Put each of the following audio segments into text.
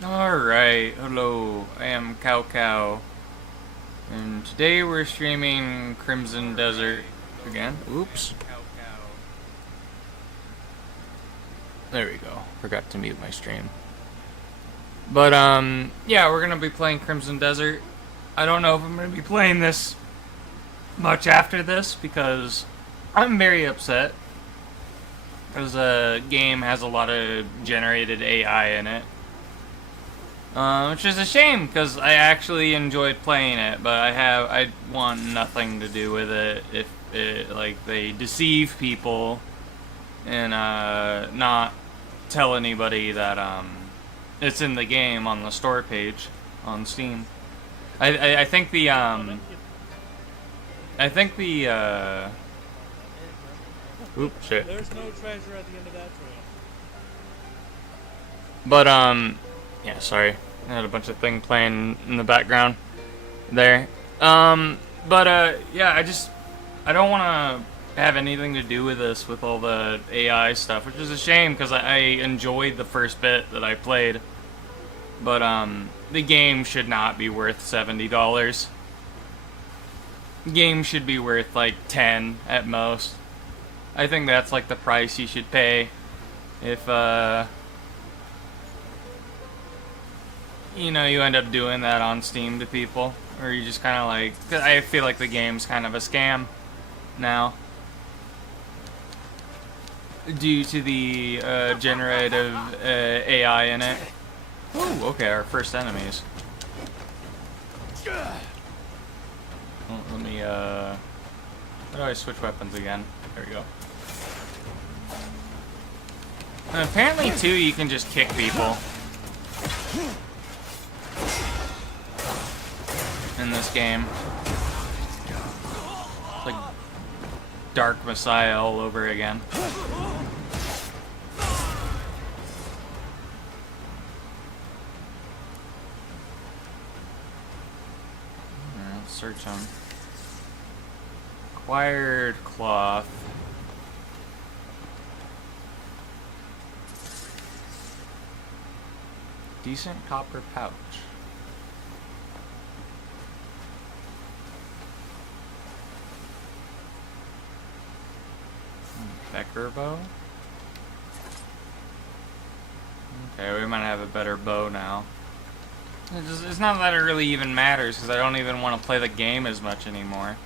Alright, hello, I am Cow Cow, and today we're streaming Crimson Desert again. Oops. There we go. Forgot to mute my stream. But, yeah, we're gonna be playing Crimson Desert. I don't know if I'm gonna be playing this much after this, because I'm very upset. Because the game has a lot of generated AI in it. Which is a shame because I actually enjoyed playing it, but I want nothing to do with it if they deceive people and not tell anybody that it's in the game on the store page on Steam. I think the oops shit. There's no treasure at the end of that trail. But yeah, sorry. I had a bunch of things playing in the background there. Yeah, I don't want to have anything to do with this with all the AI stuff, which is a shame because I enjoyed the first bit that I played. But the game should not be worth $70. Game should be worth like 10 at most. I think that's like the price you should pay if you know, you end up doing that on Steam to people, or you just kind of like, cause I feel like the game's kind of a scam now due to the generative AI in it. Ooh, okay, our first enemies. Well, let me, how do I switch weapons again? There we go. And apparently, too, you can just kick people in this game. It's like Dark Messiah all over again. Let's search them. Acquired cloth. Decent copper pouch. Becker bow? Okay, we might have a better bow now. It's not that it really even matters, because I don't even want to play the game as much anymore.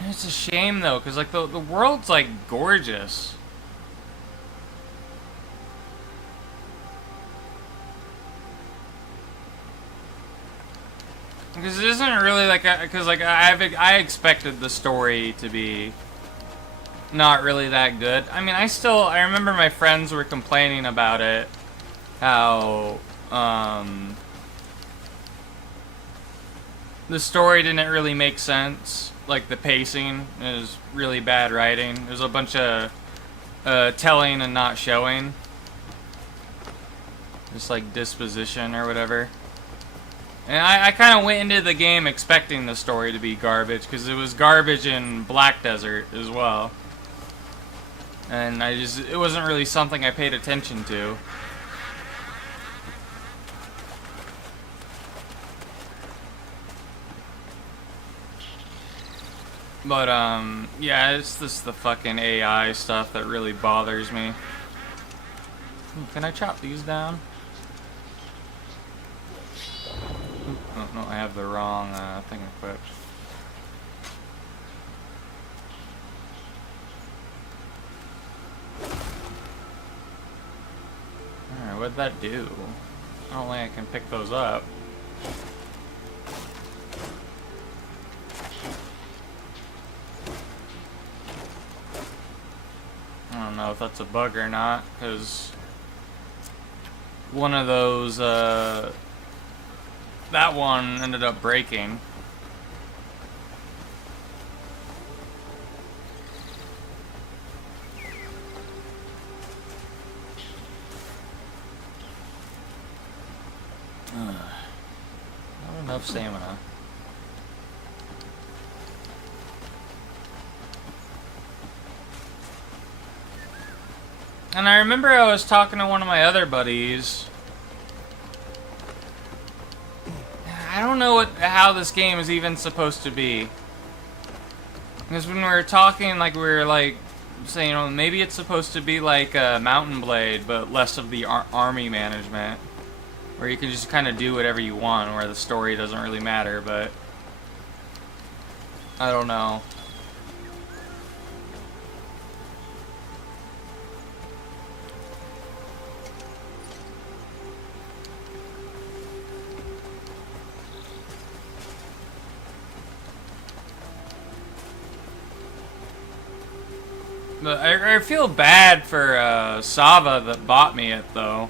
And it's a shame, though, because like the world's like gorgeous. Because it isn't really like because like I expected the story to be not really that good. I mean, I remember my friends were complaining about it, how the story didn't really make sense. Like the pacing is really bad writing. There's a bunch of telling and not showing, just like disposition or whatever. And I kind of went into the game expecting the story to be garbage, because it was garbage in Black Desert as well. And it wasn't really something I paid attention to. But, yeah, it's just the fucking AI stuff that really bothers me. Can I chop these down? Oh, no, I have the wrong thing equipped. Alright, what'd that do? I don't think I can pick those up. I don't know if that's a bug or not, because one of those, that one ended up breaking. Not enough stamina. And I remember I was talking to one of my other buddies. I don't know how this game is even supposed to be. Because when we were talking, like, we were, like, saying, oh, maybe it's supposed to be like a Mountain Blade, but less of the army management. Where you can just kind of do whatever you want, where the story doesn't really matter, but... I don't know. But I feel bad for Sava that bought me it, though.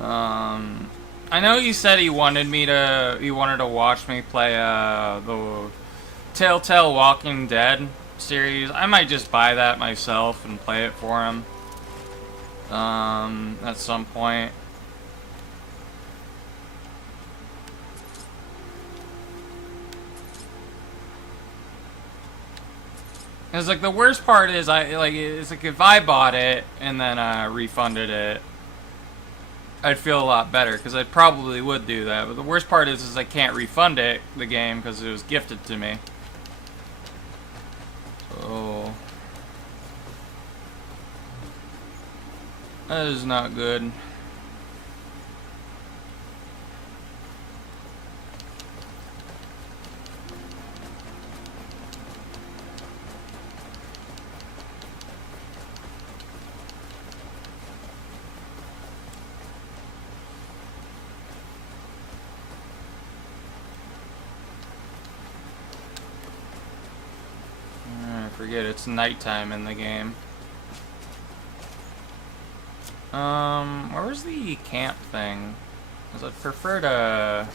I know he said he wanted to watch me play the Telltale Walking Dead series. I might just buy that myself and play it for him at some point. Cause like the worst part is it's like if I bought it and then refunded it, I'd feel a lot better because I probably would do that. But the worst part is I can't refund the game because it was gifted to me. So that is not good. Forget it's nighttime in the game. Where was the camp thing? Because I'd prefer to...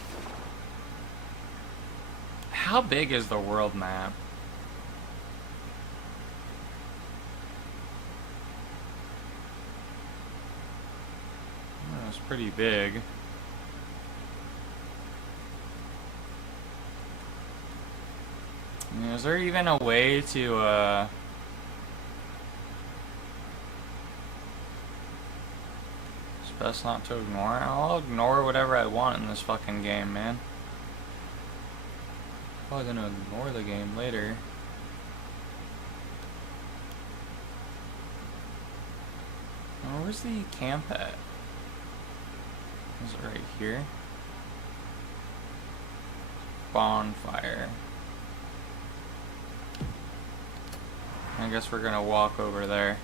How big is the world map? Oh, it's pretty big. Is there even a way to, it's best not to ignore it? I'll ignore whatever I want in this fucking game, man. Probably gonna ignore the game later. Oh, where's the camp at? Is it right here? Bonfire. I guess we're gonna walk over there.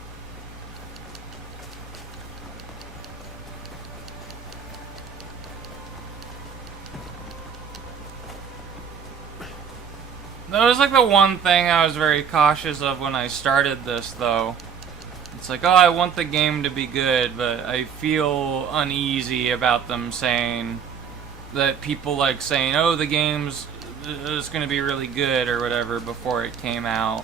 That was like the one thing I was very cautious of when I started this, though. It's like, oh, I want the game to be good, but I feel uneasy about them saying that people like saying, oh, the game's is gonna be really good or whatever before it came out.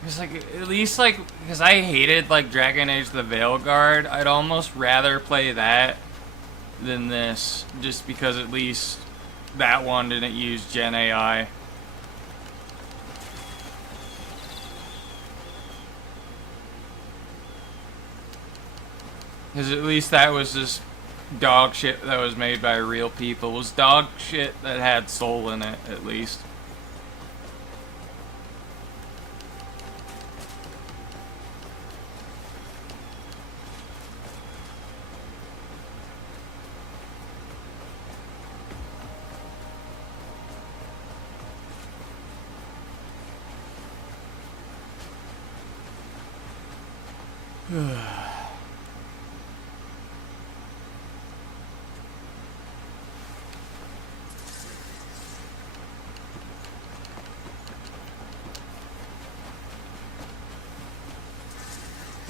Because, like, at least, like, because I hated, like, Dragon Age the Veilguard, I'd almost rather play that than this, just because at least that one didn't use Gen AI. Because at least that was just dog shit that was made by real people. It was dog shit that had soul in it, at least.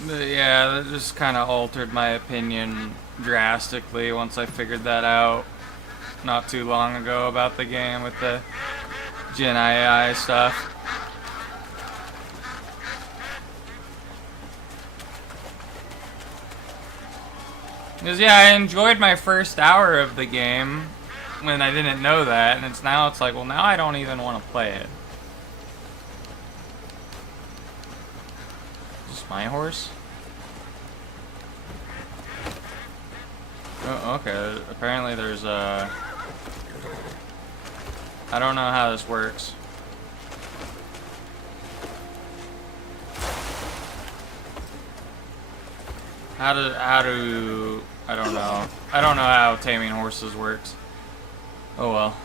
But yeah, that just kind of altered my opinion drastically once I figured that out not too long ago about the game with the Gen AI stuff. Because yeah, I enjoyed my first hour of the game, when I didn't know that, and it's like, well, now I don't even want to play it. Is this my horse? Oh, okay. Apparently there's a... I don't know how this works. How do... I don't know. I don't know how taming horses works. Oh well.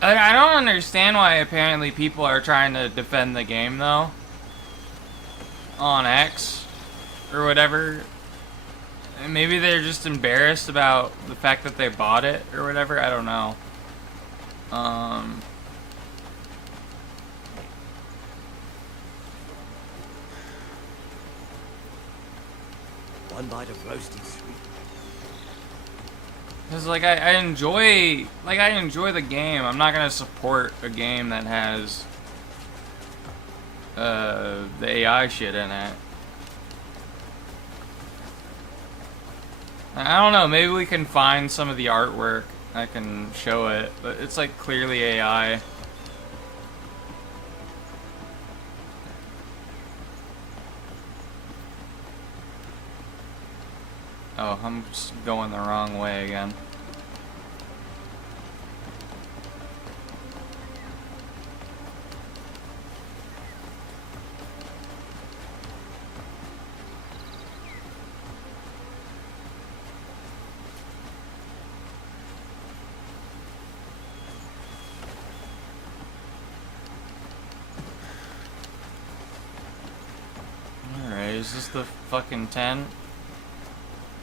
I don't understand why apparently people are trying to defend the game though. On X or whatever. Maybe they're just embarrassed about the fact that they bought it or whatever. I don't know. One bite of roasted sweet. Cause like I enjoy the game. I'm not gonna support a game that has the AI shit in it. I don't know, maybe we can find some of the artwork. I can show it, but it's like clearly AI. Oh, I'm just going the wrong way again. Alright, is this the fucking tent?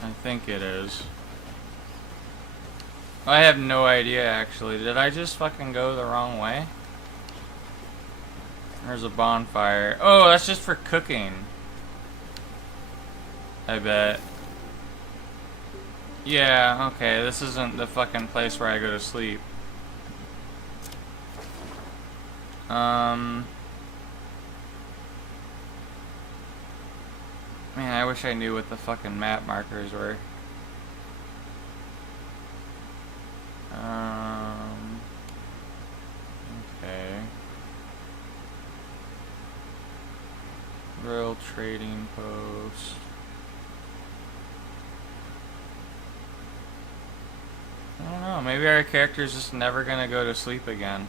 I think it is. I have no idea actually. Did I just fucking go the wrong way? There's a bonfire. Oh, that's just for cooking. I bet. Yeah, okay, this isn't the fucking place where I go to sleep. Man, I wish I knew what the fucking map markers were. Okay. Royal Trading Post. I don't know, maybe our character's just never gonna go to sleep again.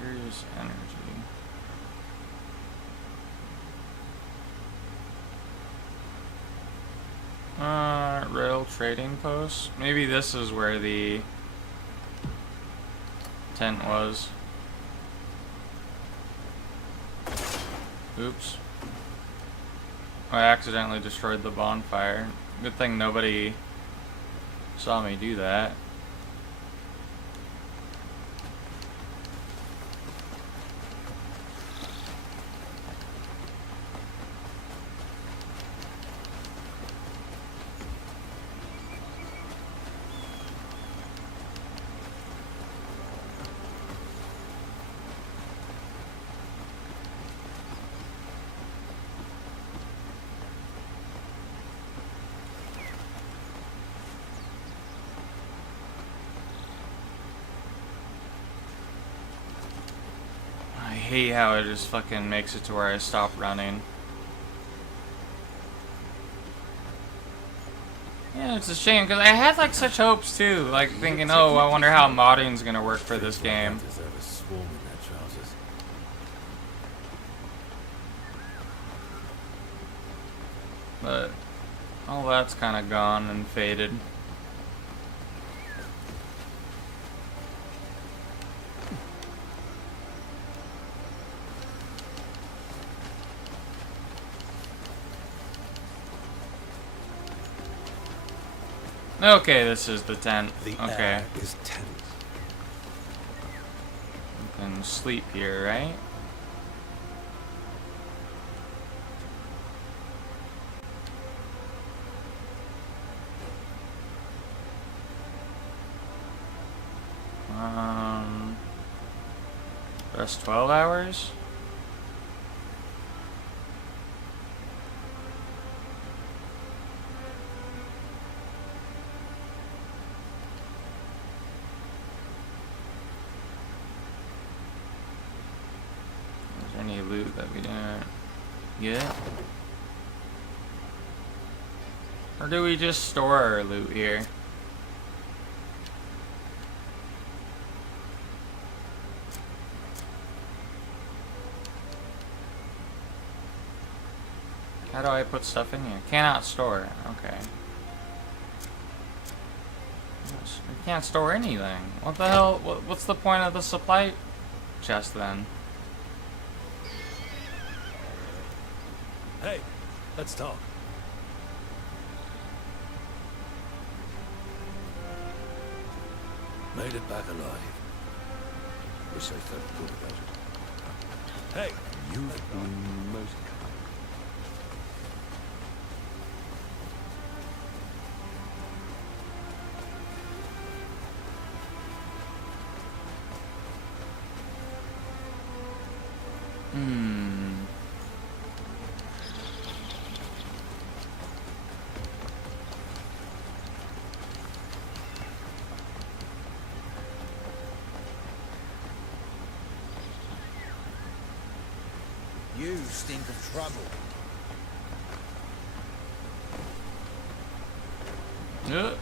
Mysterious energy. Rail trading post. Maybe this is where the tent was. Oops. I accidentally destroyed the bonfire. Good thing nobody saw me do that. I hate how it just fucking makes it to where I stop running. Yeah, it's a shame because I had like such hopes too, like thinking, oh, I wonder how modding's gonna work for this game. But all that's kind of gone and faded. Okay, this is the tent. The Okay. air is tense. We can sleep here, right? Rest 12 hours? Is there any loot that we didn't get? Or do we just store our loot here? How do I put stuff in here? Cannot store. Okay. We can't store anything. What the hell? What's the point of the supply chest then? Hey, let's talk. Made it back alive. Wish I felt good about it. Hey, you've been most kind. You stink of trouble. Yeah.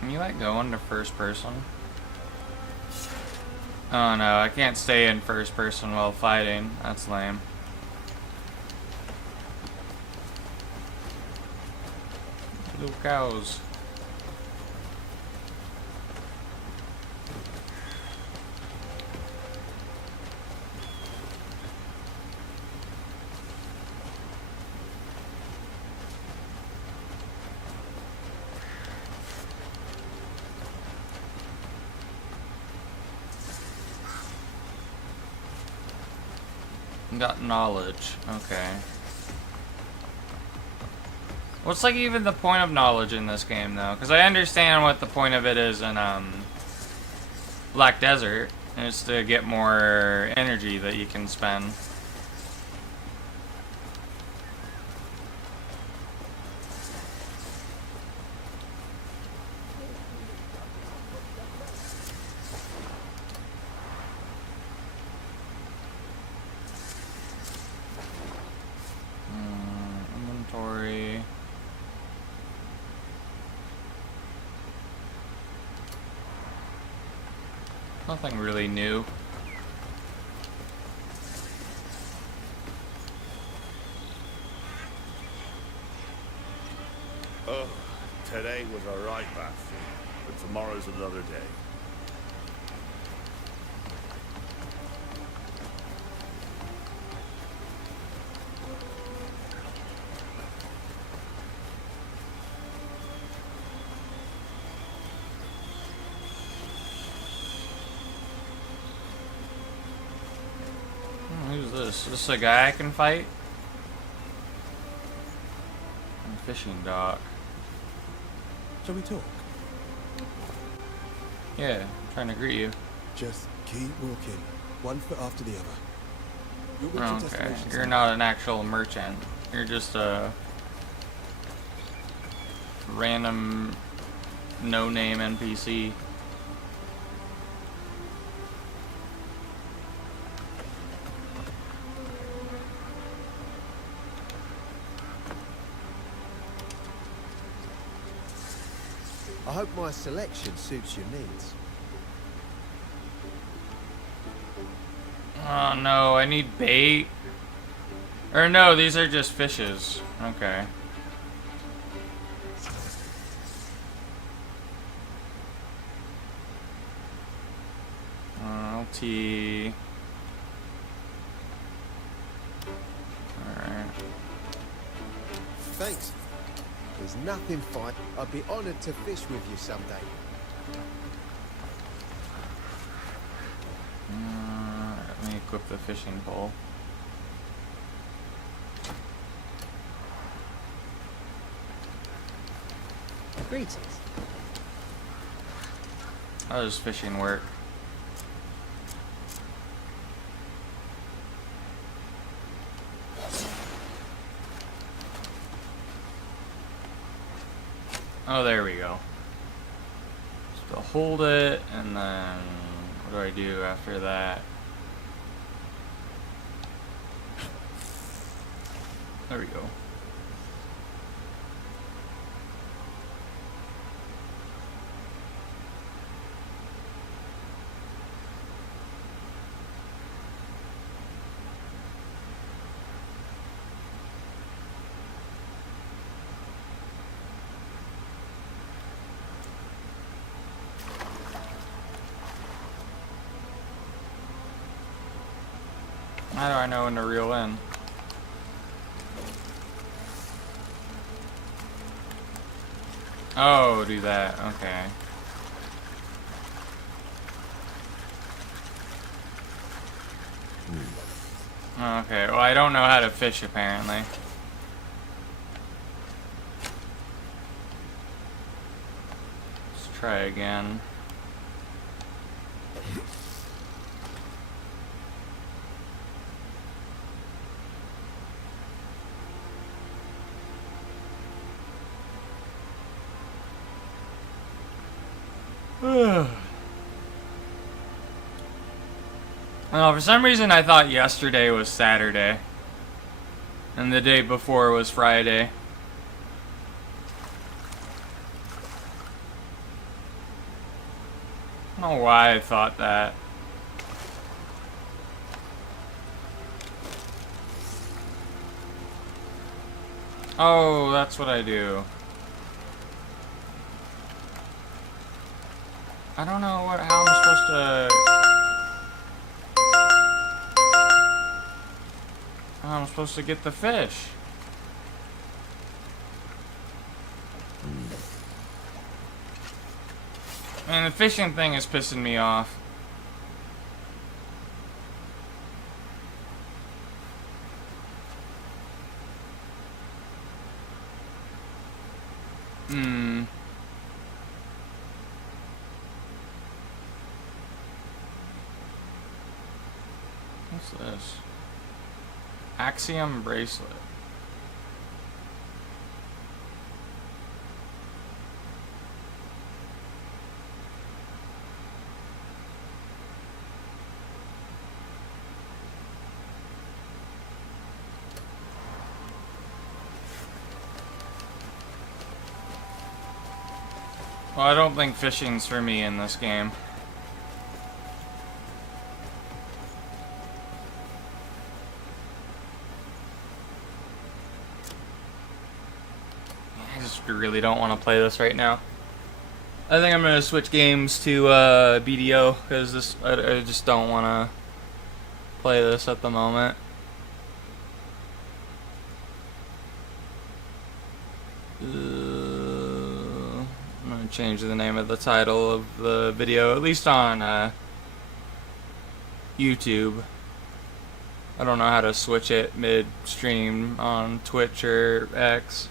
Can you like go into first person? Oh no, I can't stay in first person while fighting. That's lame. Little cows. Got knowledge. Okay. What's like even the point of knowledge in this game though? Because I understand what the point of it is in Black Desert. It's to get more energy that you can spend. Inventory. Nothing really new. Oh, today was a right bath, but tomorrow's another day. Who's this? Is this a guy I can fight? Fishing dock. Shall we talk? Yeah, I'm trying to greet you. Just keep walking, one foot after the other. You'll get your Okay, destination you're soon. not an actual merchant. You're just a random no-name NPC. I hope my selection suits your needs. Oh no, I need bait. Or no, these are just fishes. Okay. LT. Alright. Thanks. There's nothing fine. I'd be honoured to fish with you someday. Let me equip the fishing pole. Greetings. How does fishing work? Oh, there we go. Just to hold it, and then what do I do after that? There we go. How do I know when to reel in? Oh, do that. Okay. Okay, well, I don't know how to fish, apparently. Let's try again. Well, for some reason I thought yesterday was Saturday. And the day before was Friday. I don't know why I thought that. Oh, that's what I do. I don't know how I'm supposed to get the fish. And the fishing thing is pissing me off. What's this? Axiom bracelet. Well, I don't think fishing's for me in this game. I just really don't want to play this right now. I think I'm going to switch games to BDO, because I just don't want to play this at the moment. I'm going to change the name of the title of the video, at least on YouTube. I don't know how to switch it mid-stream on Twitch or X.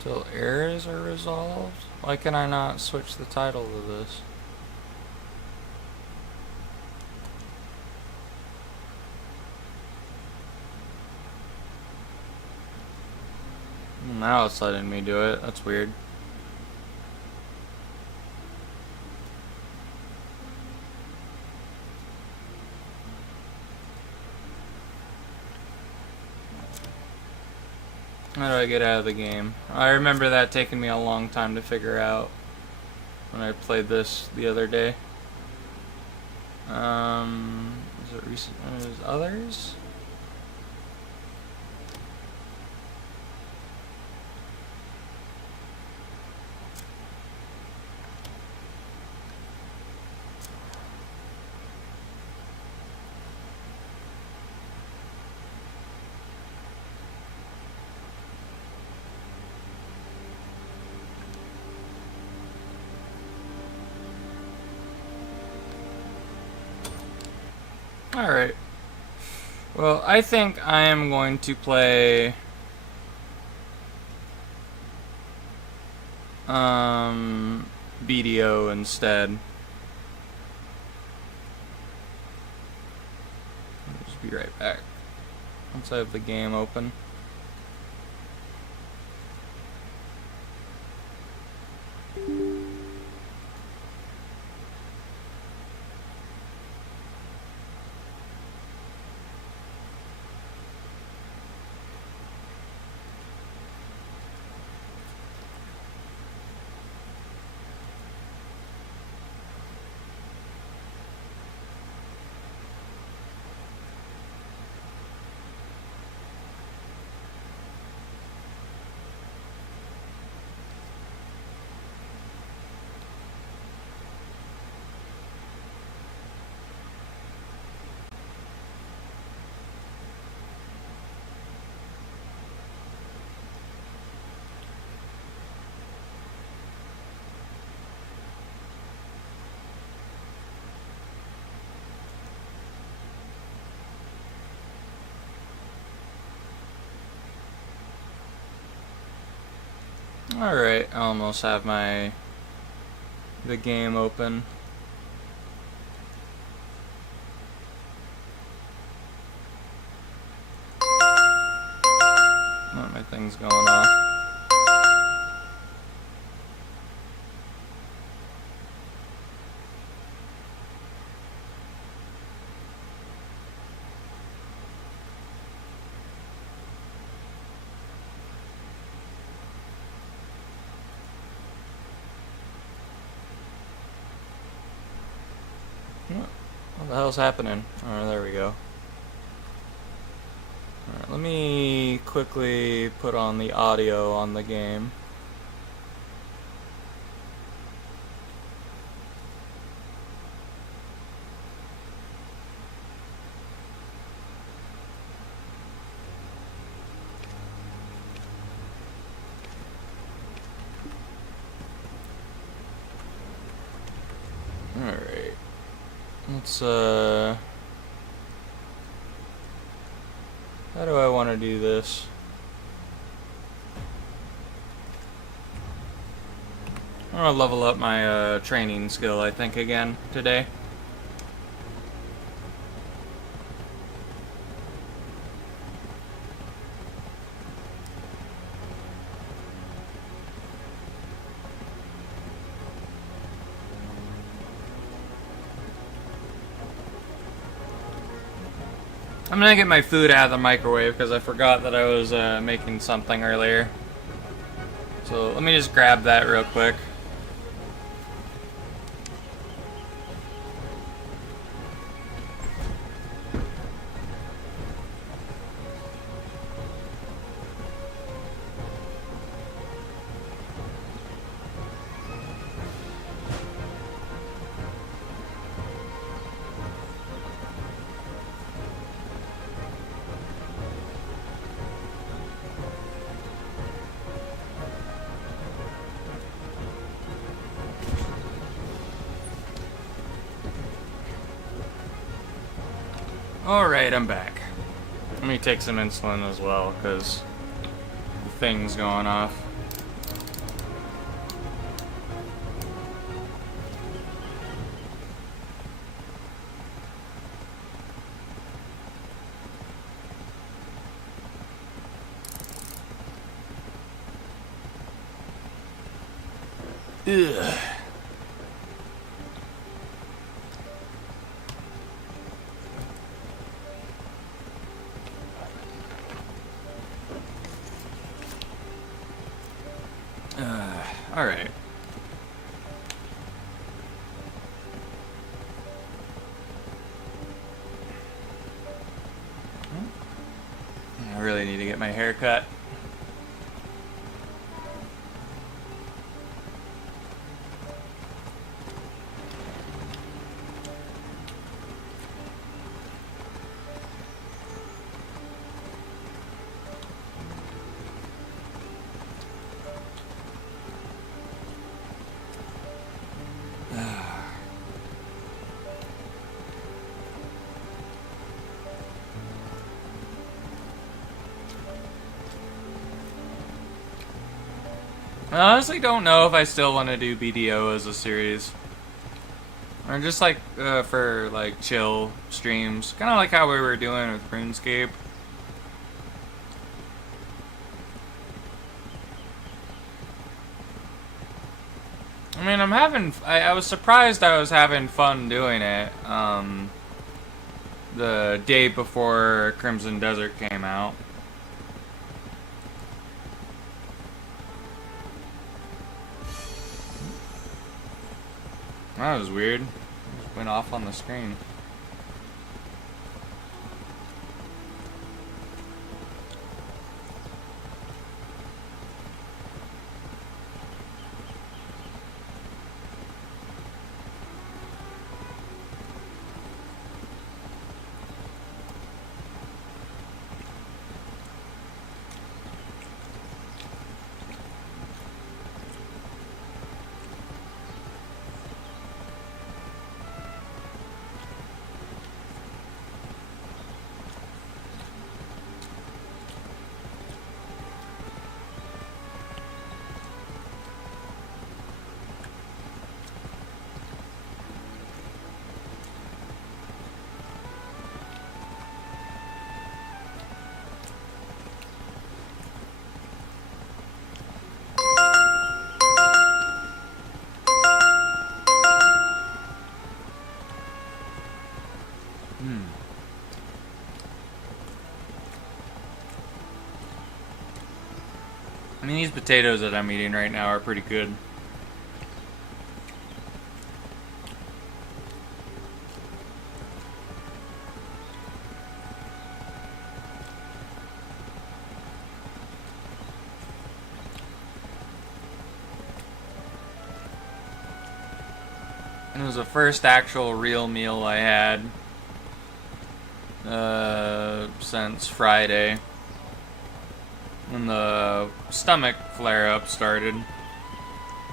Till errors are resolved? Why can I not switch the title of this? Now it's letting me do it. That's weird. How do I get out of the game? I remember that taking me a long time to figure out when I played this the other day. Is it recent? Is others? Alright. Well, I think I am going to play BDO instead. I'll just be right back once I have the game open. Alright, I almost have the game open. Oh, my thing's going off. What the hell's happening? Oh, there we go. Alright, let me quickly put on the audio on the game. Alright. Let's, how do I want to do this? I want to level up my, training skill, I think, again, today. I'm gonna get my food out of the microwave because I forgot that I was making something earlier. So let me just grab that real quick. Alright, I'm back. Let me take some insulin as well, because things going off. Ugh. All right. I really need to get my hair cut. I honestly don't know if I still want to do BDO as a series. Or just like for like chill streams. Kind of like how we were doing with RuneScape. I mean, I was surprised I was having fun doing it. The day before Crimson Desert came out. That was weird. It just went off on the screen. I mean, these potatoes that I'm eating right now are pretty good. It was the first actual real meal I had since Friday, when the stomach flare-up started.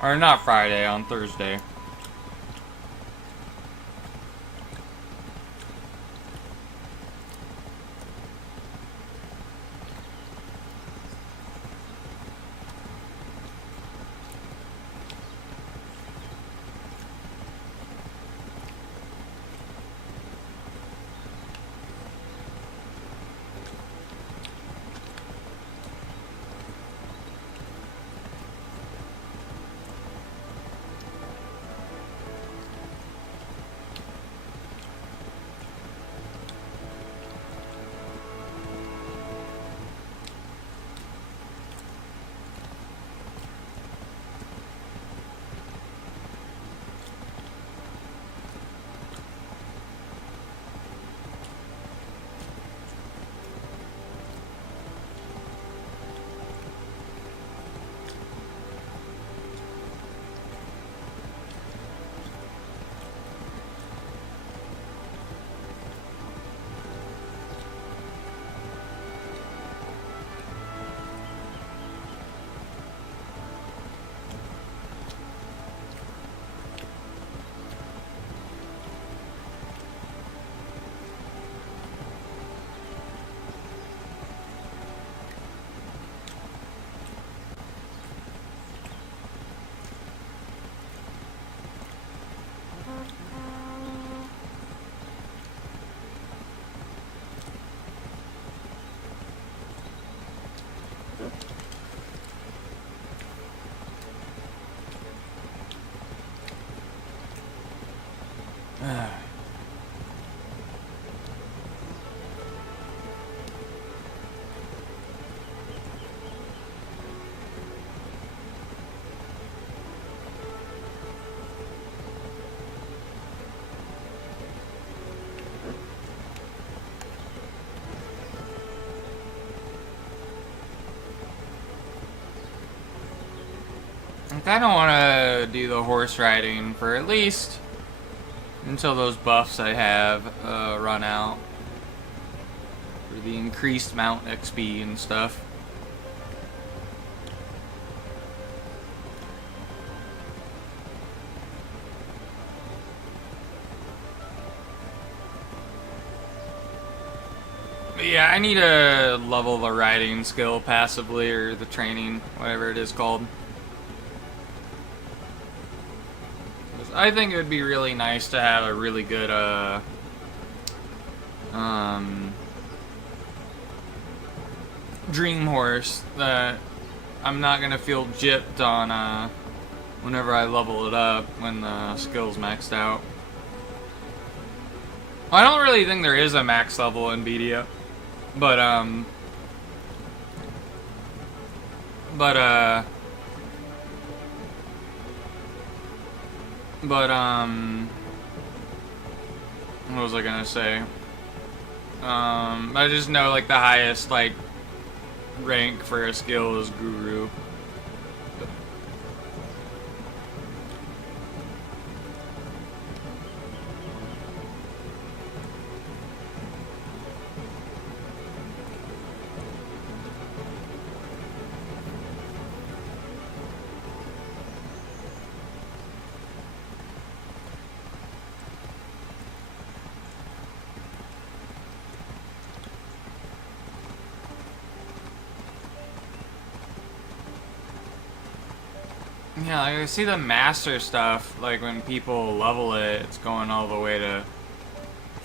Or not Friday, on Thursday. I kind of want to do the horse riding for at least until those buffs I have run out. For the increased mount XP and stuff. But yeah, I need to level the riding skill passively, or the training, whatever it is called. I think it would be really nice to have a really good, dream horse that I'm not gonna feel gypped on, whenever I level it up when the skill's maxed out. I don't really think there is a max level in BDO, but, what was I gonna say? I just know, like, the highest, like, rank for a skill is Guru. Yeah, like I see the master stuff, like when people level it, it's going all the way to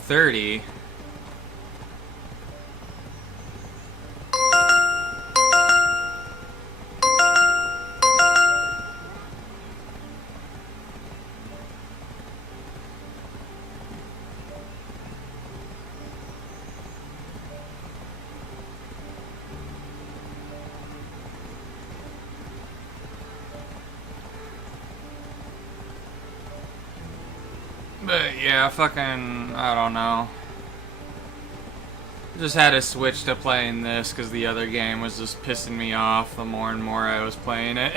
30. But yeah, fucking, I don't know. Just had to switch to playing this because the other game was just pissing me off the more and more I was playing it.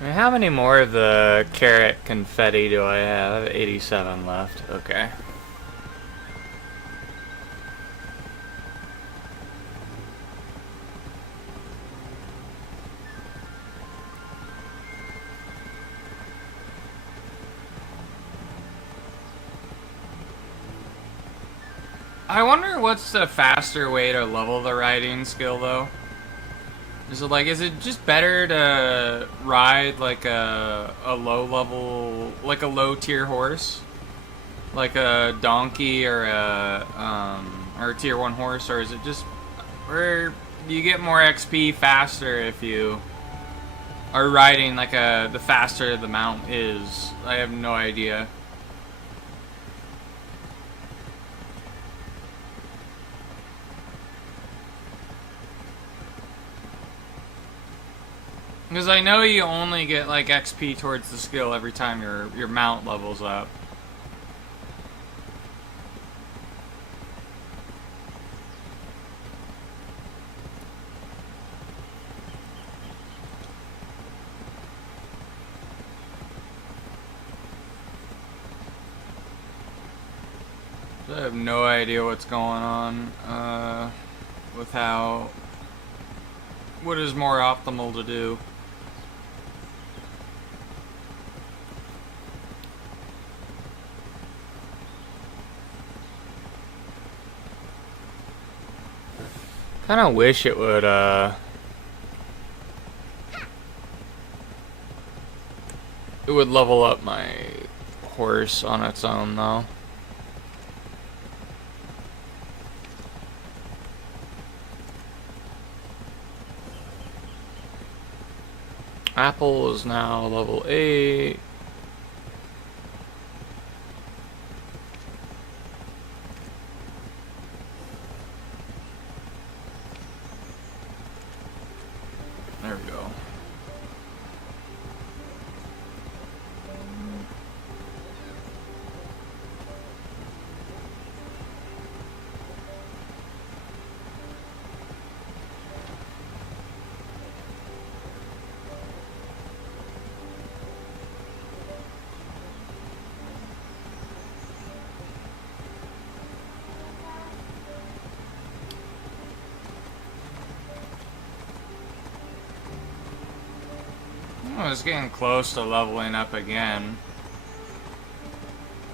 How many more of the carrot confetti do I have? I have 87 left. Okay. I wonder what's the faster way to level the riding skill, though? Is it just better to ride like a low level, like a low tier horse, like a donkey or a tier 1 horse, or is it just where you get more XP faster if you are riding like the faster the mount is? I have no idea. Because I know you only get like XP towards the skill every time your mount levels up. So I have no idea what's going on with what is more optimal to do. Kind of wish it would, level up my horse on its own, though. Apple is now level 8. There we go. I was getting close to leveling up again.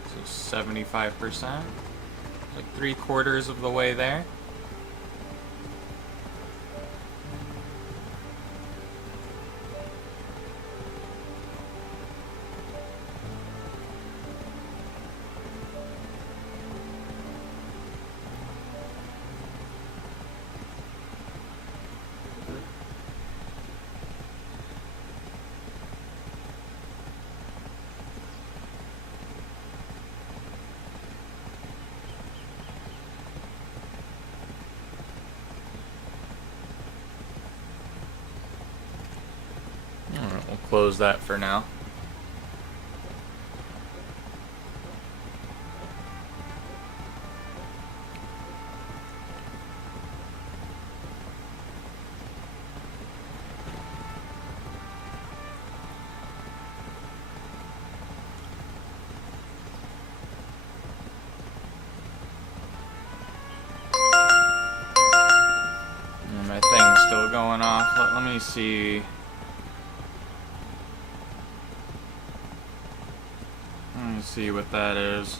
So 75%. Like 3/4 of the way there. Alright, we'll close that for now. And my thing's still going off. Let me see. Let me see what that is.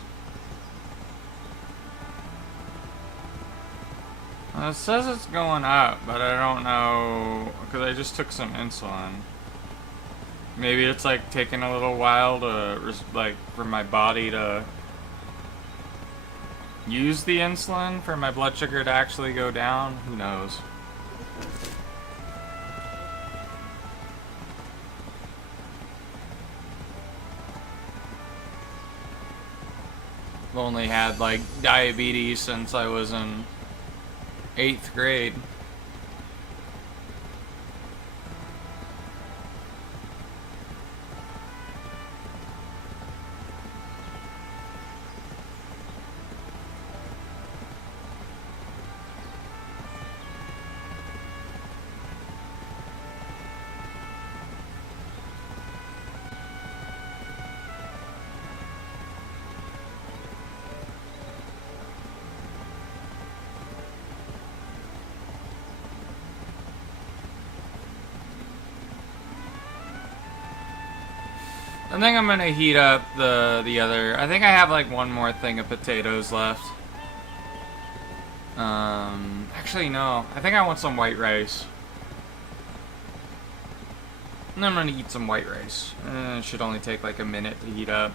Well, it says it's going up, but I don't know, because I just took some insulin. Maybe it's like taking a little while to, like, for my body to use the insulin for my blood sugar to actually go down. Who knows? I've only had like diabetes since I was in 8th grade. I think I'm gonna heat up the other. I think I have like one more thing of potatoes left. Actually no. I think I want some white rice. And I'm gonna eat some white rice. It should only take like a minute to heat up.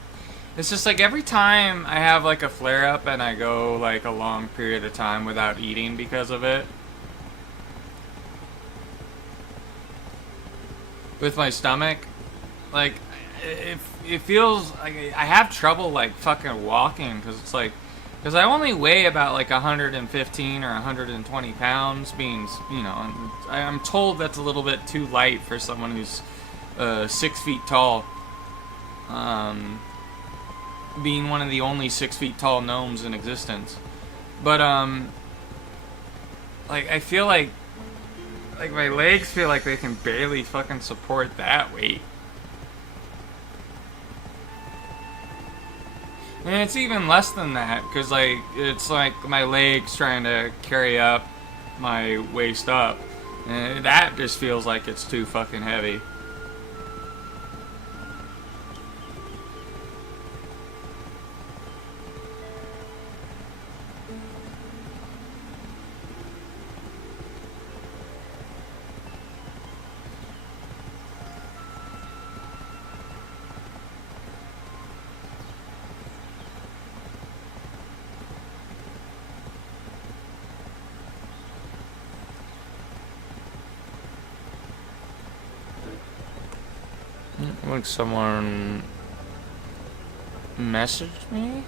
It's just like every time I have like a flare up and I go like a long period of time without eating because of it. With my stomach, like it feels like I have trouble like fucking walking because it's like, because I only weigh about like 115 or 120 pounds, being, you know, I'm told that's a little bit too light for someone who's 6 feet tall, being one of the only 6 feet tall gnomes in existence. But like I feel like my legs feel like they can barely fucking support that weight. And it's even less than that, because like it's like my legs trying to carry up my waist up, and that just feels like it's too fucking heavy. Like someone messaged me?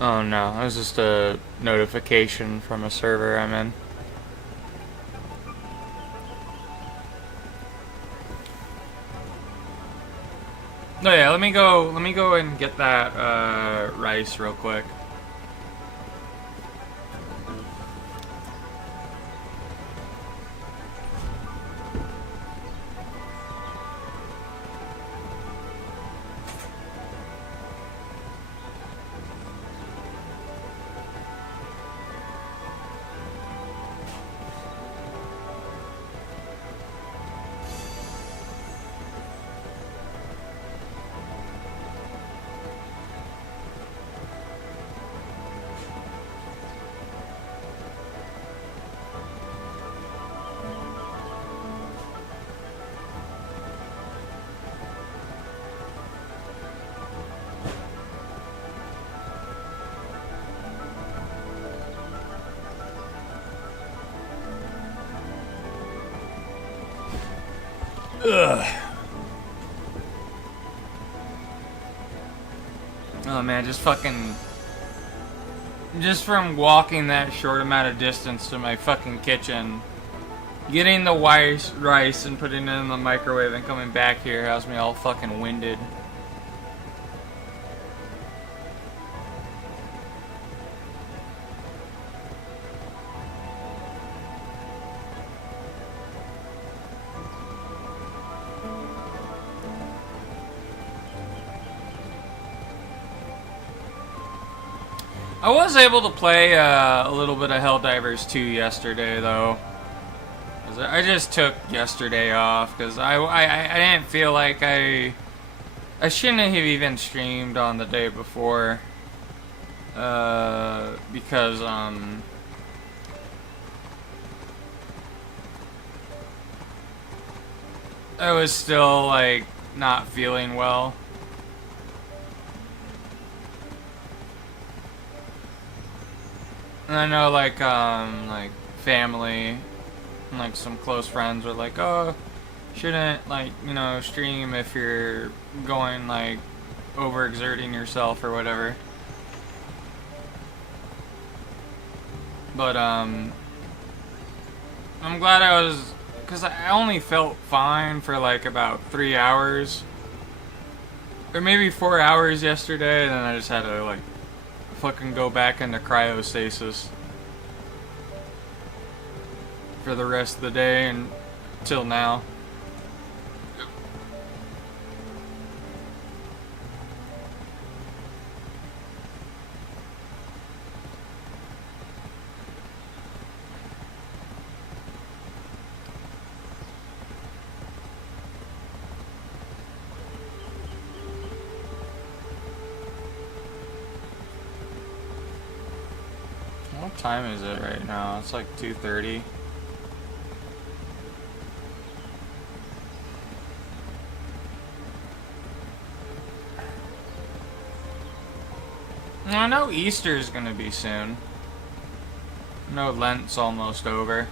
Oh no, it was just a notification from a server I'm in. Oh yeah, let me go and get that rice real quick. Ugh. Oh man, just from walking that short amount of distance to my fucking kitchen, getting the rice and putting it in the microwave and coming back here has me all fucking winded. I was able to play a little bit of Helldivers 2 yesterday, though. I just took yesterday off, because I didn't feel like I shouldn't have even streamed on the day before. Because, I was still, like, not feeling well. And I know, like family and, like, some close friends were like, oh, shouldn't, like, you know, stream if you're going, like, overexerting yourself or whatever. But, I'm glad I was, because I only felt fine for, like, about 3 hours. Or maybe 4 hours yesterday, and then I just had to, like, fucking go back into cryostasis for the rest of the day and till now. What time is it right now? It's like 2:30. I know Easter's gonna be soon. I know Lent's almost over.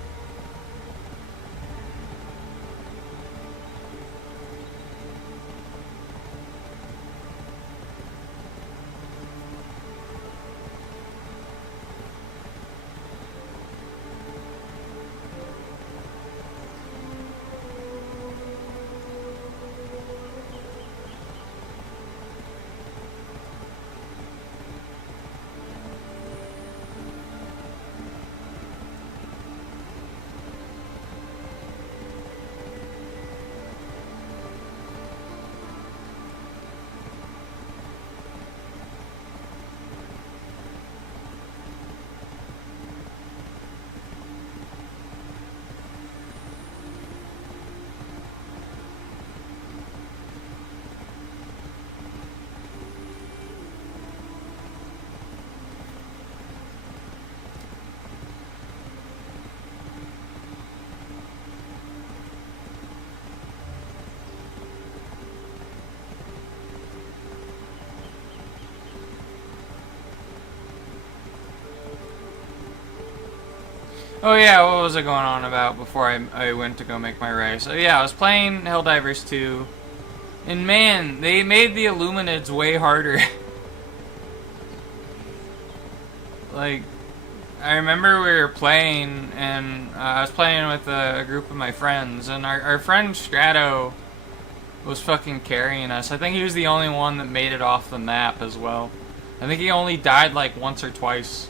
Oh yeah, what was I going on about before I went to go make my rice? So yeah, I was playing Helldivers 2, and man, they made the Illuminids way harder. Like, I remember we were playing, and I was playing with a group of my friends, and our friend Strato was fucking carrying us. I think he was the only one that made it off the map as well. I think he only died like once or twice.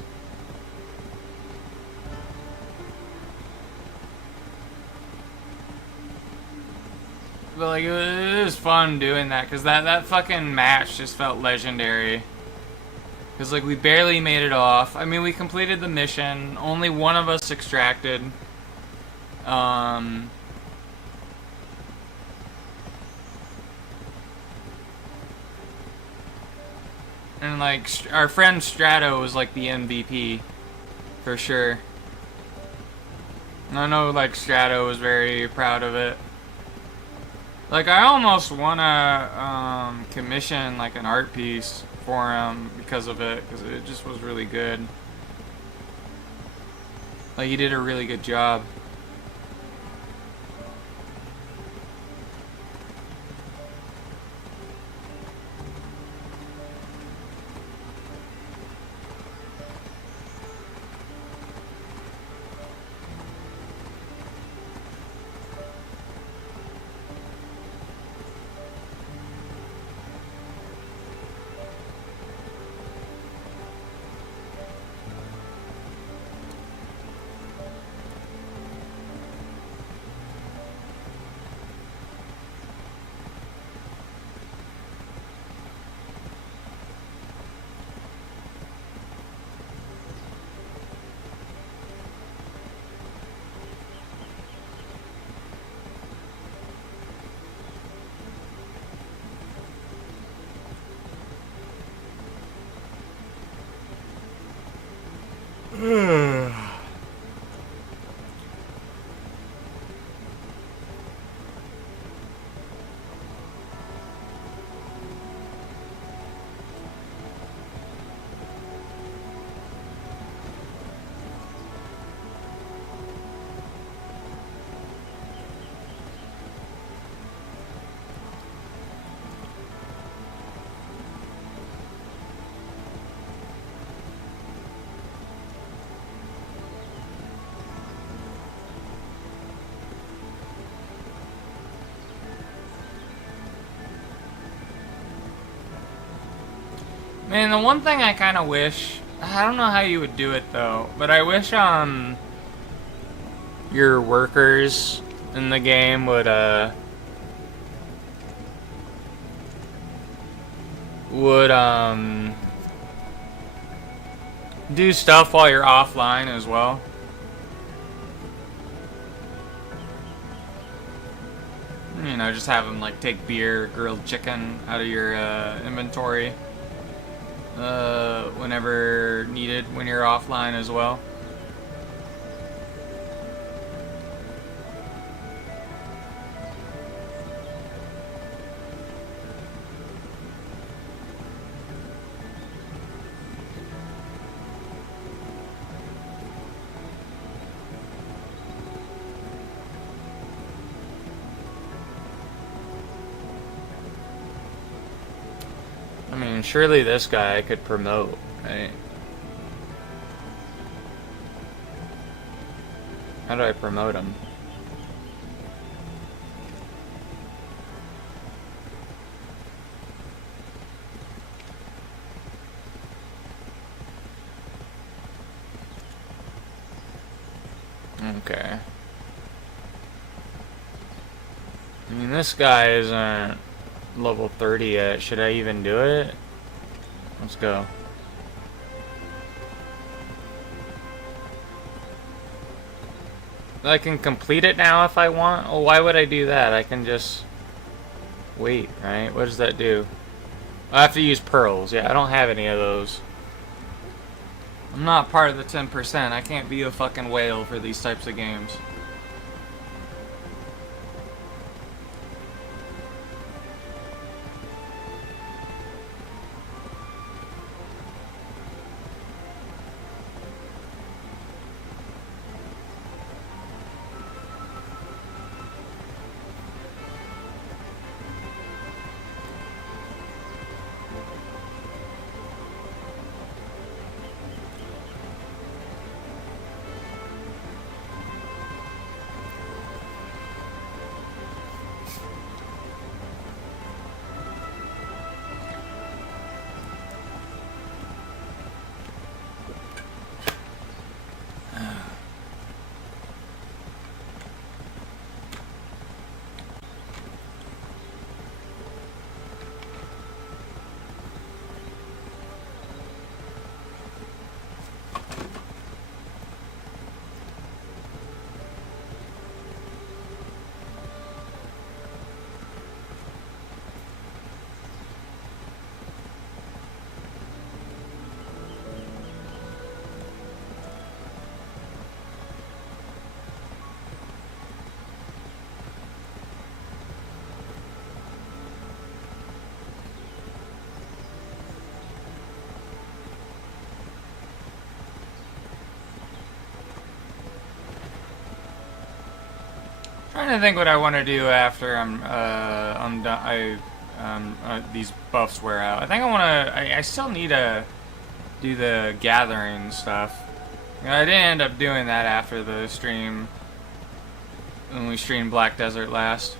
But like, it was fun doing that, because that fucking match just felt legendary. Because like, we barely made it off. I mean, we completed the mission. Only one of us extracted. And like, our friend Strato was like the MVP. For sure. And I know like Strato was very proud of it. Like, I almost want to commission like an art piece for him because of it, because it just was really good. Like, he did a really good job. Man, the one thing I kind of wish, I don't know how you would do it though, but I wish your workers in the game would do stuff while you're offline as well. You know, just have them like take beer, grilled chicken out of your inventory whenever needed when you're offline as well. I mean, surely this guy I could promote, right? How do I promote him? Okay. I mean, this guy isn't level 30 yet. Should I even do it? Let's go. I can complete it now if I want. Oh, why would I do that? I can just wait, right? What does that do? I have to use pearls. Yeah, I don't have any of those. I'm not part of the 10%. I can't be a fucking whale for these types of games. Trying to think what I want to do after I'm done. These buffs wear out. I think I want to. I still need to do the gathering stuff. I didn't end up doing that after the stream when we streamed Black Desert last.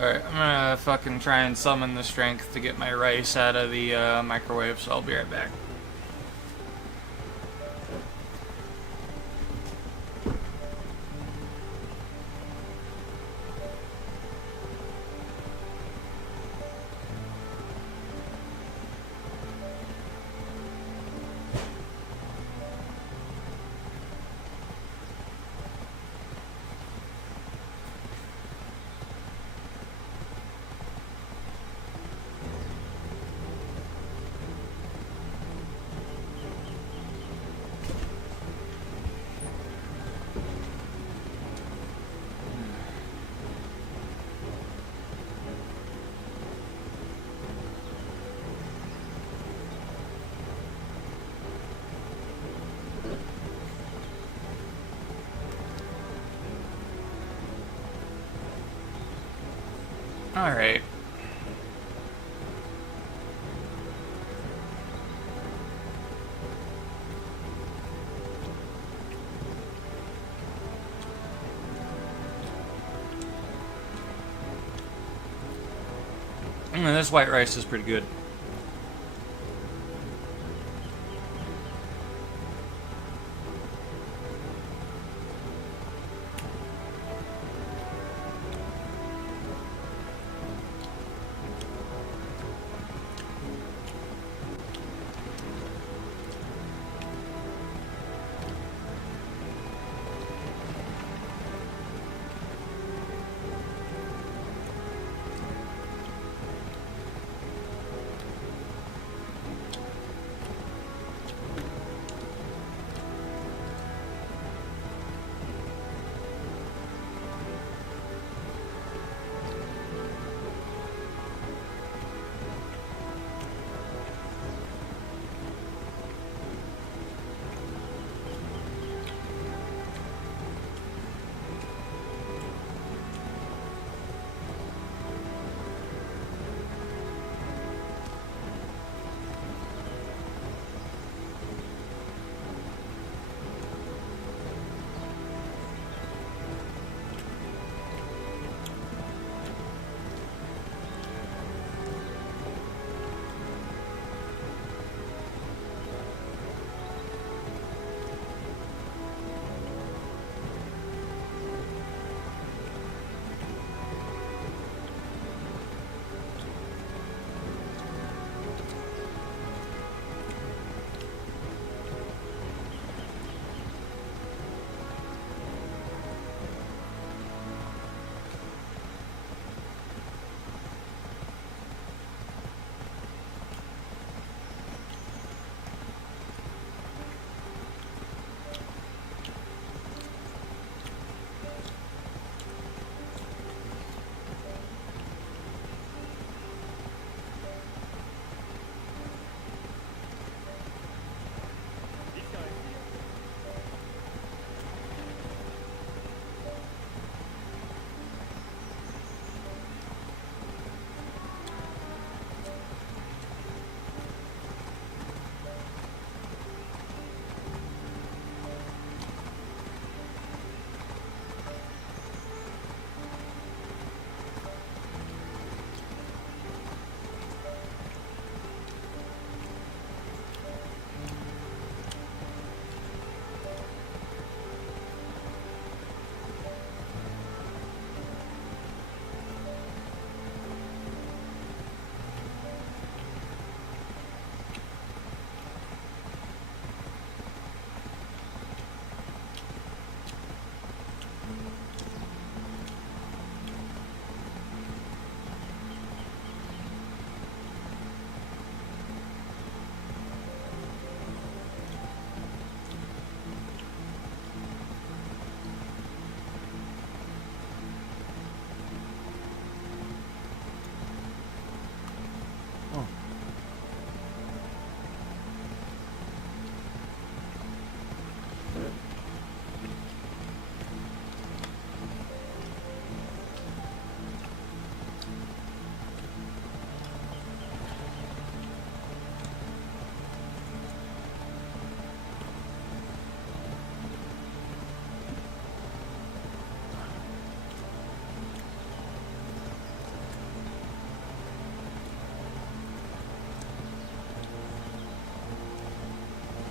Alright, I'm gonna fucking try and summon the strength to get my rice out of the microwave, so I'll be right back. Alright. This white rice is pretty good.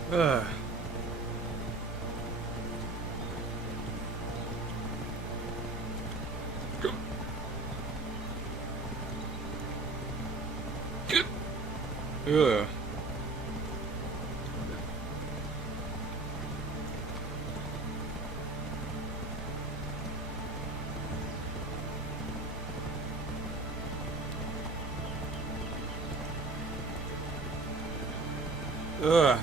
Ugh. Ugh. Ugh.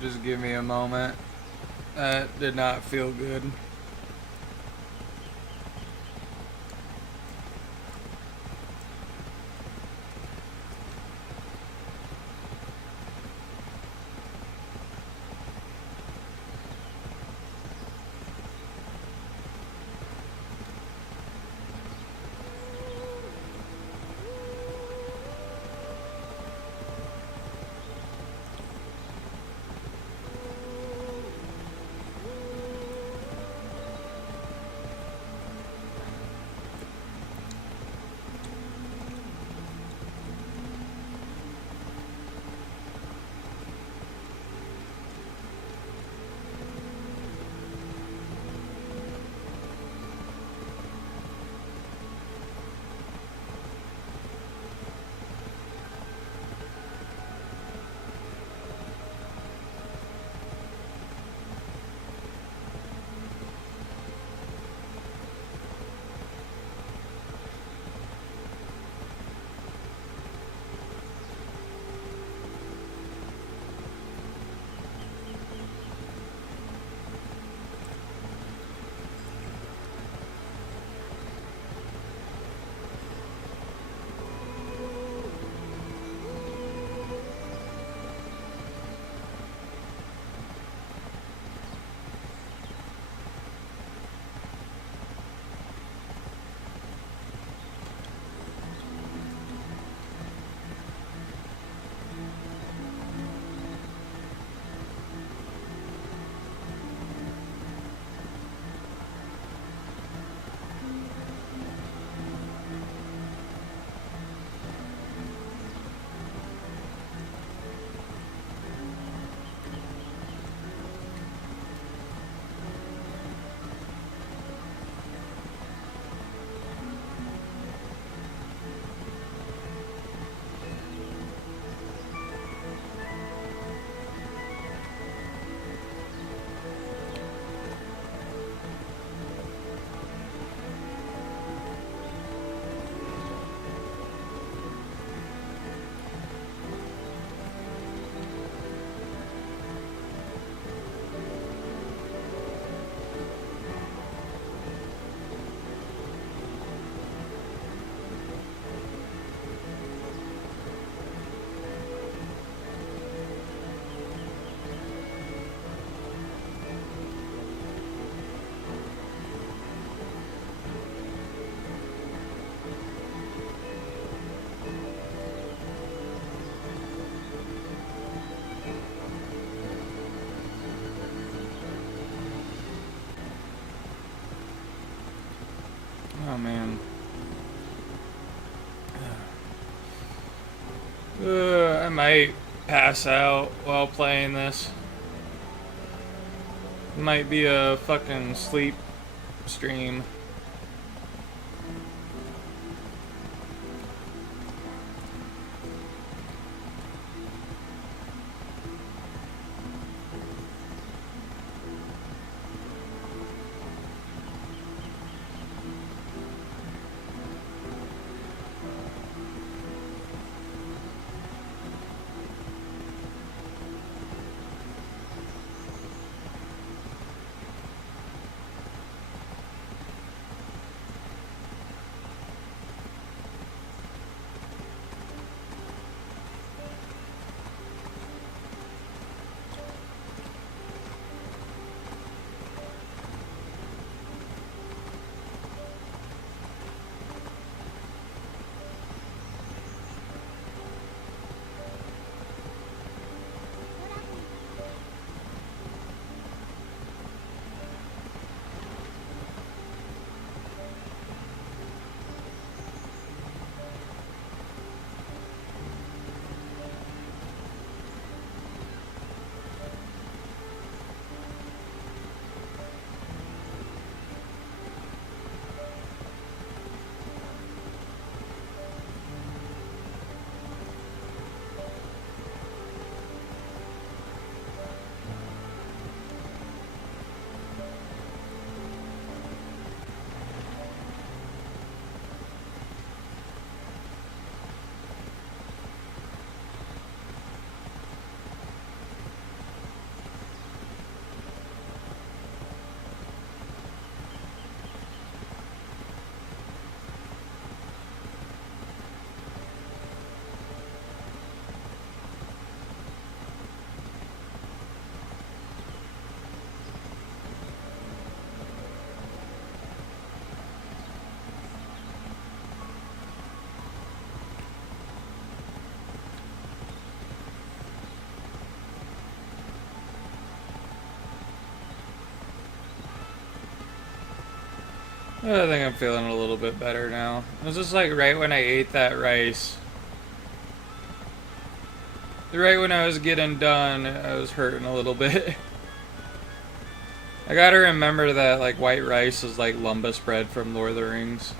Just give me a moment. That did not feel good. Oh man. I might pass out while playing this. It might be a fucking sleep stream. I think I'm feeling a little bit better now. It was just like right when I ate that rice. Right when I was getting done, I was hurting a little bit. I gotta remember that like white rice is like lumbus bread from Lord of the Rings.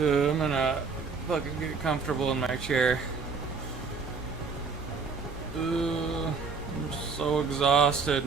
I'm gonna fucking get comfortable in my chair. I'm so exhausted.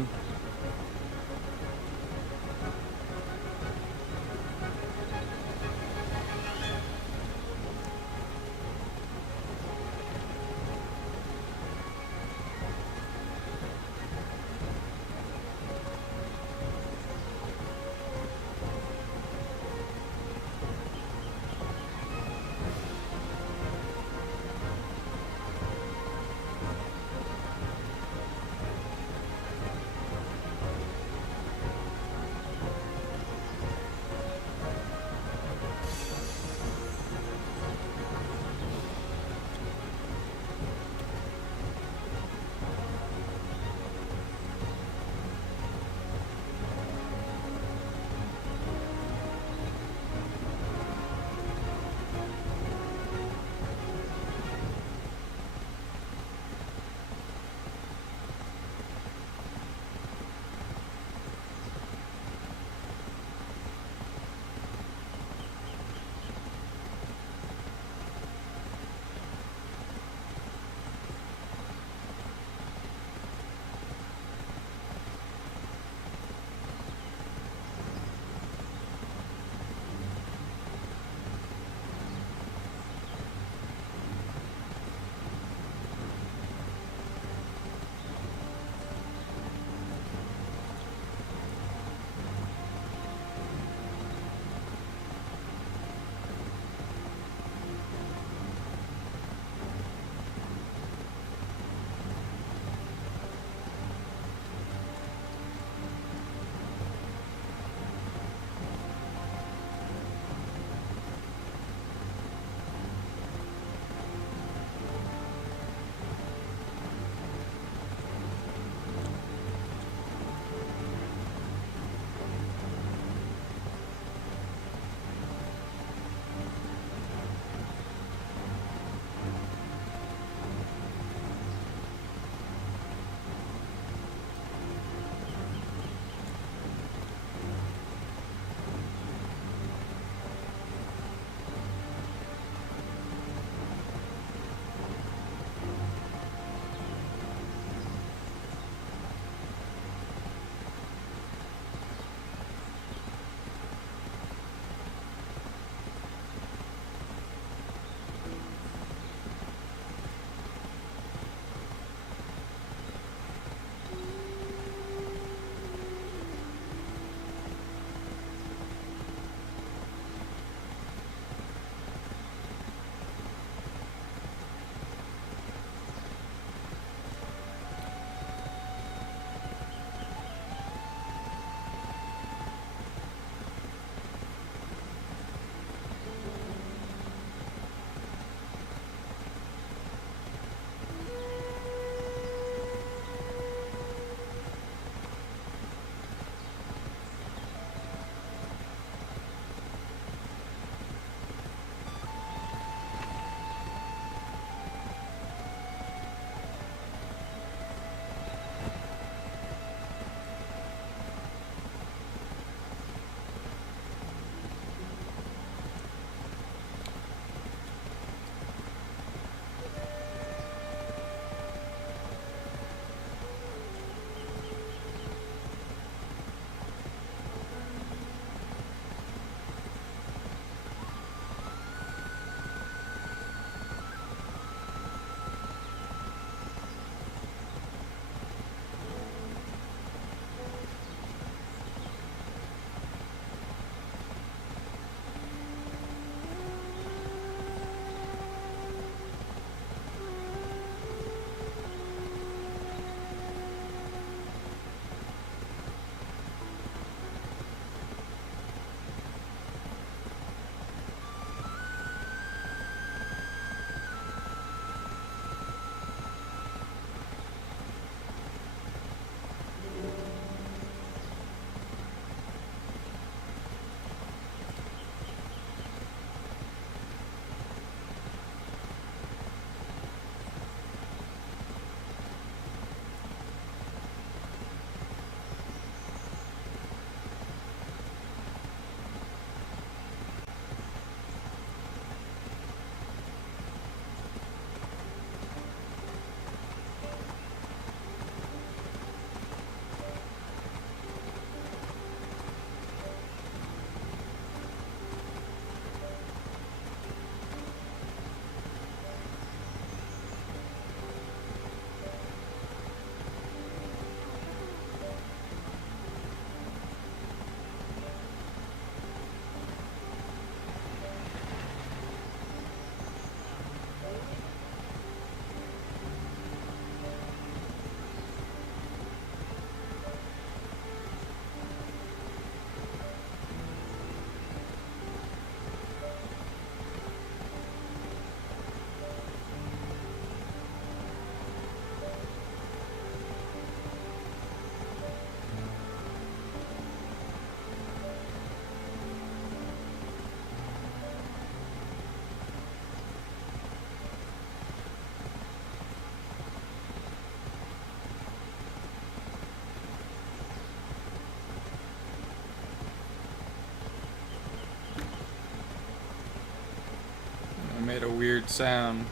made a weird sound.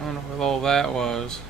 I don't know what all that was.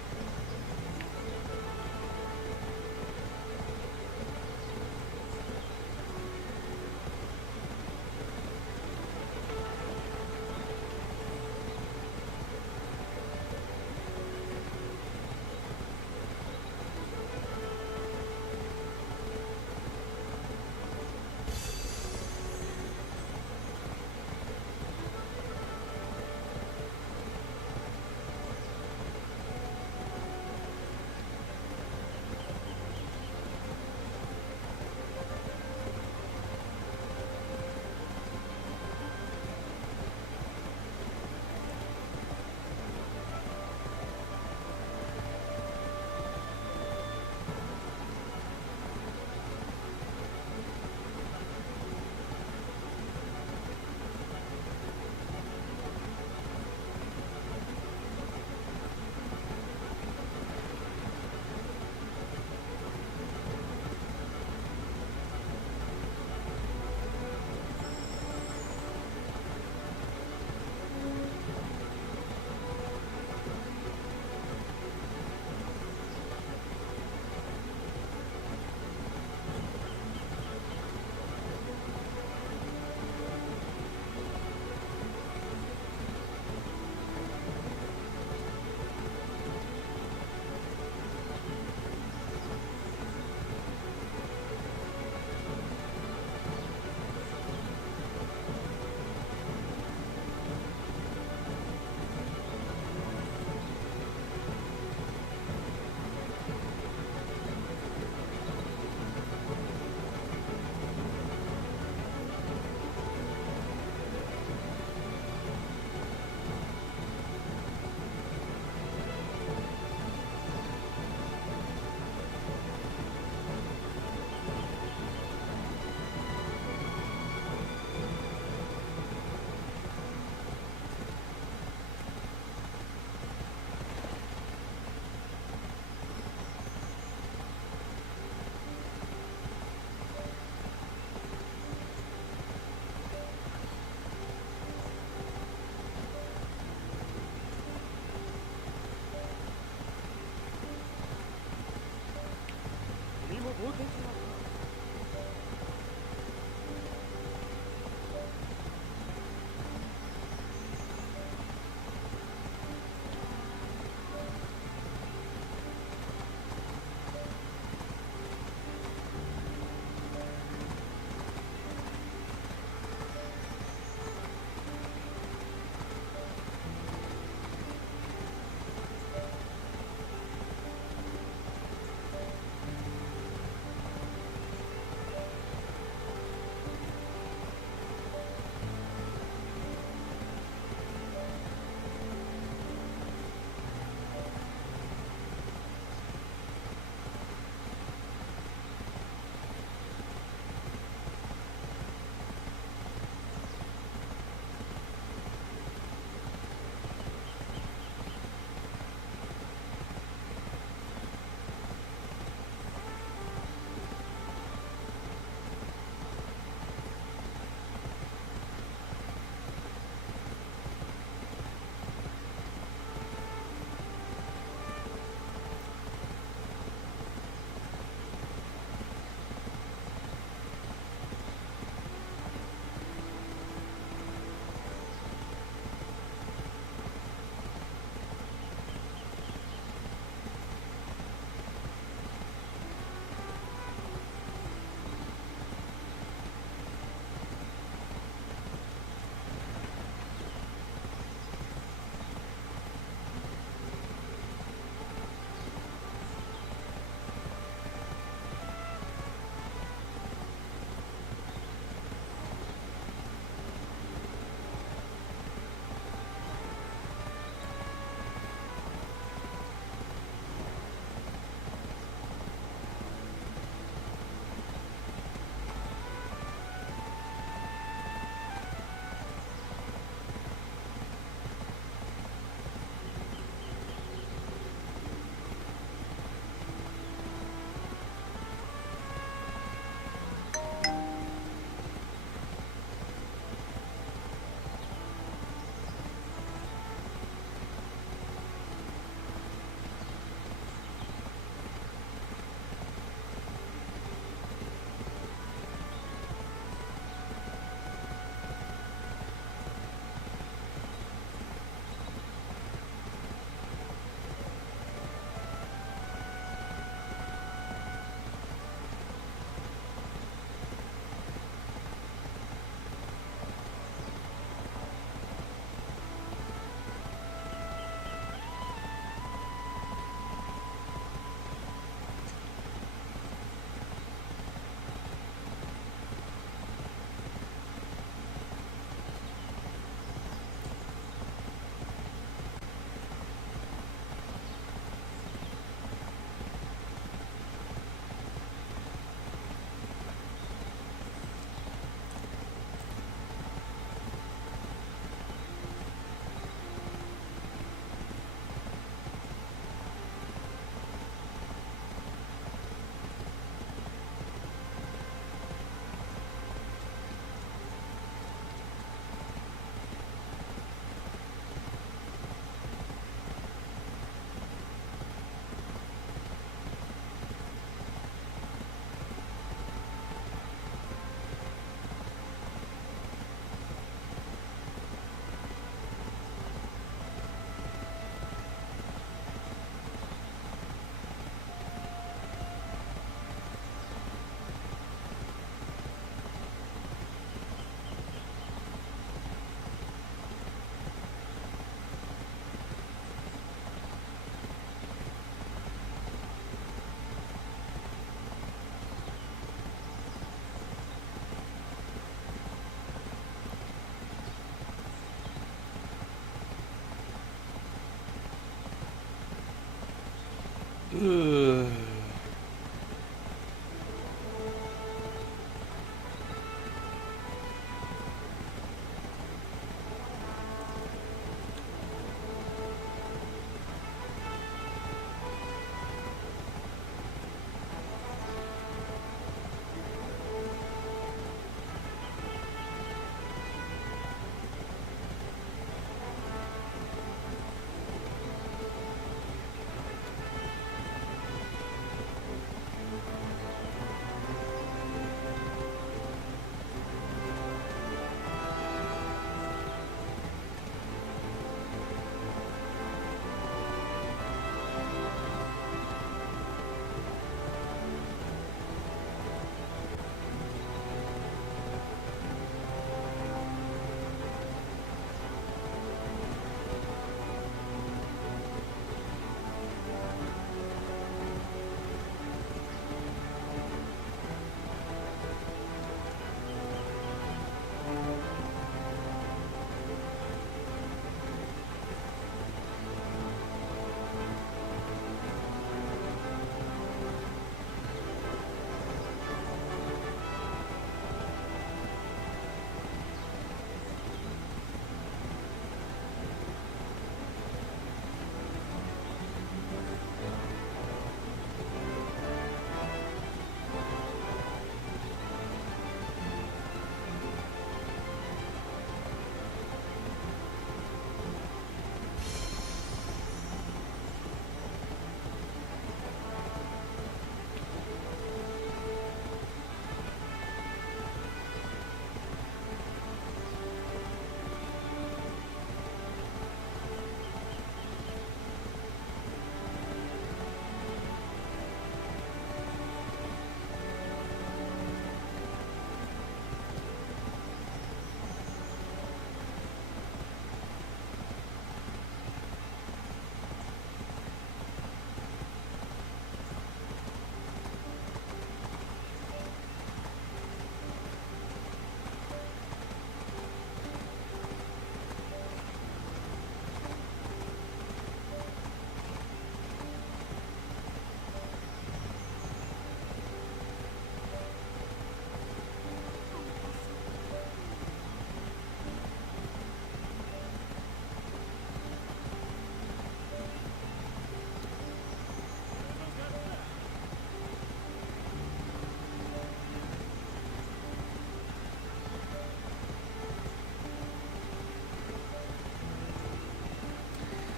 Ugh.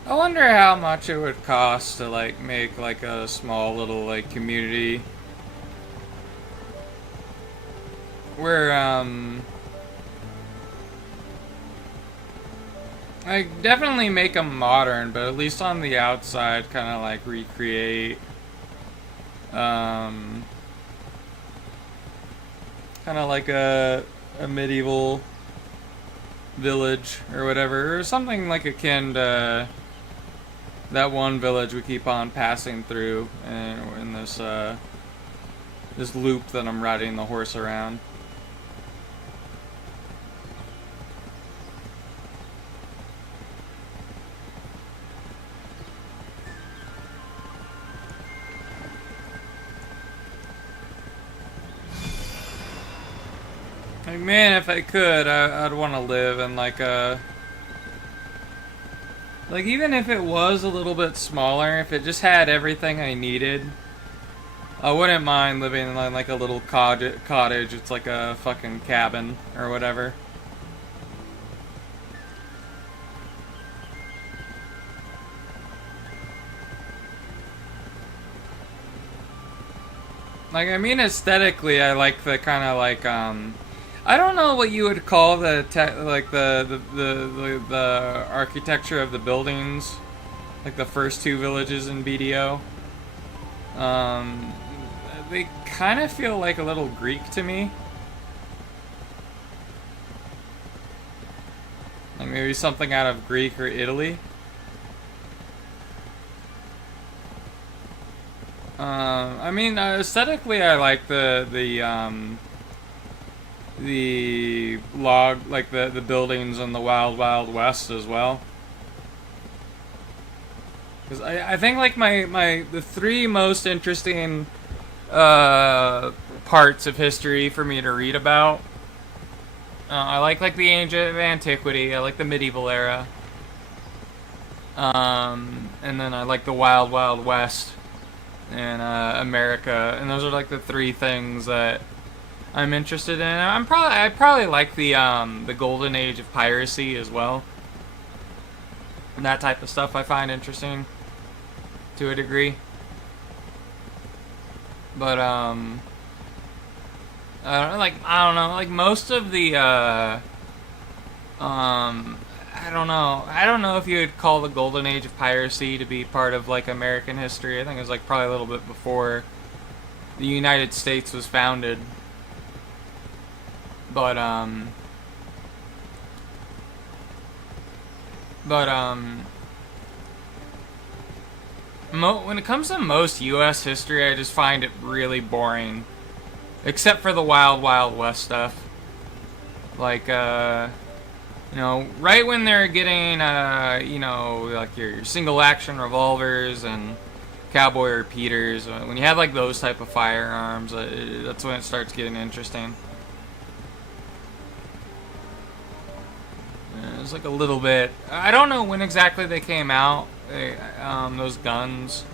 I wonder how much it would cost to like make like a small little like community where like definitely make them modern, but at least on the outside kind of like recreate kind of like a medieval village or whatever, or something like akin to that one village we keep on passing through in this this loop that I'm riding the horse around. Like, man, if I could, I'd want to live in like a... Like, even if it was a little bit smaller, if it just had everything I needed, I wouldn't mind living in like a little cottage. It's like a fucking cabin or whatever. Like, I mean, aesthetically, I like the kind of like, I don't know what you would call the the architecture of the buildings, like the first two villages in BDO. They kind of feel like a little Greek to me. Like maybe something out of Greek or Italy. I mean, aesthetically, I like the log, like the buildings in the Wild Wild West as well. Because I think like the three most interesting parts of history for me to read about. I like the age of antiquity. I like the medieval era. And then I like the Wild Wild West and America, and those are like the three things that I'm interested in. I probably like the golden age of piracy as well. And that type of stuff I find interesting to a degree. But I don't know, like most of the I don't know if you would call the golden age of piracy to be part of like American history. I think it was like probably a little bit before the United States was founded. But when it comes to most U.S. history, I just find it really boring, except for the Wild Wild West stuff. Like you know, right when they're getting you know, like your single action revolvers and cowboy repeaters, when you have like those type of firearms, that's when it starts getting interesting. It's like a little bit. I don't know when exactly they came out, those guns,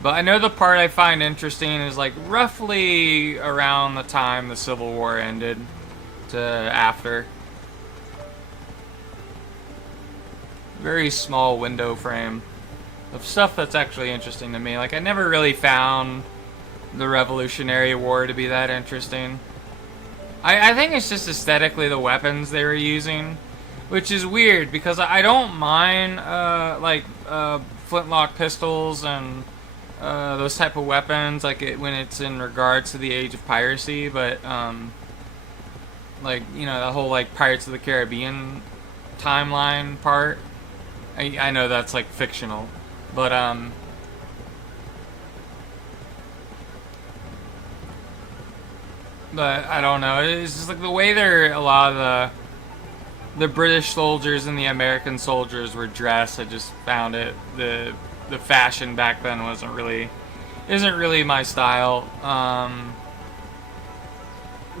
but I know the part I find interesting is like roughly around the time the Civil War ended to after. Very small window frame of stuff that's actually interesting to me. Like, I never really found the Revolutionary War to be that interesting. I think it's just aesthetically the weapons they were using, which is weird because I don't mind flintlock pistols and those type of weapons when it's in regards to the age of piracy, but like, you know, the whole like Pirates of the Caribbean timeline part. I know that's like fictional, but I don't know. It's just like the way a lot of the British soldiers and the American soldiers were dressed. I just found the fashion back then isn't really my style.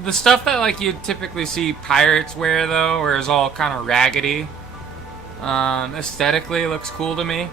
The stuff that like you'd typically see pirates wear though, where it's all kind of raggedy. Aesthetically, it looks cool to me.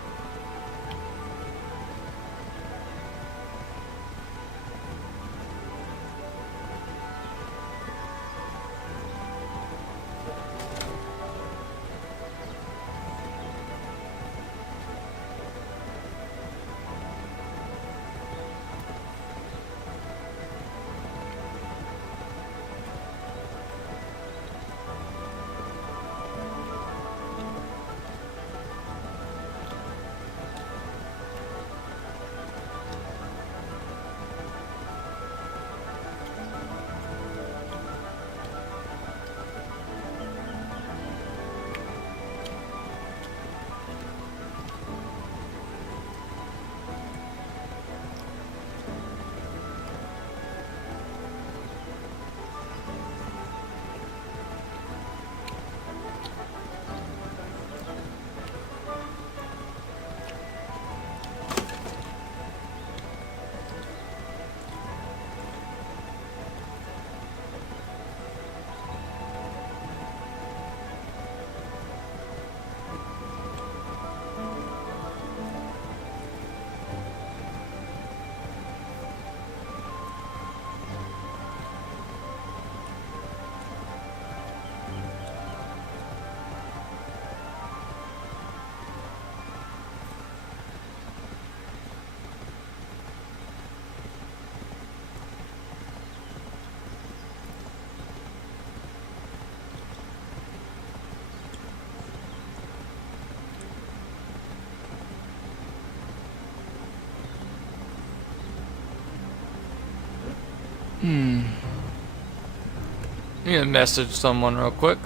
Need to message someone real quick.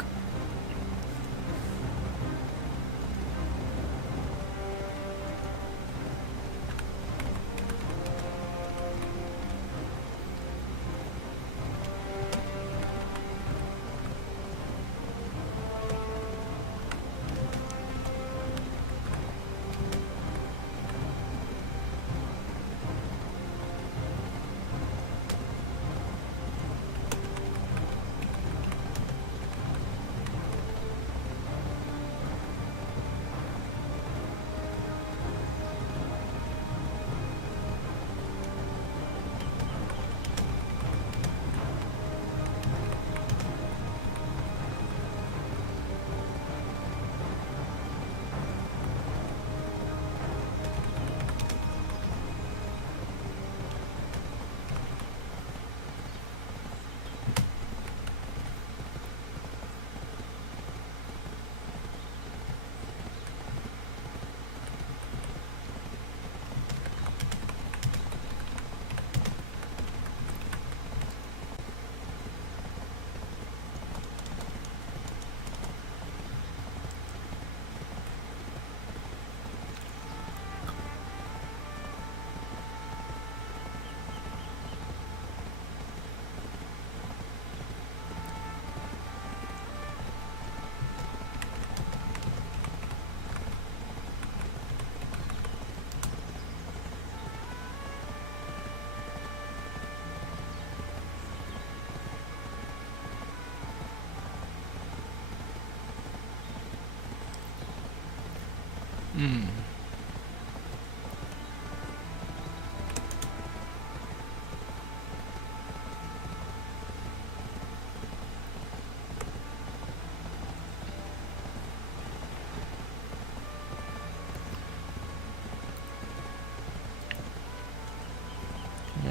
I'll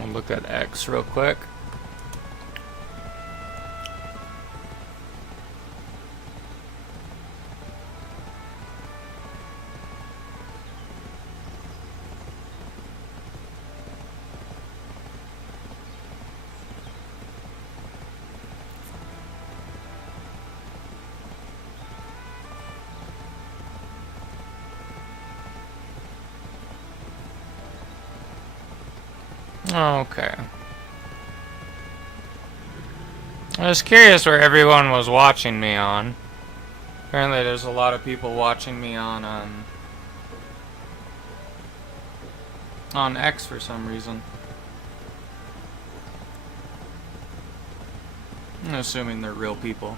look at X real quick. Okay. I was curious where everyone was watching me on. Apparently there's a lot of people watching me on X for some reason. I'm assuming they're real people.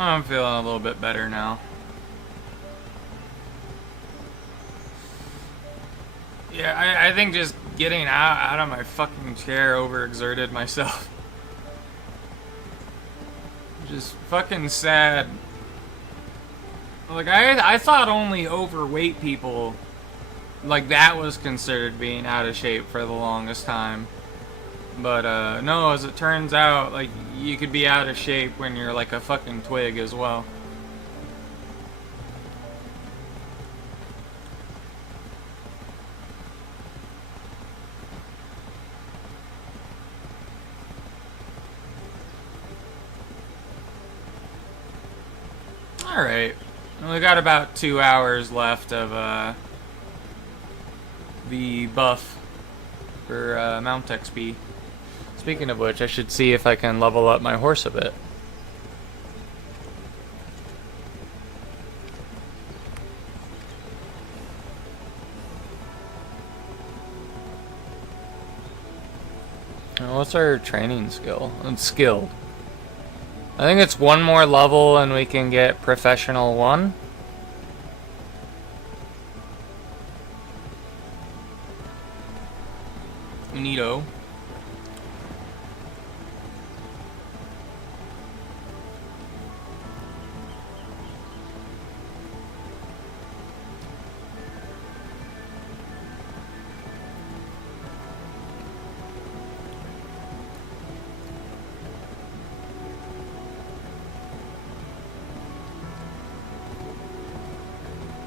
I'm feeling a little bit better now. Yeah, I think just getting out of my fucking chair overexerted myself. Just fucking sad. Like, I thought only overweight people, like, that was considered being out of shape for the longest time. But, no, as it turns out, like, you could be out of shape when you're like a fucking twig as well. Alright. We got about 2 hours left of, the buff for, Mount XP. Speaking of which, I should see if I can level up my horse a bit. What's our training skill? It's skilled. I think it's one more level and we can get professional 1. Neato.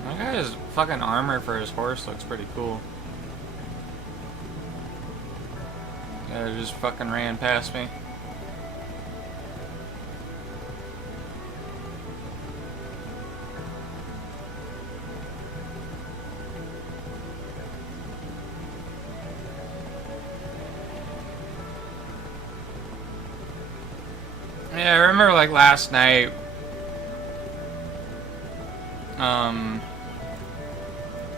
That guy's fucking armor for his horse looks pretty cool. Yeah, it just fucking ran past me. Yeah, I remember like last night,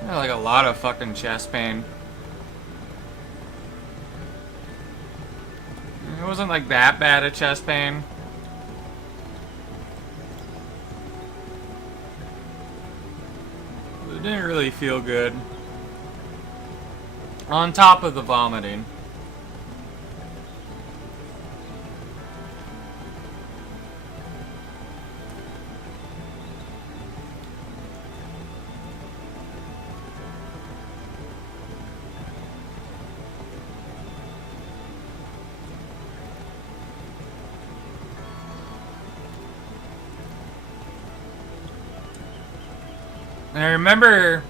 I had like a lot of fucking chest pain. It wasn't like that bad of chest pain. It didn't really feel good. On top of the vomiting. And I remember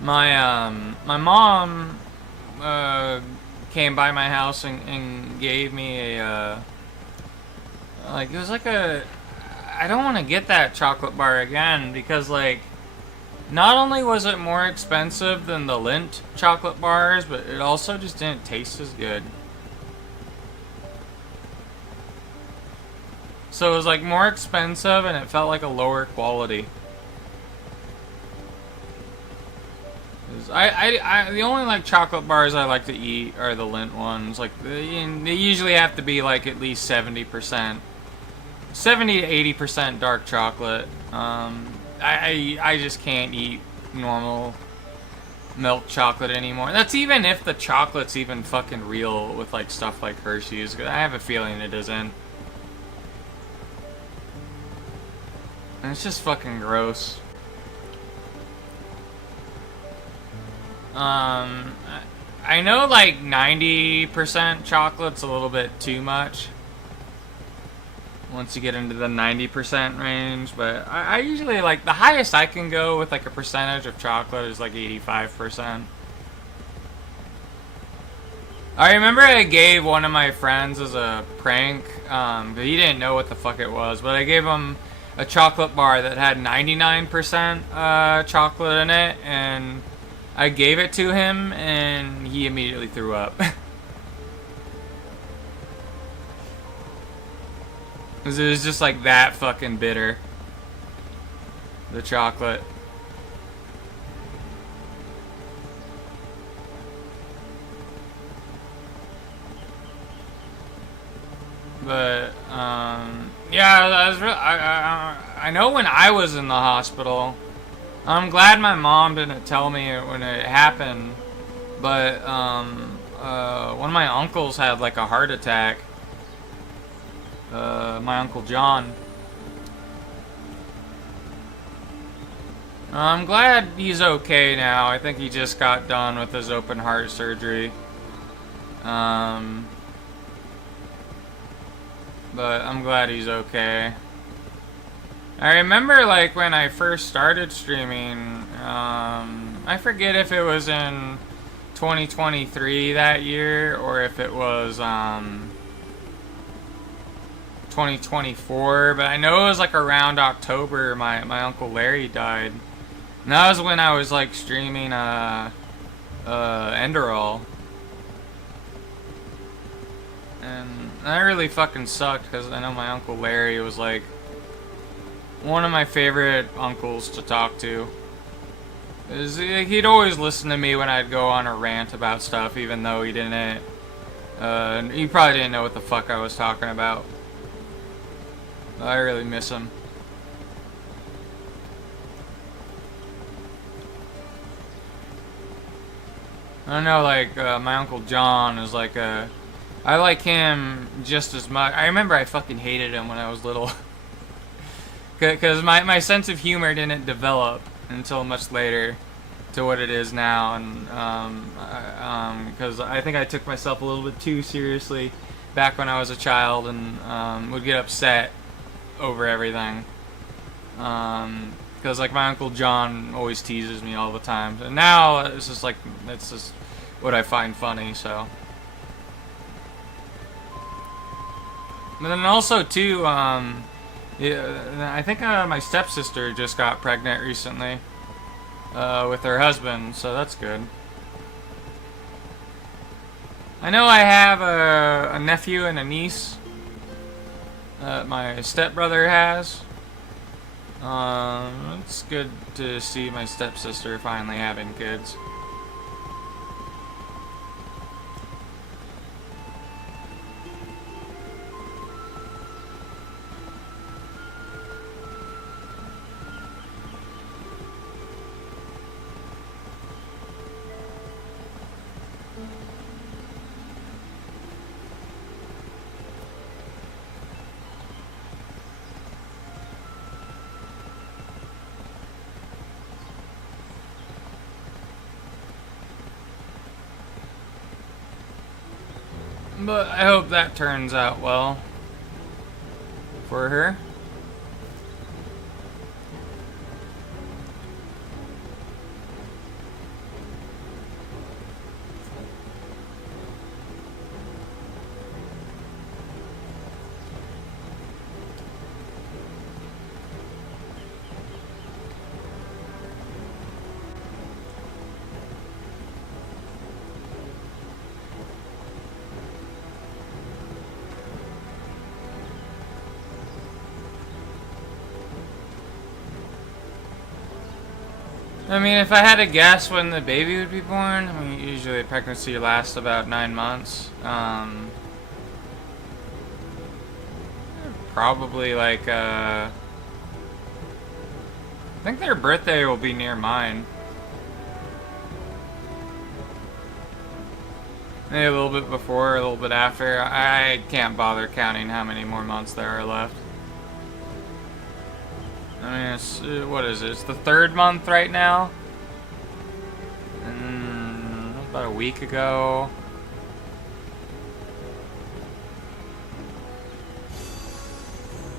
My mom came by my house and gave me a like, it was like a, I don't want to get that chocolate bar again because, like, not only was it more expensive than the Lindt chocolate bars, but it also just didn't taste as good. So it was like more expensive and it felt like a lower quality. The only like chocolate bars I like to eat are the Lindt ones. Like they usually have to be like at least 70%, 70 to 80% dark chocolate. I just can't eat normal milk chocolate anymore. That's even if the chocolate's even fucking real with like stuff like Hershey's. 'Cause I have a feeling it isn't. And it's just fucking gross. I know like 90% chocolate's a little bit too much once you get into the 90% range, but I usually like, the highest I can go with like a percentage of chocolate is like 85%. I remember I gave one of my friends as a prank, but he didn't know what the fuck it was, but I gave him a chocolate bar that had 99% chocolate in it, and I gave it to him, and he immediately threw up. It was just like that fucking bitter. The chocolate. But, yeah, I know when I was in the hospital, I'm glad my mom didn't tell me when it happened, but one of my uncles had like a heart attack. My Uncle John. I'm glad he's okay now. I think he just got done with his open heart surgery. But I'm glad he's okay. I remember like when I first started streaming, I forget if it was in 2023 that year or if it was 2024, but I know it was like around October my Uncle Larry died. And that was when I was like streaming Enderall. And that really fucking sucked because I know my Uncle Larry was like one of my favorite uncles to talk to. He'd always listen to me when I'd go on a rant about stuff, even though he didn't. He probably didn't know what the fuck I was talking about. I really miss him. I don't know, like, my Uncle John is like a... I like him just as much. I remember I fucking hated him when I was little. Because my sense of humor didn't develop until much later to what it is now. And, because I think I took myself a little bit too seriously back when I was a child and would get upset over everything. Because, like, my Uncle John always teases me all the time. And now, it's just, like, that's just what I find funny, so. But then also, too, yeah, I think my stepsister just got pregnant recently with her husband, so that's good. I know I have a nephew and a niece that my stepbrother has. It's good to see my stepsister finally having kids. But I hope that turns out well for her. I mean, if I had to guess when the baby would be born, I mean, usually a pregnancy lasts about 9 months. Probably like, I think their birthday will be near mine. Maybe a little bit before, a little bit after. I can't bother counting how many more months there are left. I mean, it's, what is it? It's the 3rd month right now. About a week ago.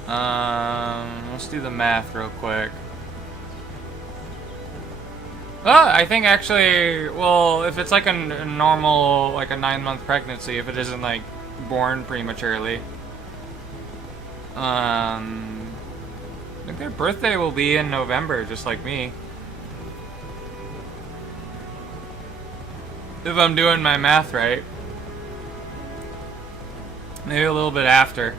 Let's do the math real quick. I think actually, well, if it's like a normal, like a 9-month pregnancy, if it isn't like born prematurely, I think their birthday will be in November, just like me. If I'm doing my math right. Maybe a little bit after.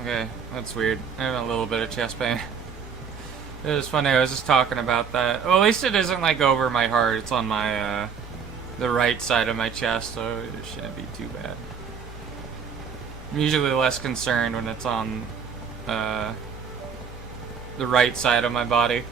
Okay, that's weird. I have a little bit of chest pain. It was funny, I was just talking about that. Well, at least it isn't like over my heart, it's on my, the right side of my chest, so it shouldn't be too bad. I'm usually less concerned when it's on, the right side of my body.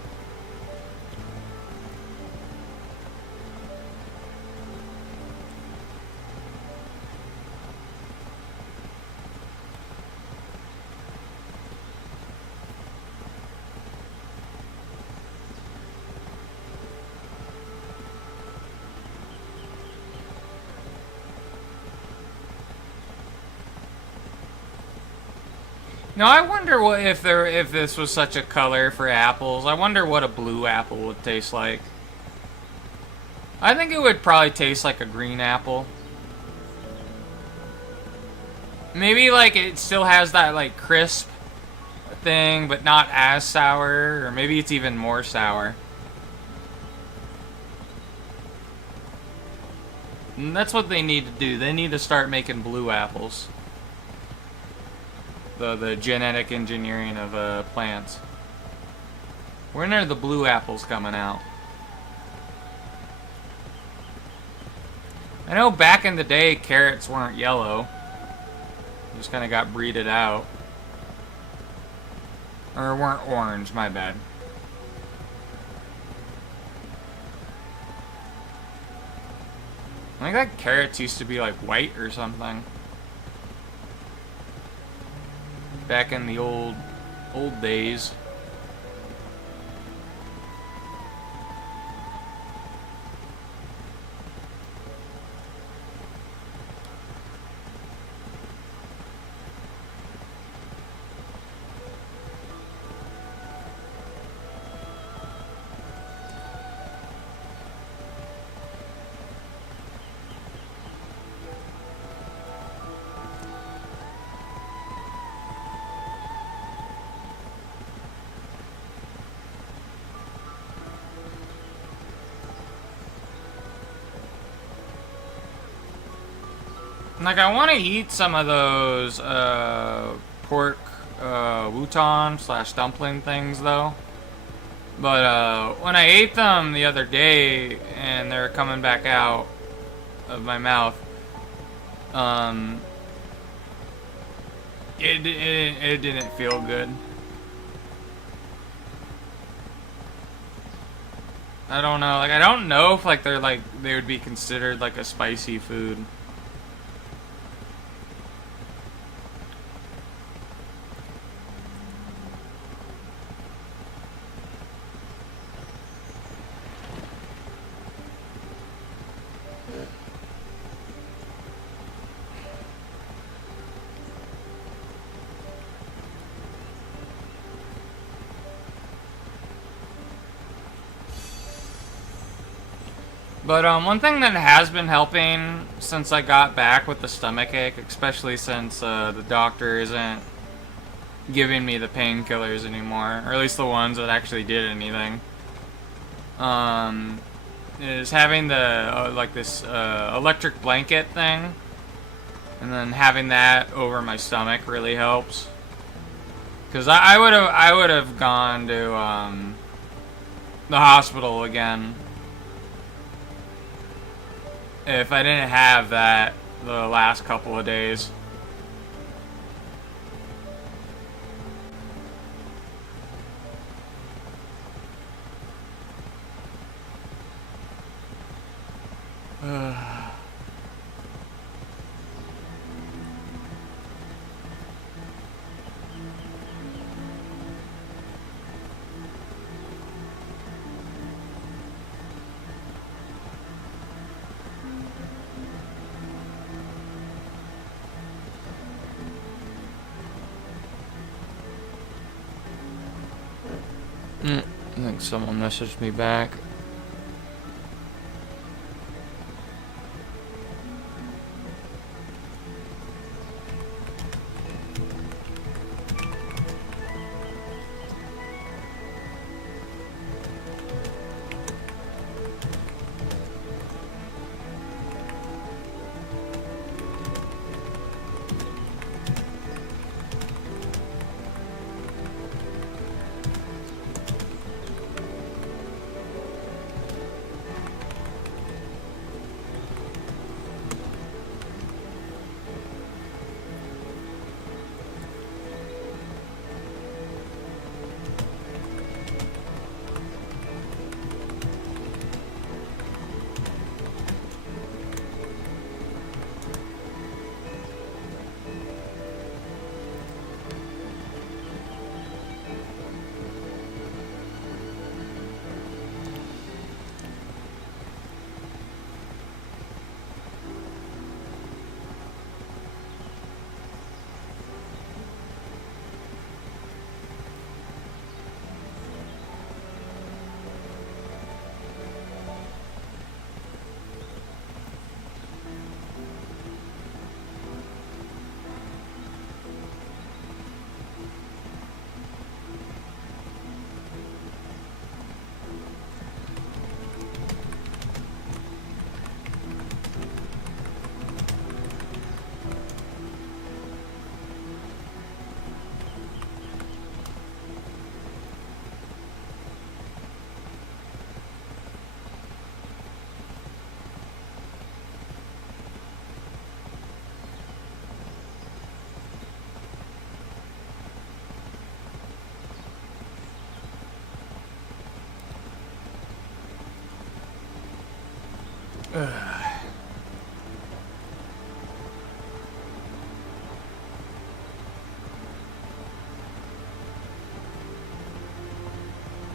Now I wonder what if this was such a color for apples. I wonder what a blue apple would taste like. I think it would probably taste like a green apple. Maybe like it still has that like crisp thing, but not as sour, or maybe it's even more sour. And that's what they need to do. They need to start making blue apples. The genetic engineering of plants. When are the blue apples coming out? I know back in the day carrots weren't yellow. Just kind of got breeded out. Or weren't orange, my bad. I think that carrots used to be like white or something. Back in the old days. Like, I want to eat some of those, pork, wonton / dumpling things, though. But, when I ate them the other day, and they're coming back out of my mouth, it didn't feel good. I don't know. Like, I don't know if like they would be considered like a spicy food. But one thing that has been helping since I got back with the stomach ache, especially since the doctor isn't giving me the painkillers anymore, or at least the ones that actually did anything, is having the like this electric blanket thing, and then having that over my stomach really helps. Cause I would have gone to the hospital again if I didn't have that the last couple of days. I think someone messaged me back.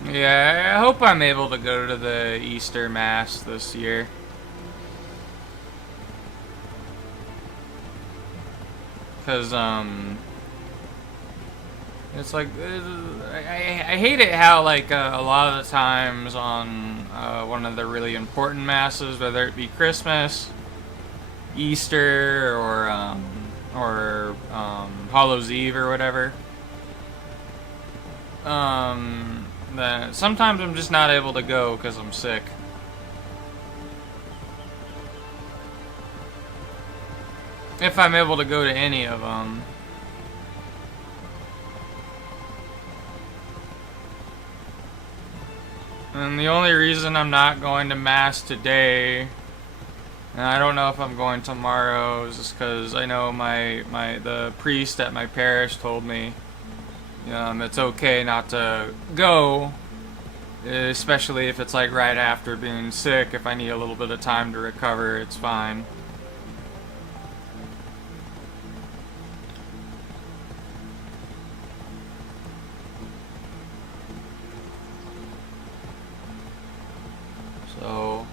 Yeah, I hope I'm able to go to the Easter Mass this year. Cause it's like I hate it how like a lot of the times on one of the really important masses, whether it be Christmas, Easter, or Hallows Eve or whatever, that sometimes I'm just not able to go because I'm sick. If I'm able to go to any of them. And the only reason I'm not going to Mass today, and I don't know if I'm going tomorrow, is just because I know the priest at my parish told me it's okay not to go Especially if it's like right after being sick. If I need a little bit of time to recover, it's fine. So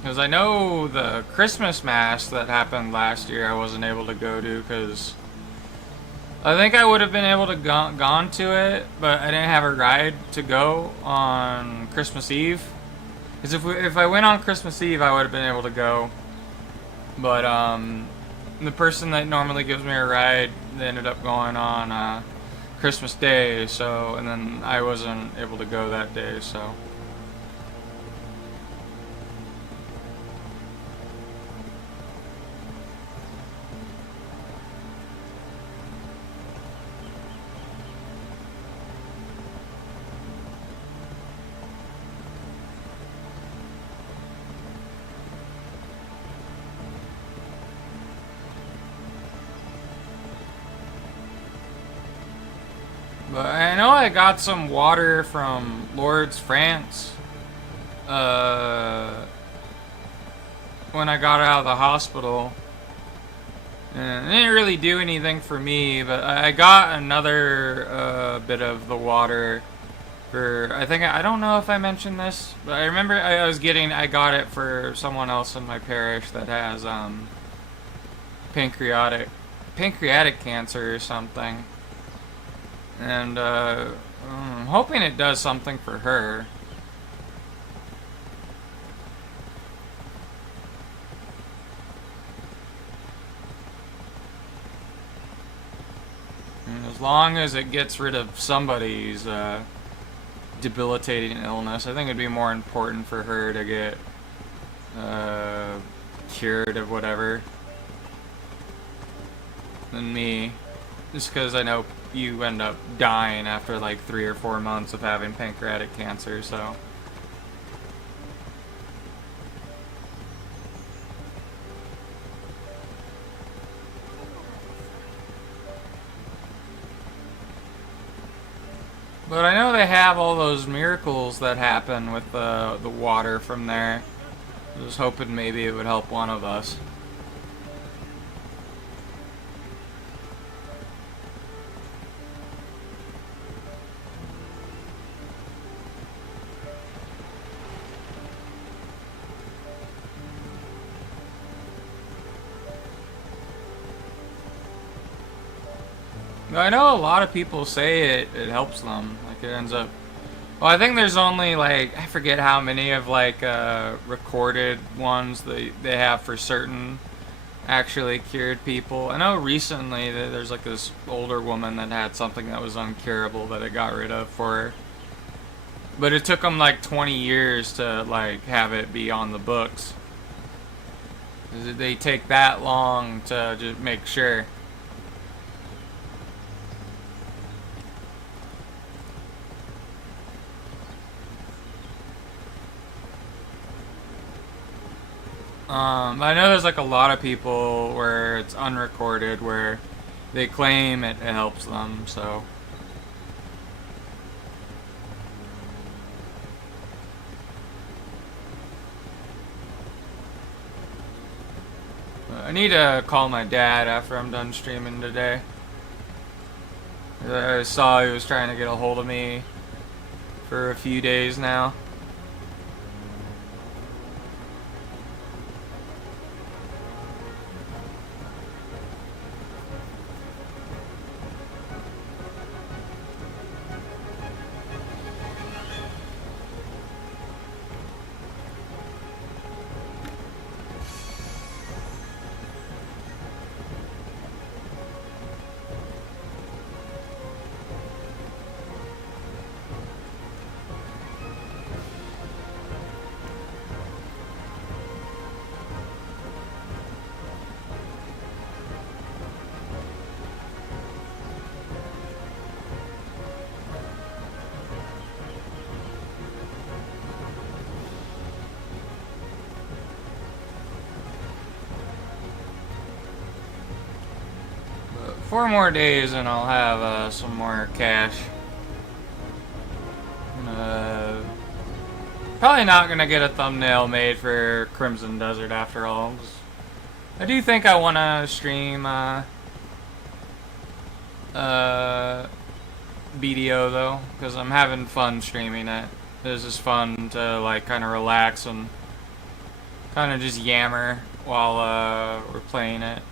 because I know the Christmas Mass that happened last year I wasn't able to go to because I think I would have been able to gone to it, but I didn't have a ride to go on Christmas Eve. Because if I went on Christmas Eve, I would have been able to go. But the person that normally gives me a ride, they ended up going on Christmas Day, so, and then I wasn't able to go that day, so. But I know I got some water from Lord's France when I got out of the hospital. And it didn't really do anything for me, but I got another bit of the water for, I don't know if I mentioned this, but I remember I got it for someone else in my parish that has pancreatic cancer or something. And I'm hoping it does something for her. And as long as it gets rid of somebody's debilitating illness, I think it'd be more important for her to get cured of whatever than me. Just because I know you end up dying after like 3 or 4 months of having pancreatic cancer, so. But I know they have all those miracles that happen with the water from there. I was hoping maybe it would help one of us. I know a lot of people say it helps them. Like it ends up. Well, I think there's only like I forget how many of like recorded ones they have for certain actually cured people. I know recently that there's like this older woman that had something that was uncurable that it got rid of for her. But it took them like 20 years to like have it be on the books. They take that long to just make sure. I know there's like a lot of people where it's unrecorded where they claim it helps them, so. I need to call my dad after I'm done streaming today. I saw he was trying to get a hold of me for a few days now. 4 more days and I'll have some more cash. Probably not gonna get a thumbnail made for Crimson Desert after all. I do think I want to stream BDO though, because I'm having fun streaming it. It's just fun to like kind of relax and kind of just yammer while we're playing it.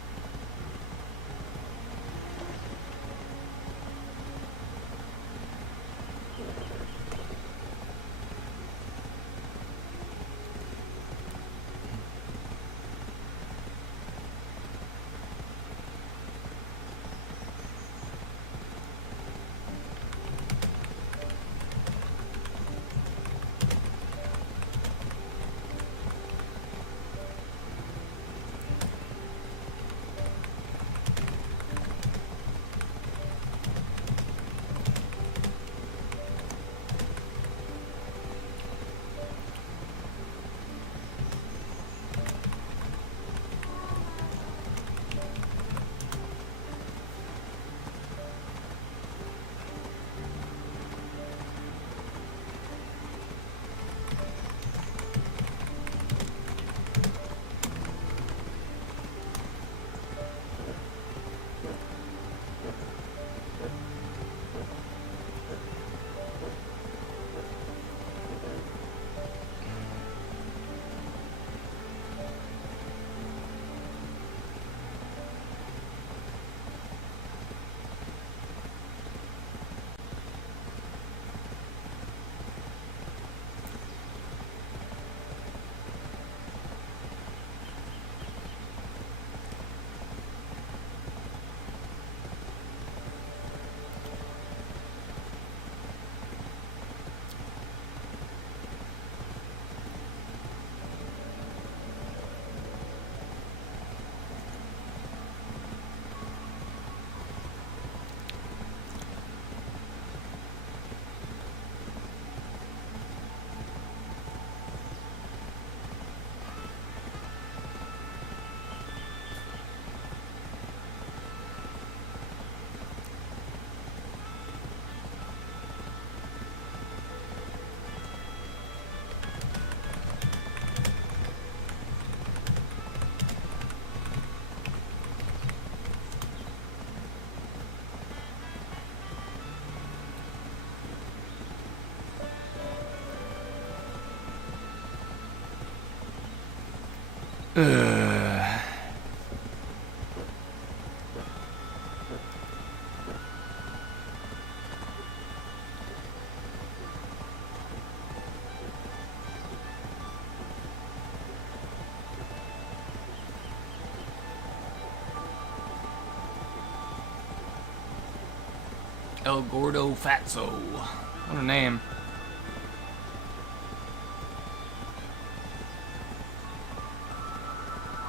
El Gordo Fatso. What a name.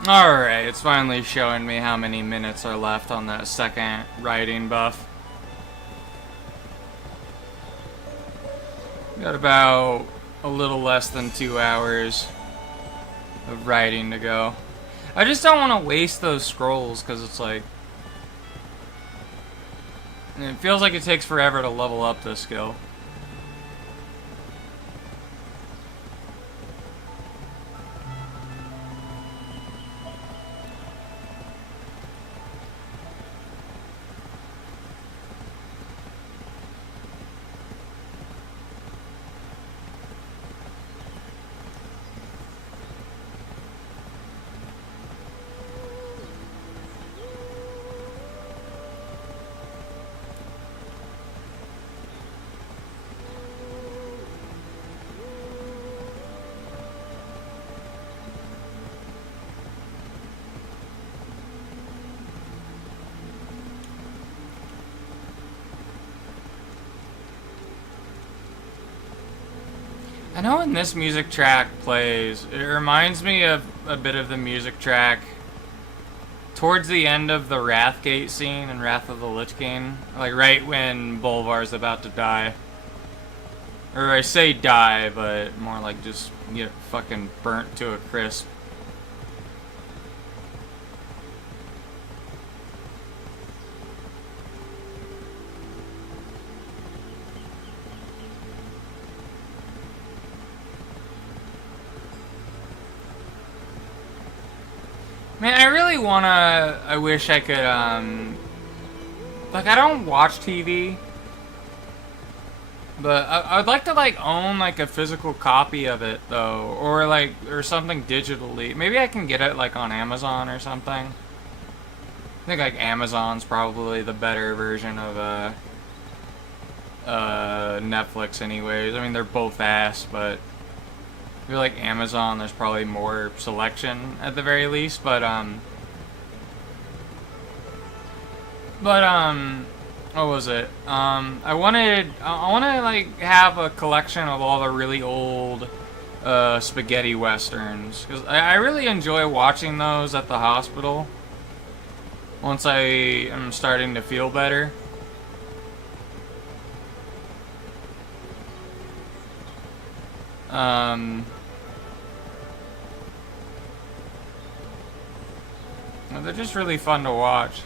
Alright, it's finally showing me how many minutes are left on that second writing buff. Got about a little less than 2 hours of writing to go. I just don't want to waste those scrolls because it's like... it feels like it takes forever to level up this skill. I know when this music track plays, it reminds me of a bit of the music track towards the end of the Wrathgate scene in Wrath of the Lich King. Like right when Bolvar's about to die. Or I say die, but more like just get fucking burnt to a crisp. Man, I really wanna. I wish I could. Like, I don't watch TV, but I'd like to like own like a physical copy of it though, or like or something digitally. Maybe I can get it like on Amazon or something. I think like Amazon's probably the better version of Netflix, anyways. I mean, they're both ass, but I feel like Amazon, there's probably more selection at the very least, but what was it? I wanted to like have a collection of all the really old spaghetti westerns, because I really enjoy watching those at the hospital once I am starting to feel better. They're just really fun to watch.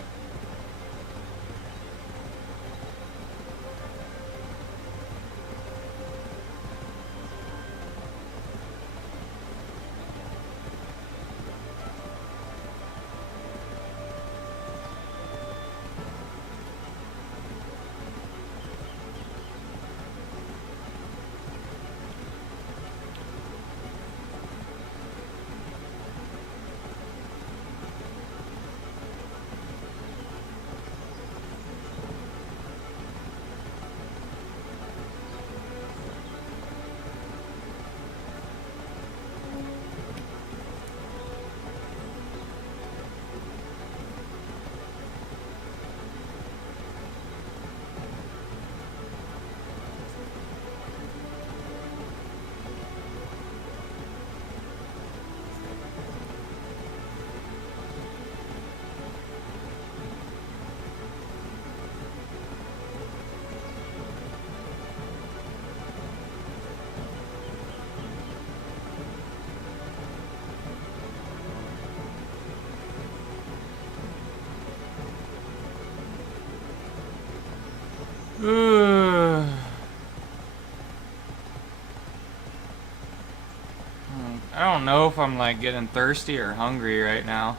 I don't know if I'm like getting thirsty or hungry right now.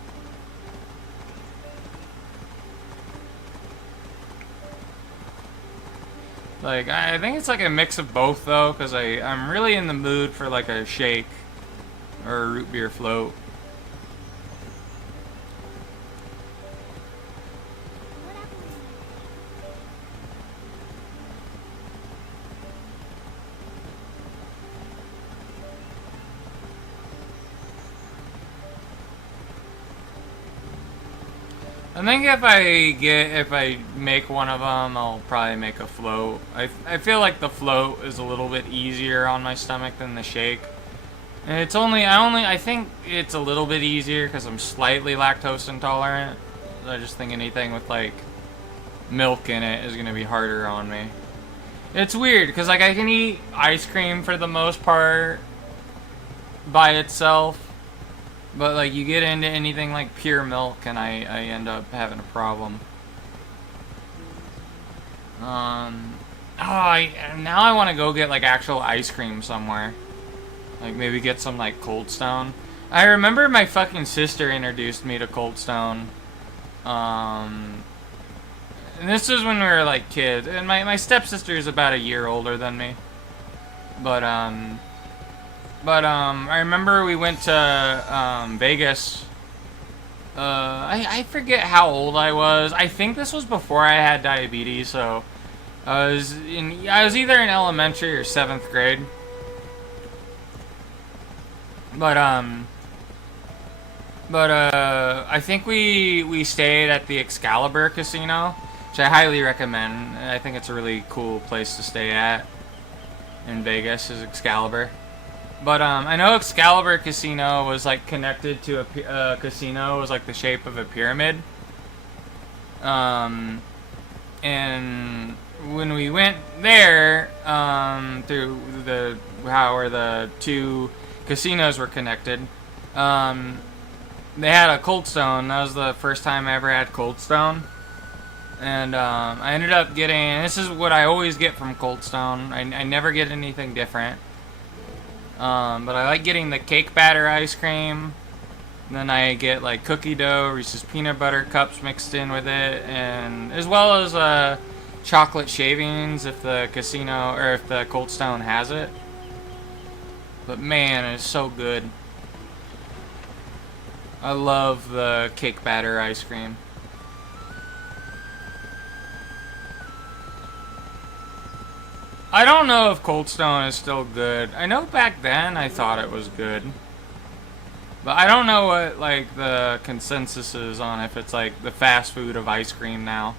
Like, I think it's like a mix of both though, because I'm really in the mood for like a shake or a root beer float. I think if I make one of them, I'll probably make a float. I feel like the float is a little bit easier on my stomach than the shake. And it's I think it's a little bit easier because I'm slightly lactose intolerant. I just think anything with like milk in it is gonna be harder on me. It's weird because like I can eat ice cream for the most part by itself. But, like, you get into anything like pure milk, and I end up having a problem. Now I want to go get, like, actual ice cream somewhere. Like, maybe get some, like, Cold Stone. I remember my fucking sister introduced me to Cold Stone. And this was when we were, like, kids. And my stepsister is about a year older than me. But, I remember we went to Vegas. I forget how old I was. I think this was before I had diabetes, so I was either in elementary or 7th grade. But I think we stayed at the Excalibur Casino, which I highly recommend. I think it's a really cool place to stay at in Vegas, is Excalibur. But I know Excalibur Casino was like connected to a casino. It was like the shape of a pyramid. And when we went there, through where the two casinos were connected, they had a Cold Stone. That was the first time I ever had Cold Stone. And I ended up getting, this is what I always get from Cold Stone. I never get anything different. But I like getting the cake batter ice cream. Then I get like cookie dough, Reese's peanut butter cups mixed in with it, and as well as chocolate shavings if the casino or if the Cold Stone has it. But man, it's so good. I love the cake batter ice cream. I don't know if Cold Stone is still good. I know back then I thought it was good. But I don't know what like the consensus is on if it's like the fast food of ice cream now.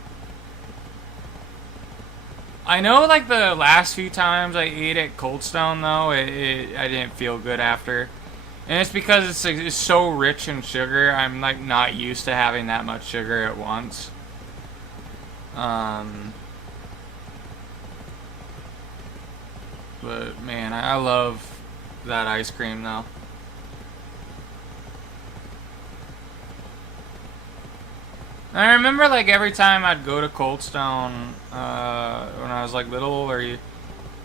I know like the last few times I ate at Cold Stone though, I didn't feel good after. And it's because it's so rich in sugar, I'm like not used to having that much sugar at once. But man, I love that ice cream though. I remember like every time I'd go to Cold Stone when I was like little or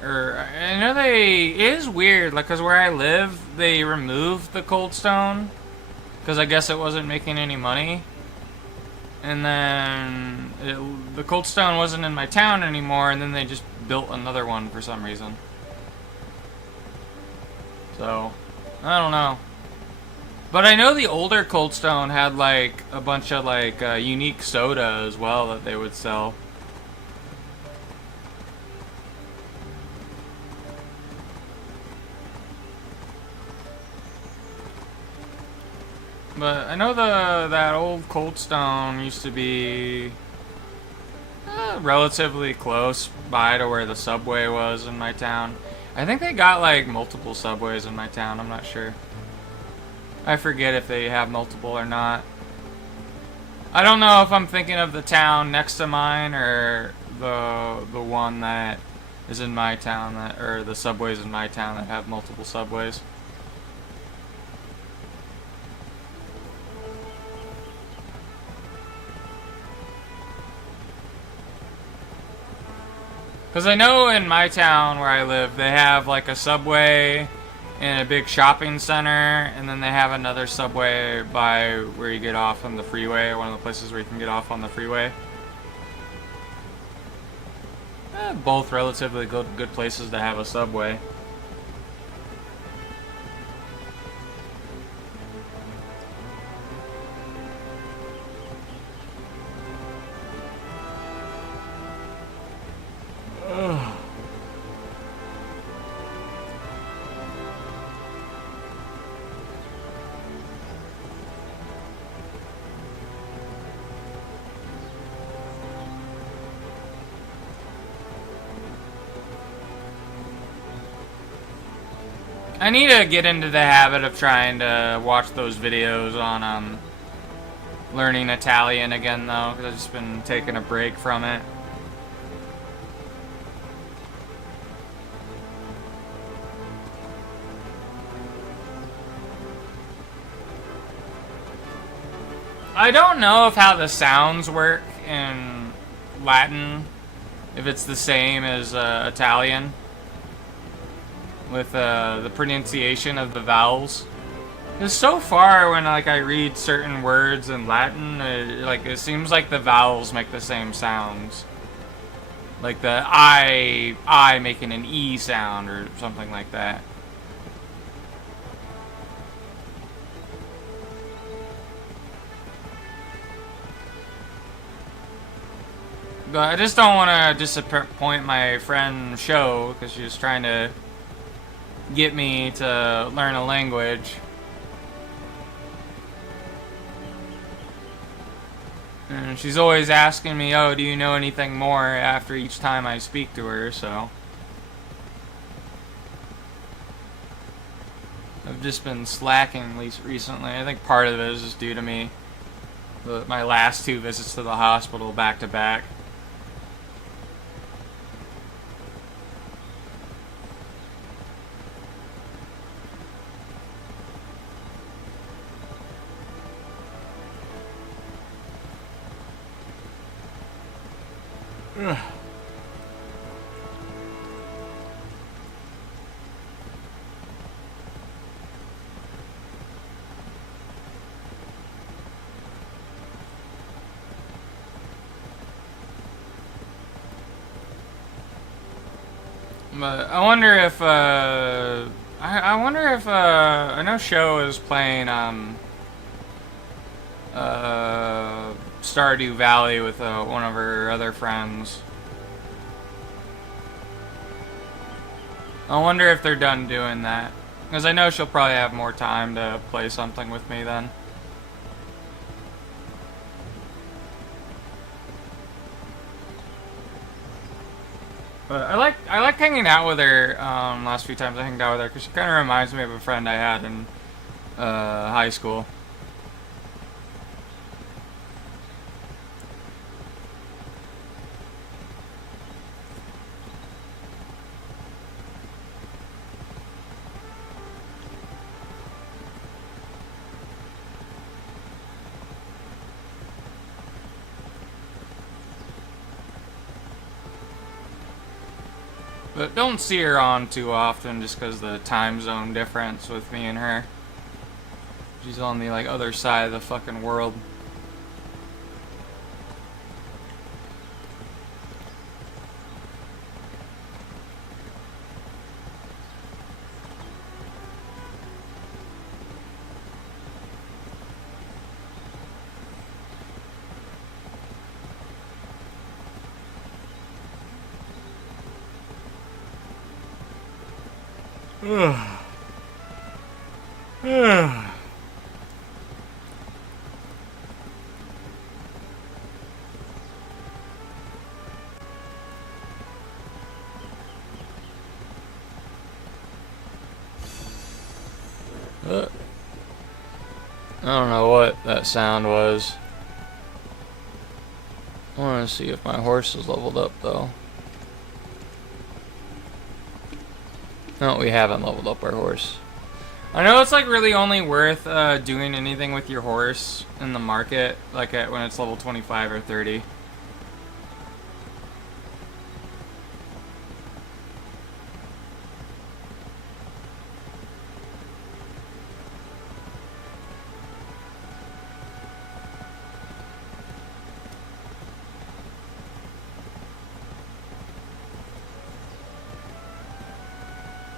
I know it is weird like cuz where I live they removed the Cold Stone cuz I guess it wasn't making any money. And then the Cold Stone wasn't in my town anymore and then they just built another one for some reason. So, I don't know. But I know the older Cold Stone had like a bunch of like unique soda as well that they would sell. But I know that old Cold Stone used to be relatively close by to where the Subway was in my town. I think they got like multiple Subways in my town, I'm not sure. I forget if they have multiple or not. I don't know if I'm thinking of the town next to mine or the one that is in my town or the Subways in my town that have multiple Subways. Because I know in my town where I live, they have like a Subway in a big shopping center, and then they have another Subway by where you get off on the freeway, one of the places where you can get off on the freeway. Both relatively good places to have a Subway. I need to get into the habit of trying to watch those videos on learning Italian again, though, because I've just been taking a break from it. I don't know if how the sounds work in Latin, if it's the same as Italian. With the pronunciation of the vowels. Because so far when like I read certain words in Latin, it seems like the vowels make the same sounds. Like the I making an E sound or something like that. But I just don't want to disappoint my friend Sho because she was trying to get me to learn a language. And she's always asking me, oh, do you know anything more after each time I speak to her, so I've just been slacking at least recently. I think part of it is just due to me my last 2 visits to the hospital back to back. Ugh. But I wonder if I wonder if I know Show is playing Stardew Valley with one of her other friends. I wonder if they're done doing that, because I know she'll probably have more time to play something with me then. But I like hanging out with her. Last few times I hanged out with her, because she kind of reminds me of a friend I had in high school. But don't see her on too often just because the time zone difference with me and her. She's on the like other side of the fucking world. I don't know what that sound was. I want to see if my horse is leveled up though. No, we haven't leveled up our horse. I know it's like really only worth doing anything with your horse in the market, like when it's level 25 or 30.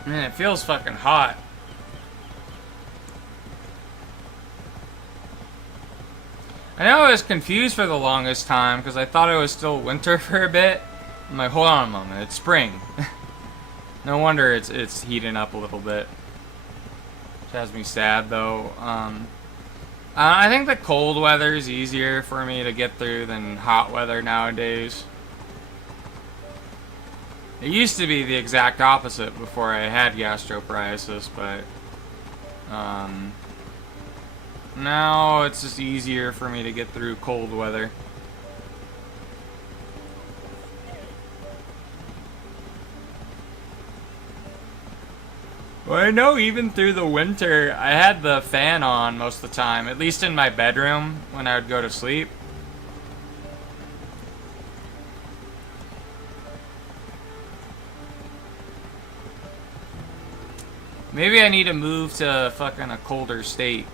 Man, it feels fucking hot. I know I was confused for the longest time because I thought it was still winter for a bit. I'm like, hold on a moment, it's spring. No wonder it's heating up a little bit. Which has me sad though. I think the cold weather is easier for me to get through than hot weather nowadays. It used to be the exact opposite before I had gastroparesis, but now it's just easier for me to get through cold weather. Well, I know even through the winter, I had the fan on most of the time, at least in my bedroom when I would go to sleep. Maybe I need to move to fucking a colder state.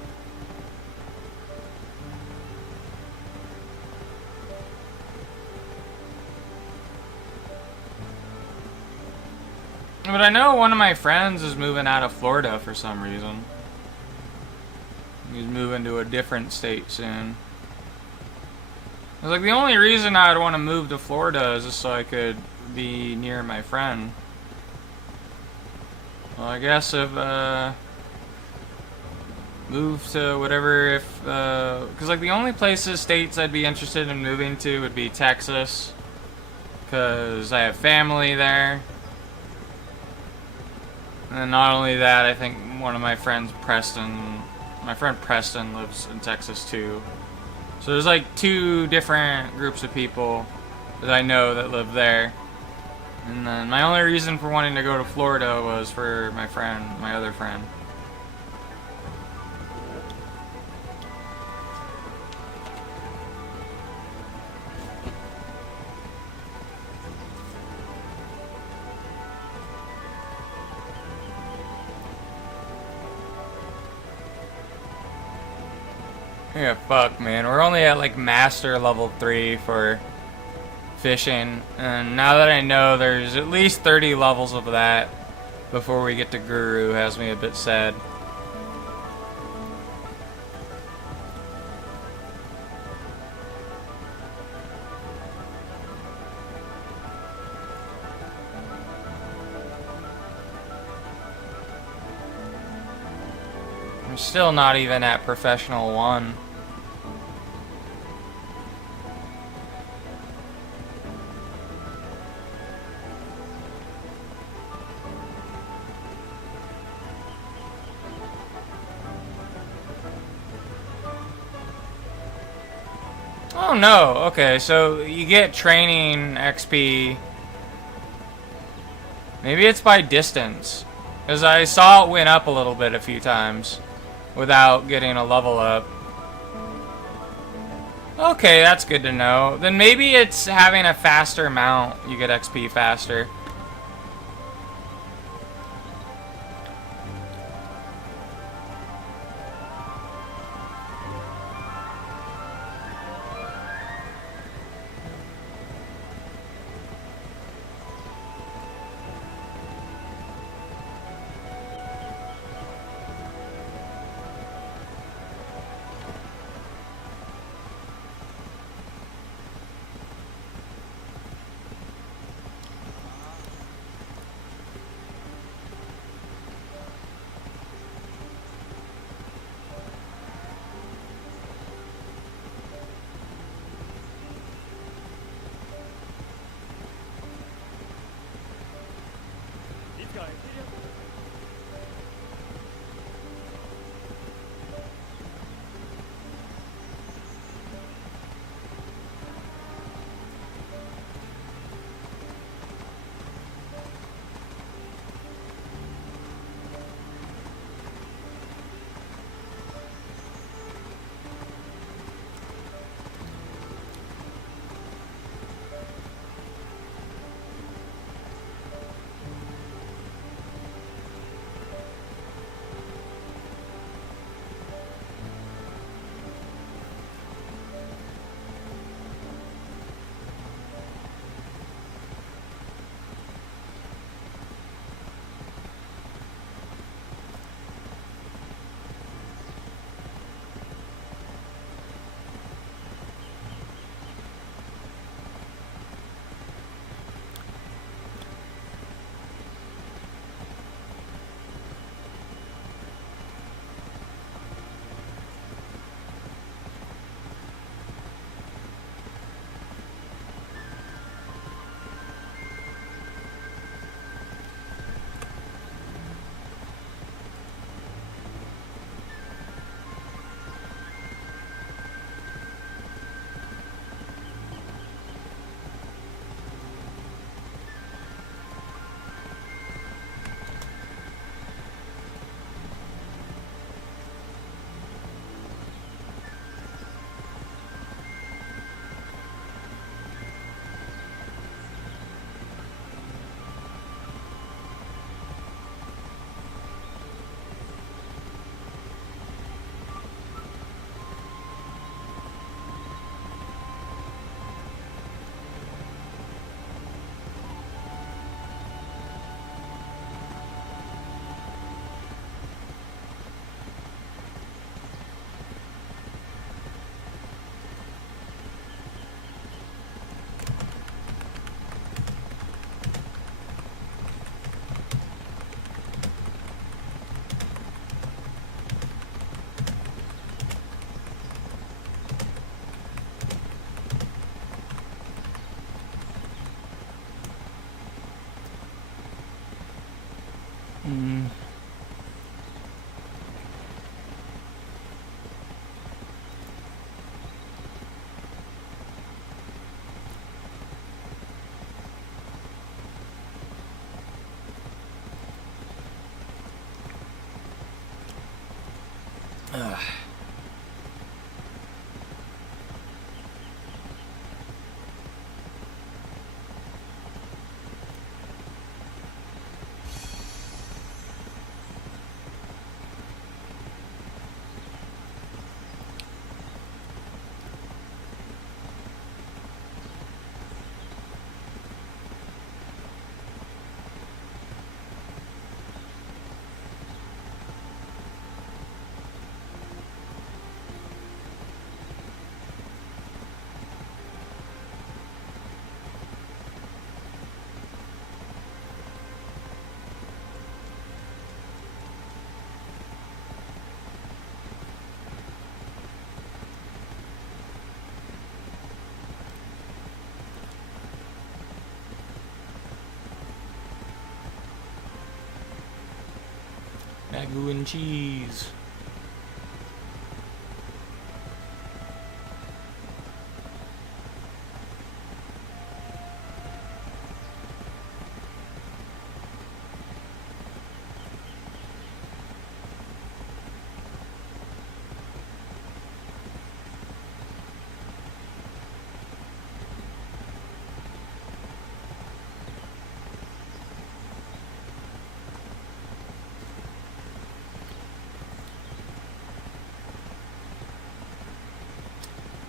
But I know one of my friends is moving out of Florida for some reason. He's moving to a different state soon. I was like, the only reason I would want to move to Florida is just so I could be near my friend. Well, I guess if, move to whatever, because, like, the only states I'd be interested in moving to would be Texas, because I have family there. And then not only that, I think one of my friends, my friend Preston lives in Texas, too. So there's, like, 2 different groups of people that I know that live there. And then my only reason for wanting to go to Florida was for my friend, my other friend. Yeah, fuck, man. We're only at, like, Master level 3 for fishing, and now that I know there's at least 30 levels of that before we get to Guru has me a bit sad. I'm still not even at Professional 1. Oh no, okay, so you get training XP. Maybe it's by distance. Because I saw it went up a little bit a few times without getting a level up. Okay, that's good to know. Then maybe it's having a faster mount, you get XP faster. These guys, Wagyu and cheese.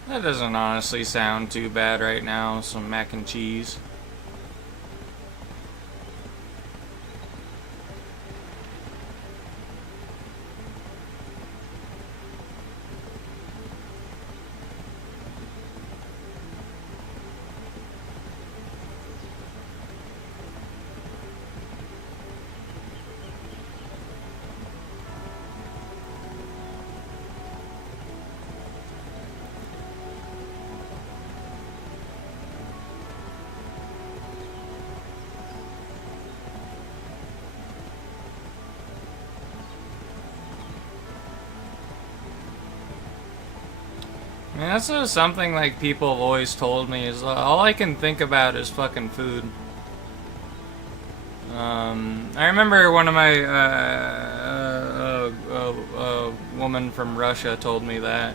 That doesn't honestly sound too bad right now. Some mac and cheese. I mean, that's just something like people have always told me is all I can think about is fucking food. I remember one of my woman from Russia told me that.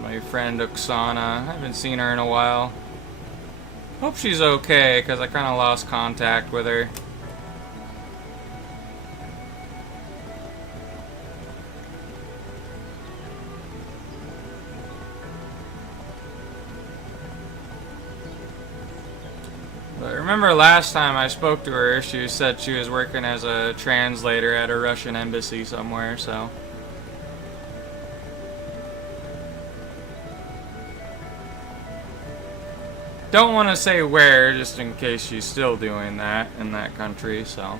My friend Oksana, I haven't seen her in a while. Hope she's okay, because I kind of lost contact with her. But I remember last time I spoke to her, she said she was working as a translator at a Russian embassy somewhere, so. Don't want to say where, just in case she's still doing that in that country, so.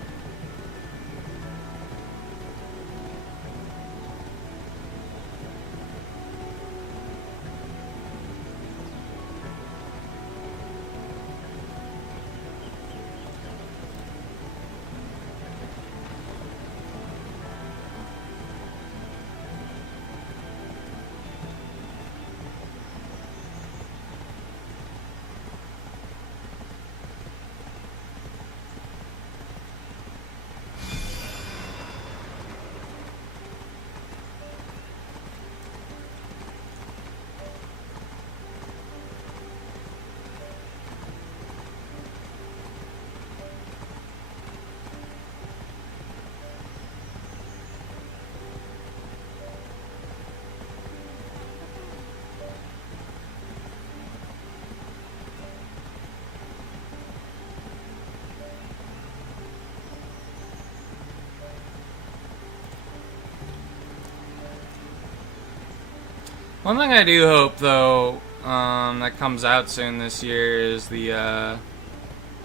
One thing I do hope, though, that comes out soon this year is the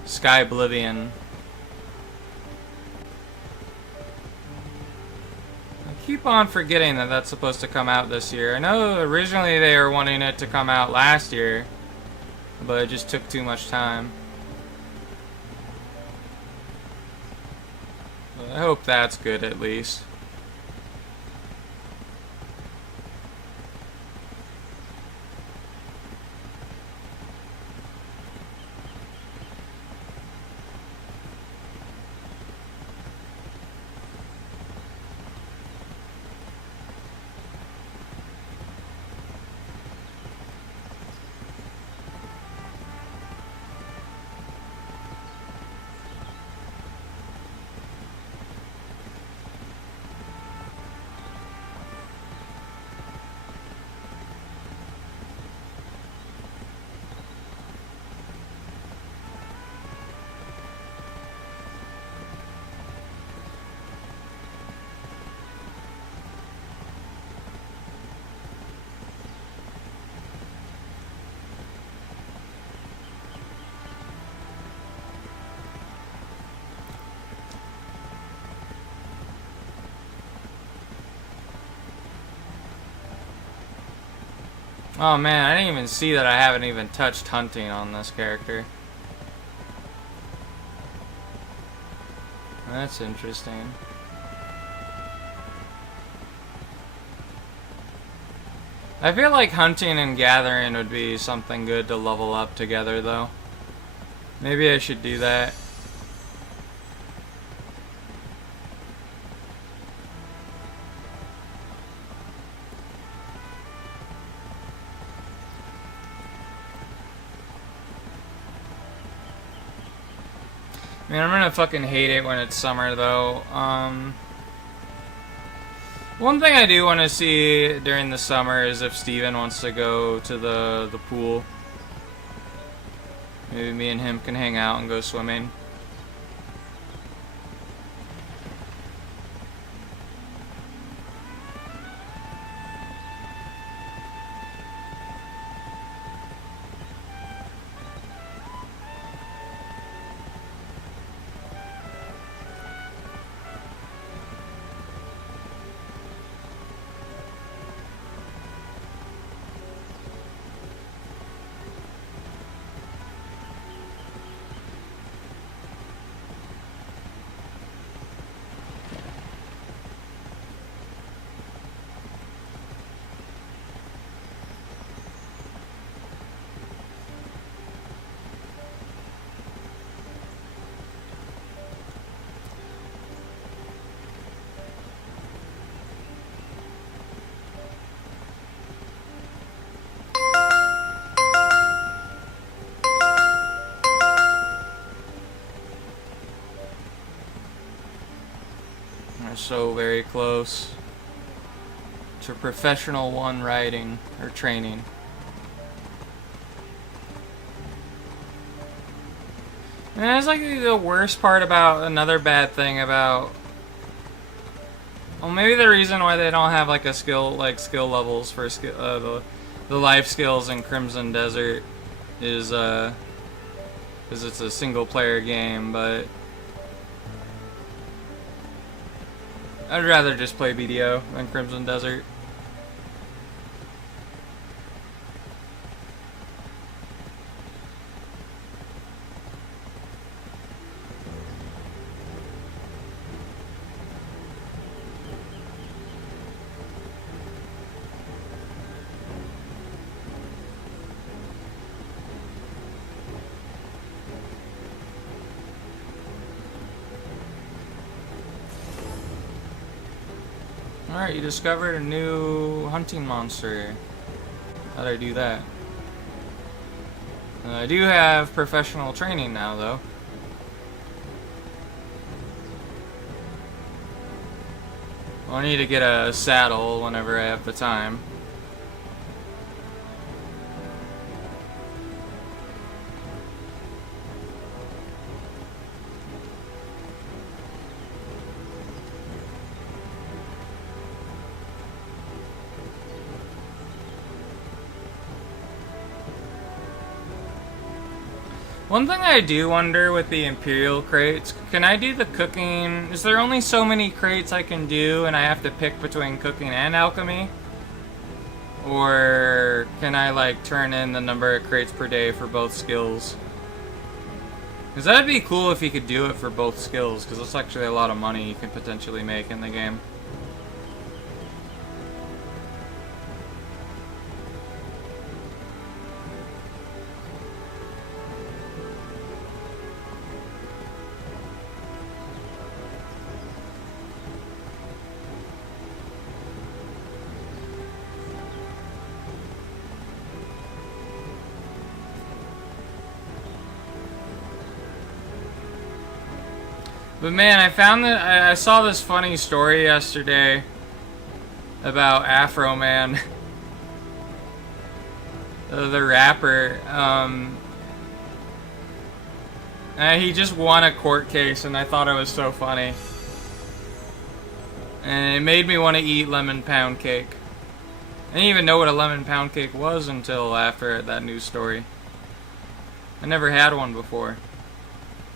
Sky Oblivion. I keep on forgetting that that's supposed to come out this year. I know originally they were wanting it to come out last year, but it just took too much time. But I hope that's good at least. Oh man, I didn't even see that I haven't even touched hunting on this character. That's interesting. I feel like hunting and gathering would be something good to level up together though. Maybe I should do that. Man, I'm gonna fucking hate it when it's summer though. One thing I do want to see during the summer is if Steven wants to go to the pool. Maybe me and him can hang out and go swimming. So very close to professional one riding or training. And that's like the worst part about another bad thing about. Well, maybe the reason why they don't have like a skill levels for the life skills in Crimson Desert is because it's a single player game, but. I'd rather just play BDO than Crimson Desert. Alright, you discovered a new hunting monster. How'd I do that? I do have professional training now, though. I'll need to get a saddle whenever I have the time. One thing I do wonder with the Imperial crates, can I do the cooking? Is there only so many crates I can do and I have to pick between cooking and alchemy? Or can I like turn in the number of crates per day for both skills? Because that'd be cool if you could do it for both skills, because that's actually a lot of money you can potentially make in the game. But man, I found that I saw this funny story yesterday about Afro Man, the rapper. He just won a court case, and I thought it was so funny, and it made me want to eat lemon pound cake. I didn't even know what a lemon pound cake was until after that news story. I never had one before.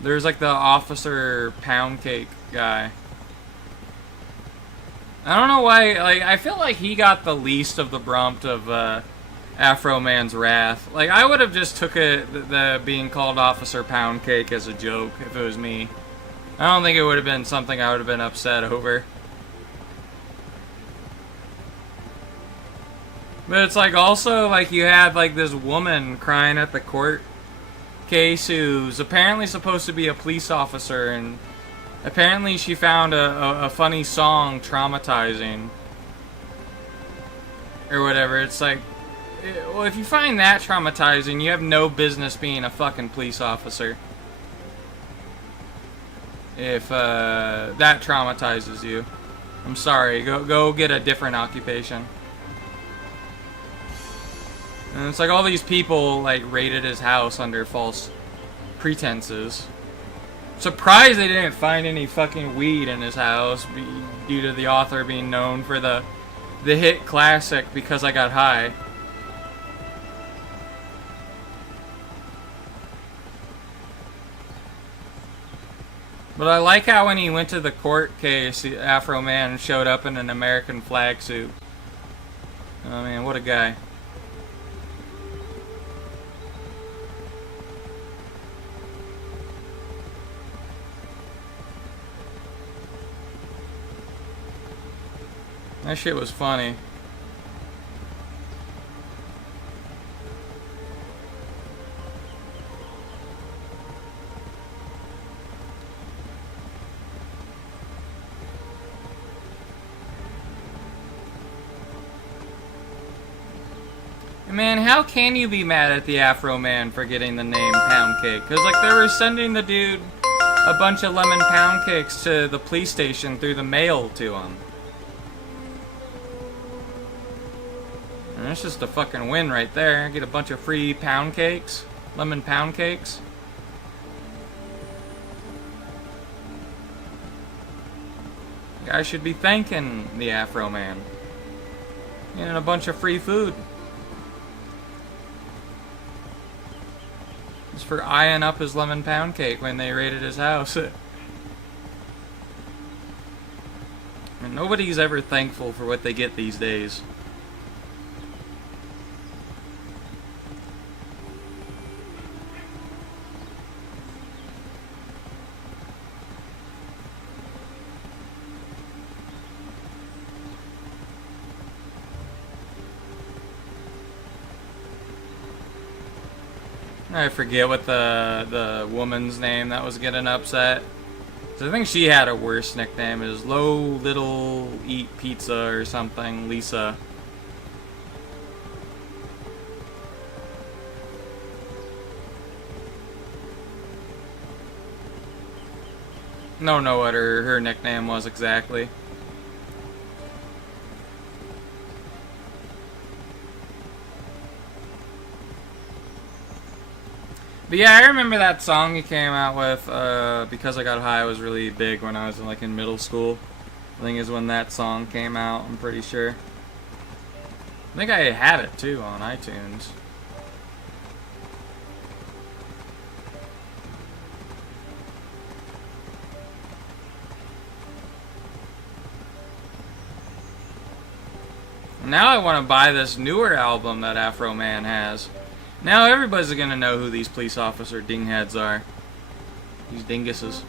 There's like the officer pound cake guy. I don't know why, like, I feel like he got the least of the brunt of Afro Man's wrath. Like, I would have just took it, the being called Officer Poundcake as a joke if it was me. I don't think it would have been something I would have been upset over. But it's like also like you had like this woman crying at the court case who's apparently supposed to be a police officer, and apparently she found a funny song traumatizing or whatever. It's like, well, if you find that traumatizing, you have no business being a fucking police officer. If that traumatizes you, I'm sorry. Go get a different occupation. And it's like all these people like raided his house under false pretenses. Surprised they didn't find any fucking weed in his house due to the author being known for the hit classic Because I Got High. But I like how when he went to the court case, the Afro Man showed up in an American flag suit. Oh man, what a guy. That shit was funny. Man, how can you be mad at the Afro Man for getting the name Pound Cake? Because, like, they were sending the dude a bunch of lemon pound cakes to the police station through the mail to him. And that's just a fucking win right there. Get a bunch of free pound cakes. Lemon pound cakes. Guys should be thanking the Afro Man. Getting a bunch of free food. Just for eyeing up his lemon pound cake when they raided his house. And nobody's ever thankful for what they get these days. I forget what the woman's name that was getting upset. So I think she had a worse nickname. It was Low Little Eat Pizza or something. Lisa. Don't know what her nickname was exactly. But yeah, I remember that song he came out with, Because I Got High was really big when I was like in middle school. I think is when that song came out, I'm pretty sure. I think I had it too on iTunes. Now I want to buy this newer album that Afro Man has. Now everybody's gonna know who these police officer dingheads are. These dinguses.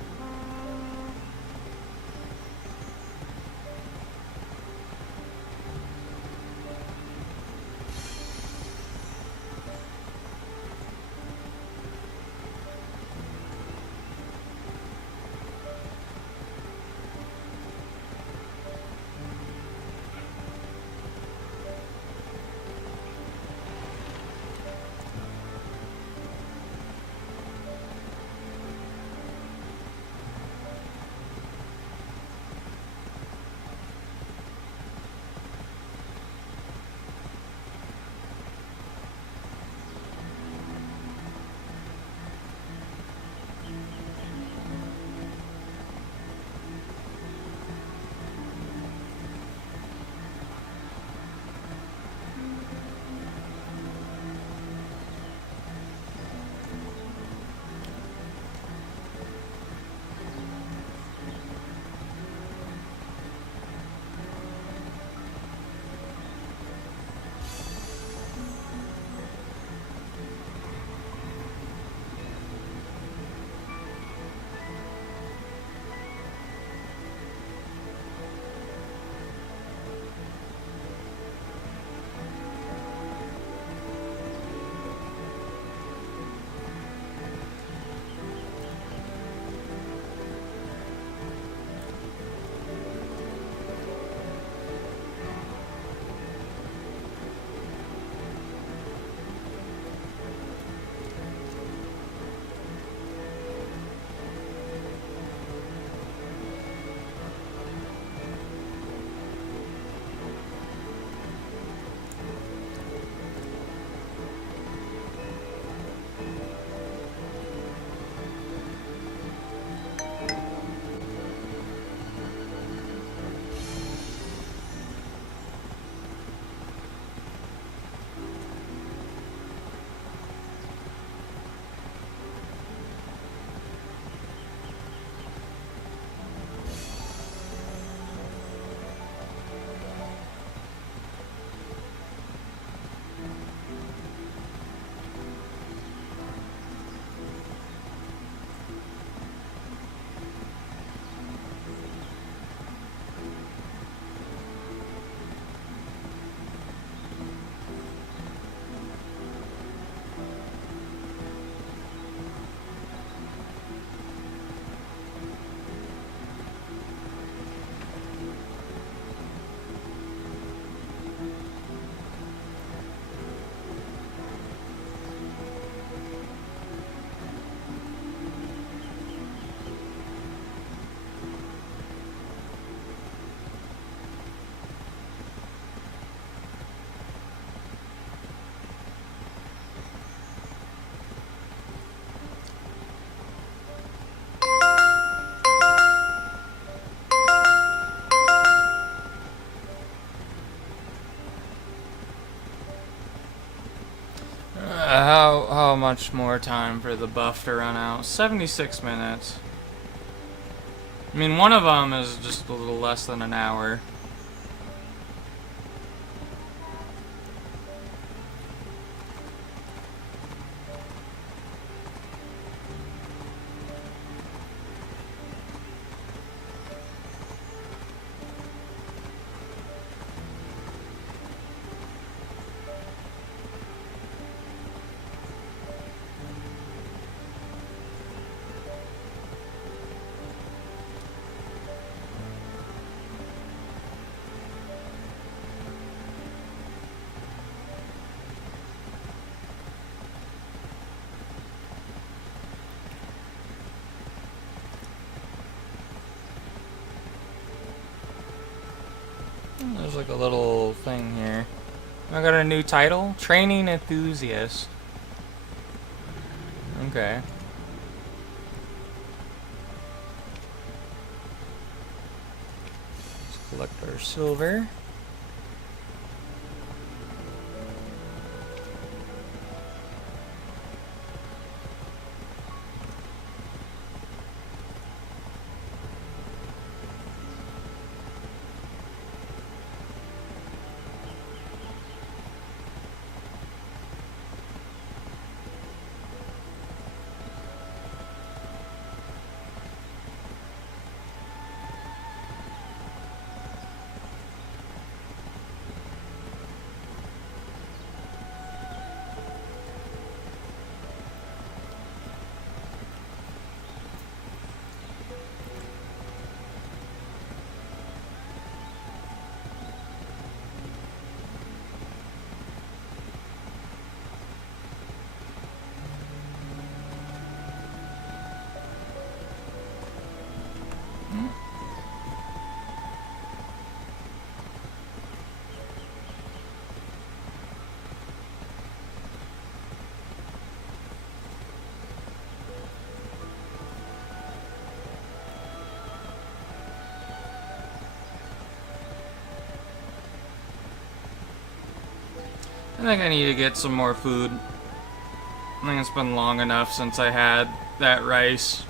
How much more time for the buff to run out? 76 minutes. I mean, one of them is just a little less than an hour. There's like a little thing here. I got a new title? Training Enthusiast. Okay. Let's collect our silver. I think I need to get some more food. I think it's been long enough since I had that rice.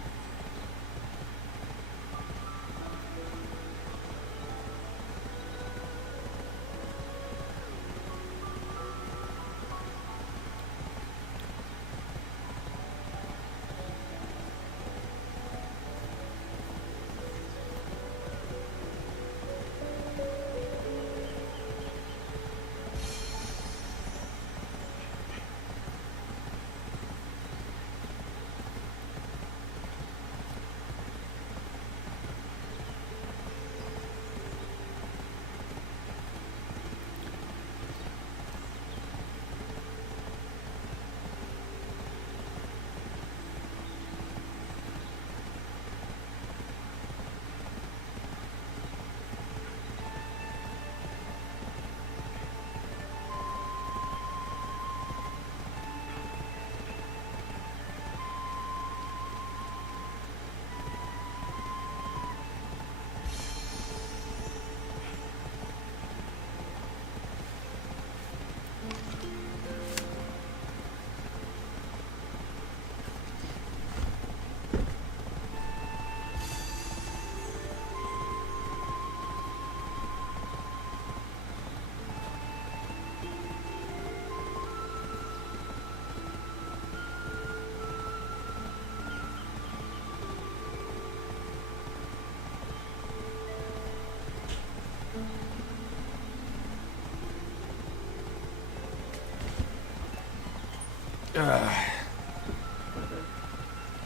I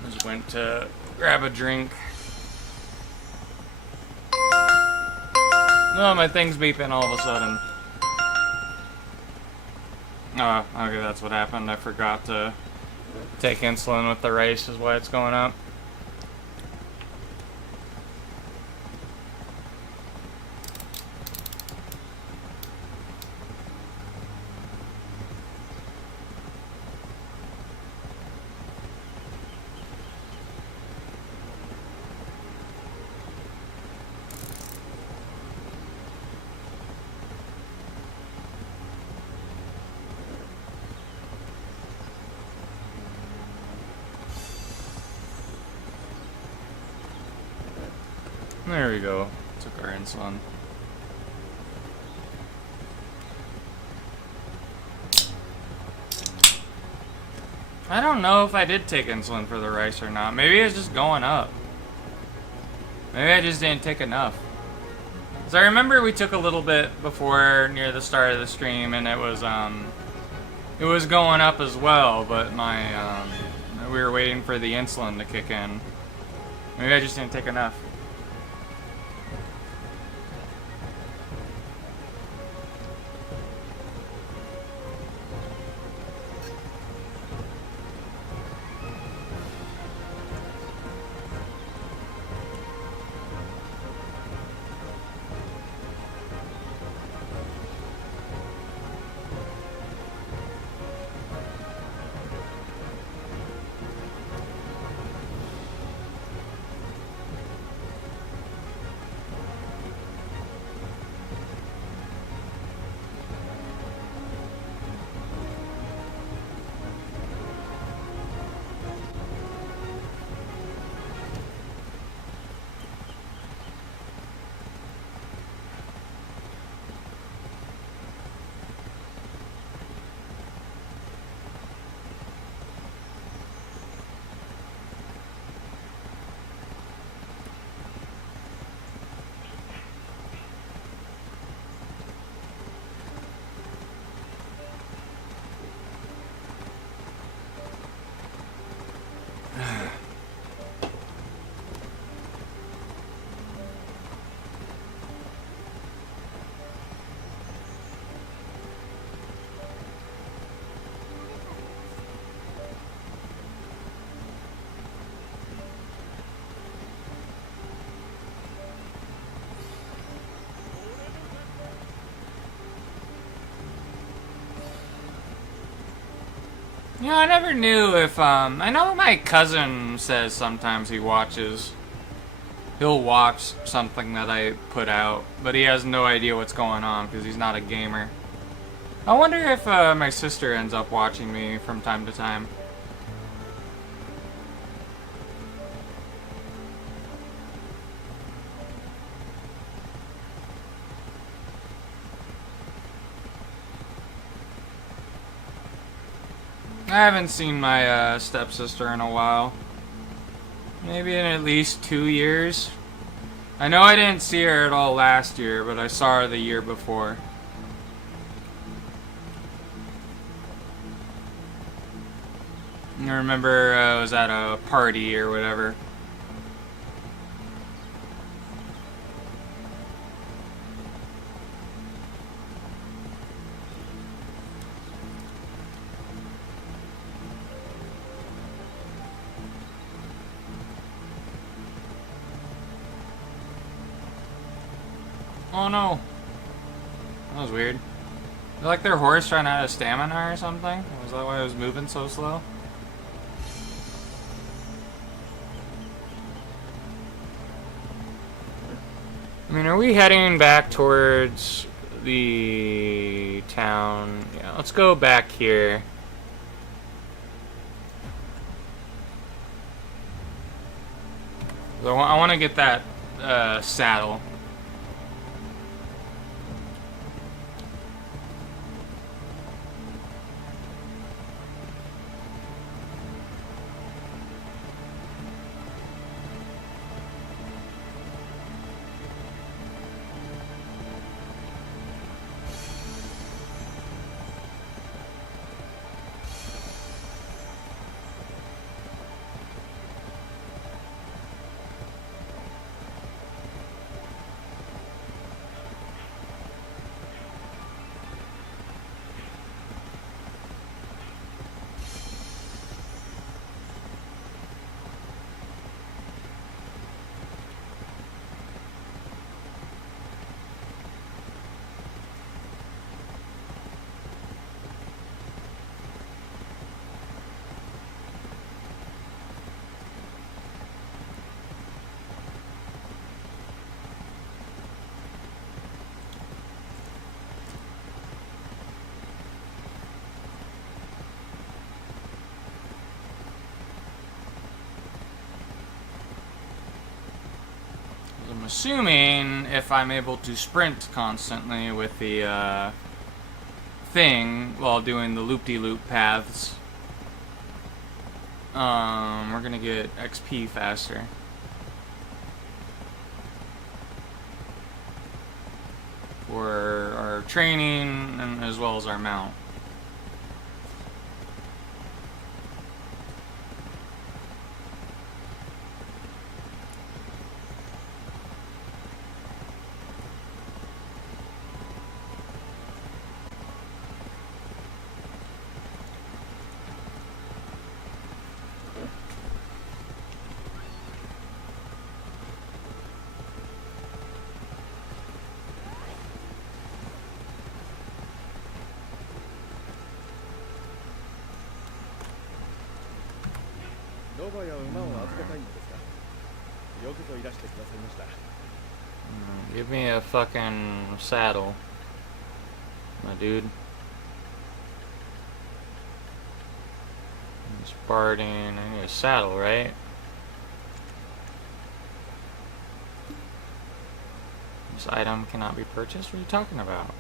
just went to grab a drink. No, my thing's beeping all of a sudden. Oh, okay, that's what happened. I forgot to take insulin with the rice is why it's going up. There we go. Took our insulin. I don't know if I did take insulin for the rice or not. Maybe it's just going up. Maybe I just didn't take enough. Because I remember we took a little bit before near the start of the stream, and it was going up as well, but we were waiting for the insulin to kick in. Maybe I just didn't take enough. You know, I never knew if, I know my cousin says sometimes he'll watch something that I put out, but he has no idea what's going on because he's not a gamer. I wonder if, my sister ends up watching me from time to time. I haven't seen my stepsister in a while. Maybe in at least 2 years. I know I didn't see her at all last year, but I saw her the year before. I remember I was at a party or whatever. Oh no. That was weird. Like their horse ran out of stamina or something? Was that why it was moving so slow? I mean, are we heading back towards the town? Yeah, let's go back here. I want to get that saddle. assuming if I'm able to sprint constantly with the thing while doing the loop-de-loop paths, we're gonna get XP faster. For our training and as well as our mount. Give me a fucking saddle, my dude. Spartan, I need a saddle, right? This item cannot be purchased? What are you talking about?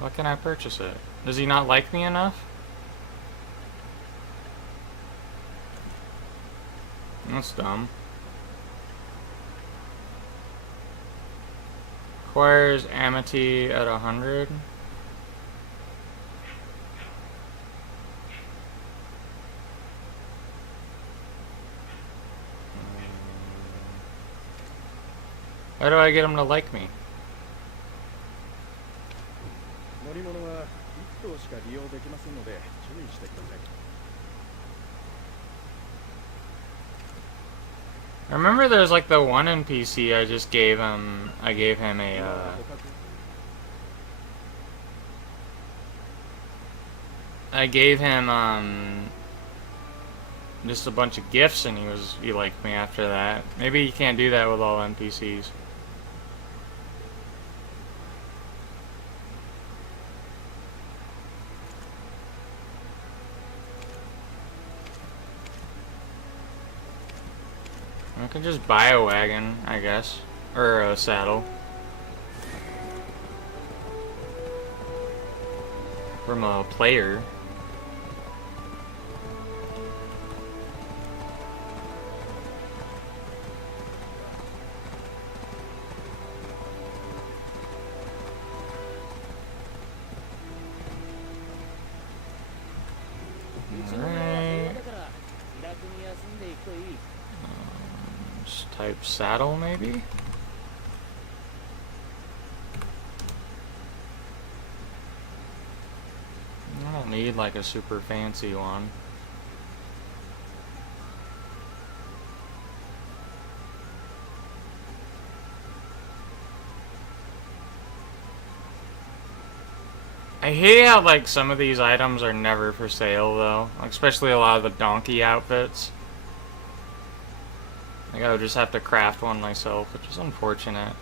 Why can't I purchase it? Does he not like me enough? That's dumb. Requires amity at 100. How do I get him to like me? I remember there's like the one NPC I just gave him. I gave him a. I gave him just a bunch of gifts, and he liked me after that. Maybe you can't do that with all NPCs. I could just buy a wagon, I guess. Or a saddle. From a player. Type saddle, maybe? I don't need like a super fancy one. I hate how like some of these items are never for sale though, like, especially a lot of the donkey outfits. Like I would just have to craft one myself, which is unfortunate.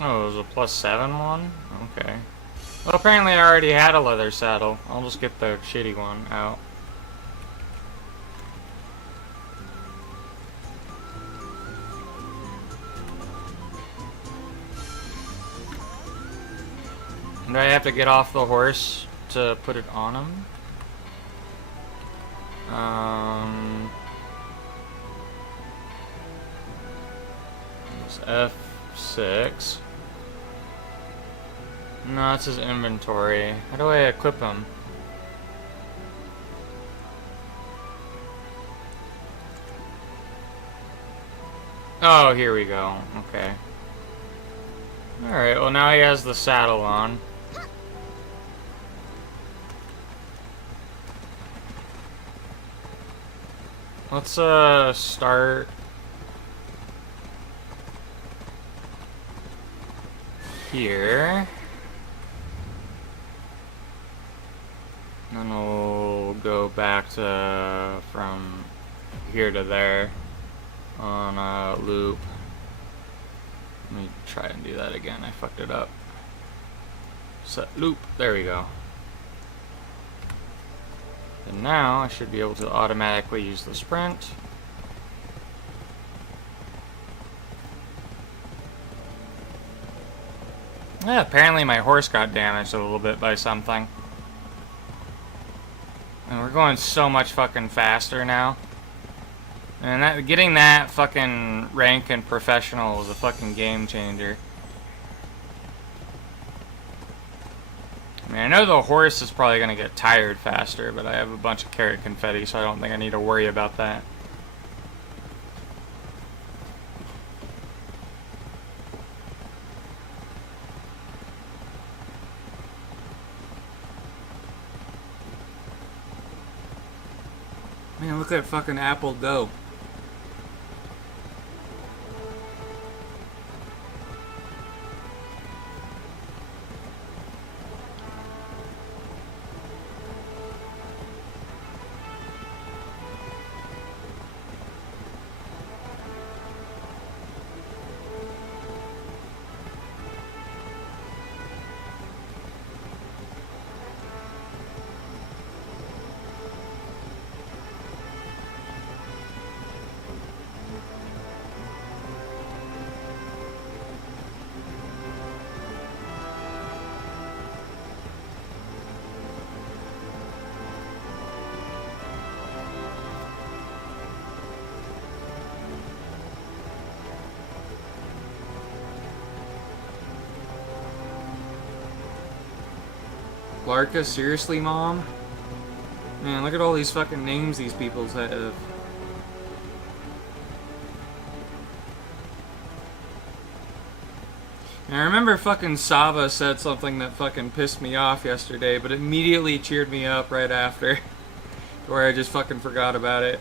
Oh, it was a +7 one? Okay. Well, apparently I already had a leather saddle. I'll just get the shitty one out. Do I have to get off the horse to put it on him? It's F6. No, it's his inventory. How do I equip him? Oh, here we go. Okay. Alright, well now he has the saddle on. Let's start here. Then we'll go back to from here to there on a loop. Let me try and do that again. I fucked it up. Set loop. There we go. And now I should be able to automatically use the sprint. Yeah, apparently my horse got damaged a little bit by something. And we're going so much fucking faster now. And that, getting that fucking rank in professional is a fucking game changer. I mean, I know the horse is probably gonna get tired faster, but I have a bunch of carrot confetti, so I don't think I need to worry about that. Man, look at that fucking apple dough. Larka, seriously, Mom? Man, look at all these fucking names these people have. And I remember fucking Saba said something that fucking pissed me off yesterday, but it immediately cheered me up right after. Where I just fucking forgot about it.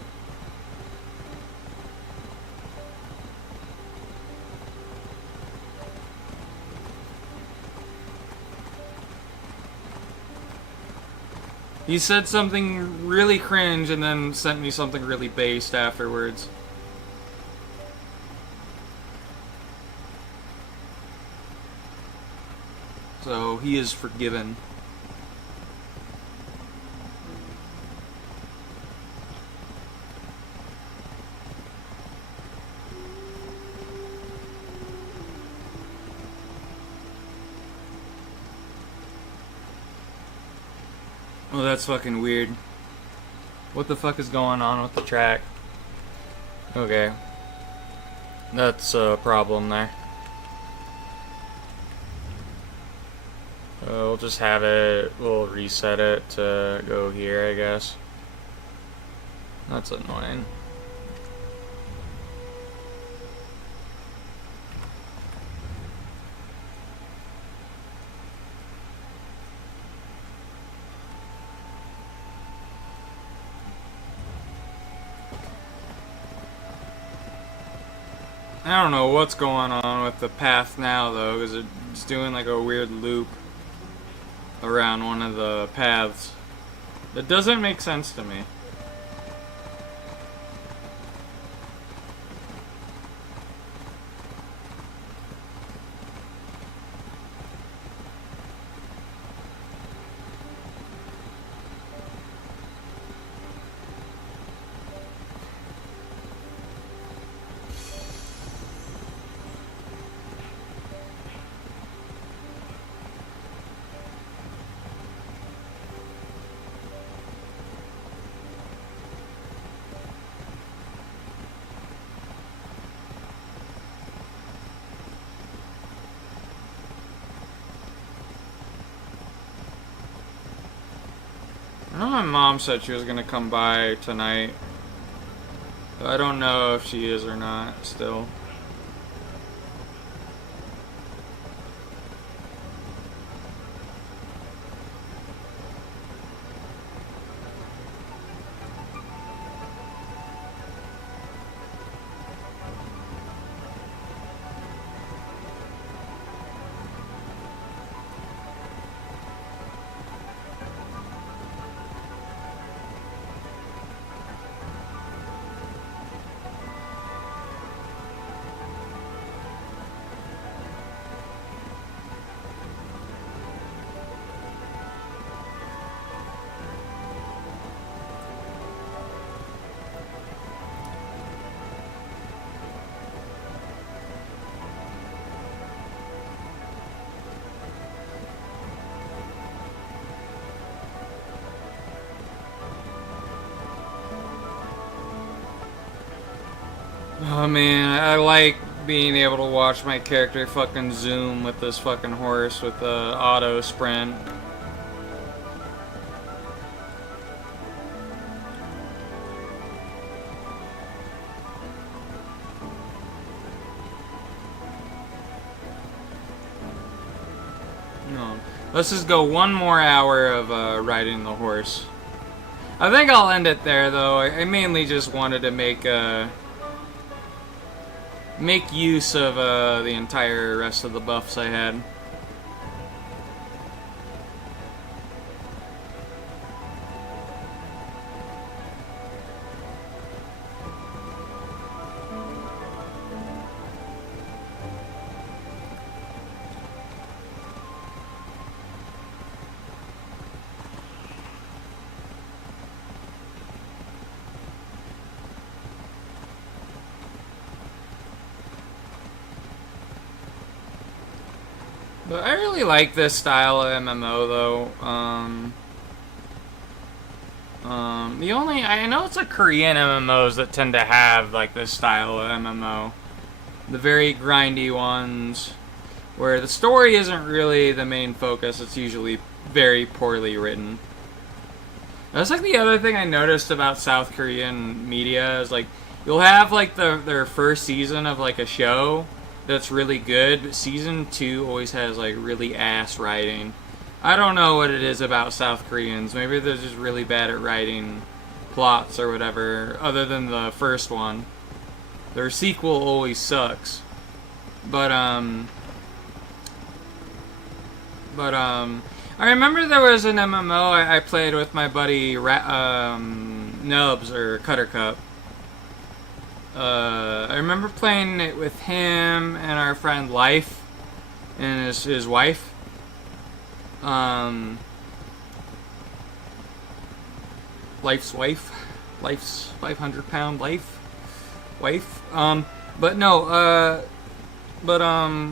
He said something really cringe and then sent me something really based afterwards. So he is forgiven. Oh, that's fucking weird. What the fuck is going on with the track? Okay. That's a problem there. We'll just have it, we'll reset it to go here, I guess. That's annoying. I don't know what's going on with the path now, though, because it's doing like a weird loop around one of the paths. That doesn't make sense to me. I know my mom said she was gonna come by tonight. I don't know if she is or not still. Oh man, I like being able to watch my character fucking zoom with this fucking horse with the auto sprint. No. Let's just go one more hour of riding the horse. I think I'll end it there though. I mainly just wanted to make use of the entire rest of the buffs I had. But I really like this style of MMO though. The only, I know it's like Korean MMOs that tend to have like this style of MMO. The very grindy ones where the story isn't really the main focus. It's usually very poorly written. That's like the other thing I noticed about South Korean media is like you'll have like their first season of like a show that's really good, but season 2 always has like really ass writing. I don't know what it is about South Koreans. Maybe they're just really bad at writing plots or whatever, other than the first one. Their sequel always sucks. But I remember there was an MMO I played with my buddy Nubs or Cuttercup. I remember playing it with him and our friend Life and his wife. Life's wife. Life's 500-pound wife. But no,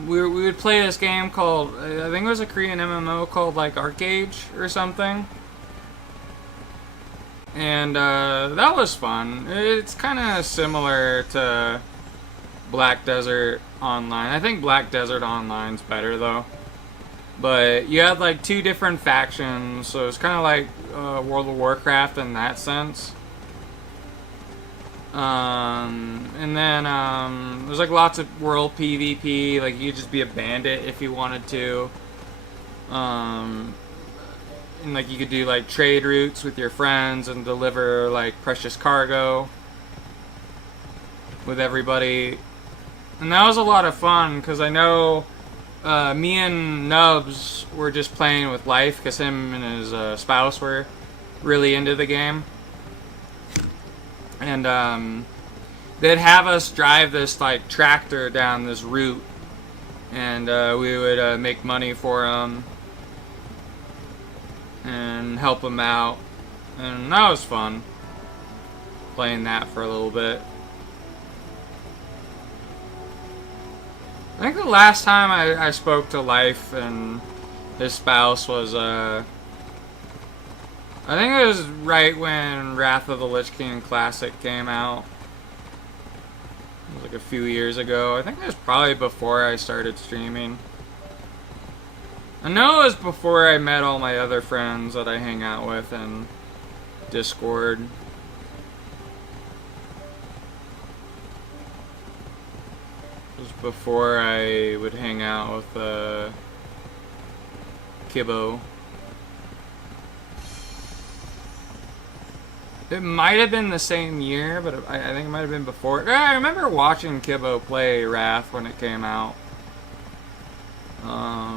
we would play this game called, I think it was a Korean MMO called like Arcade or something. And that was fun. It's kind of similar to Black Desert Online. I think Black Desert Online's better though. But you had like 2 different factions, so it's kind of like World of Warcraft in that sense. And then there's like lots of world PvP. Like you could just be a bandit if you wanted to. And like you could do like trade routes with your friends and deliver like precious cargo with everybody. And that was a lot of fun because I know me and Nubs were just playing with Life because him and his spouse were really into the game. And they'd have us drive this like tractor down this route, and we would make money for them and help them out, and that was fun playing that for a little bit. I think the last time I spoke to Life and his spouse was I think it was right when Wrath of the Lich King Classic came out. It was like a few years ago. I think it was probably before I started streaming. I know it was before I met all my other friends that I hang out with in Discord. It was before I would hang out with Kibbo. It might have been the same year, but I think it might have been before. I remember watching Kibbo play Wrath when it came out.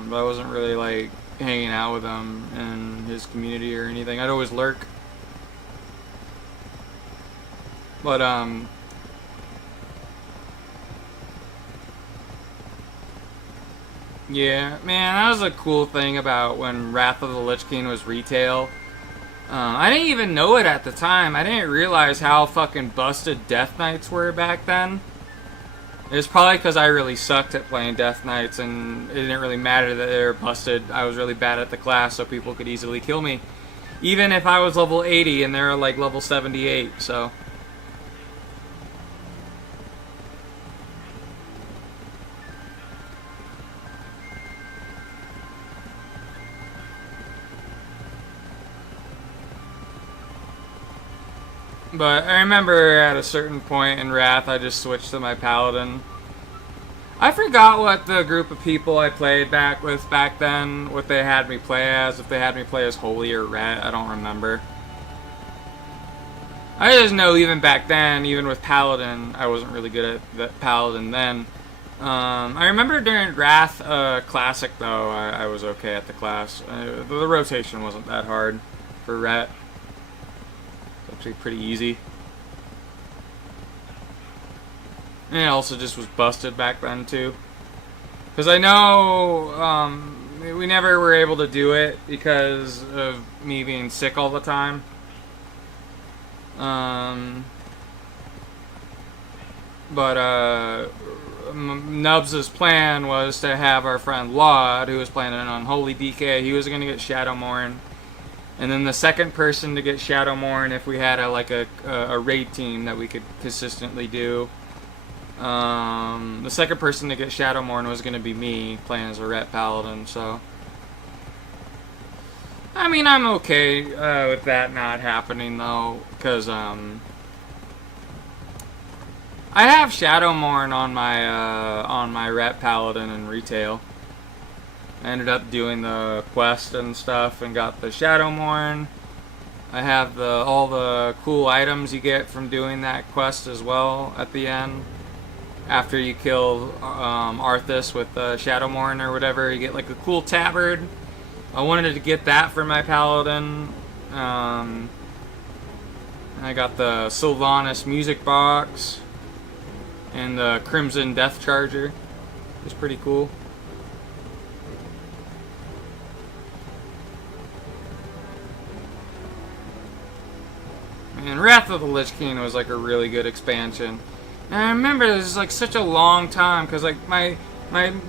But I wasn't really like hanging out with him in his community or anything. I'd always lurk. But yeah, man, that was a cool thing about when Wrath of the Lich King was retail. I didn't even know it at the time. I didn't realize how fucking busted Death Knights were back then. It was probably because I really sucked at playing Death Knights, and it didn't really matter that they were busted. I was really bad at the class, so people could easily kill me. Even if I was level 80 and they were like level 78, so. But I remember at a certain point in Wrath, I just switched to my Paladin. I forgot what the group of people I played back then, what they had me play as, if they had me play as Holy or Ret, I don't remember. I just know even back then, even with Paladin, I wasn't really good at the Paladin then. I remember during Wrath Classic, though, I was okay at the class. The rotation wasn't that hard for Ret. It's actually pretty easy. And it also just was busted back then, too. Because I know we never were able to do it because of me being sick all the time. Nubs' plan was to have our friend Laud, who was playing it on Holy DK, he was going to get Shadowmourne. And then the second person to get Shadowmourne, if we had a raid team that we could consistently do, the second person to get Shadowmourne was going to be me, playing as a Ret Paladin, so... I mean, I'm okay with that not happening, though, because, I have Shadowmourne on my Ret Paladin in retail. I ended up doing the quest and stuff and got the Shadowmourne. I have all the cool items you get from doing that quest as well at the end. After you kill Arthas with Shadowmourne or whatever, you get like a cool tabard. I wanted to get that for my Paladin. I got the Sylvanas music box and the Crimson Death Charger. It's pretty cool. And Wrath of the Lich King was like a really good expansion. And I remember this is like such a long time because like my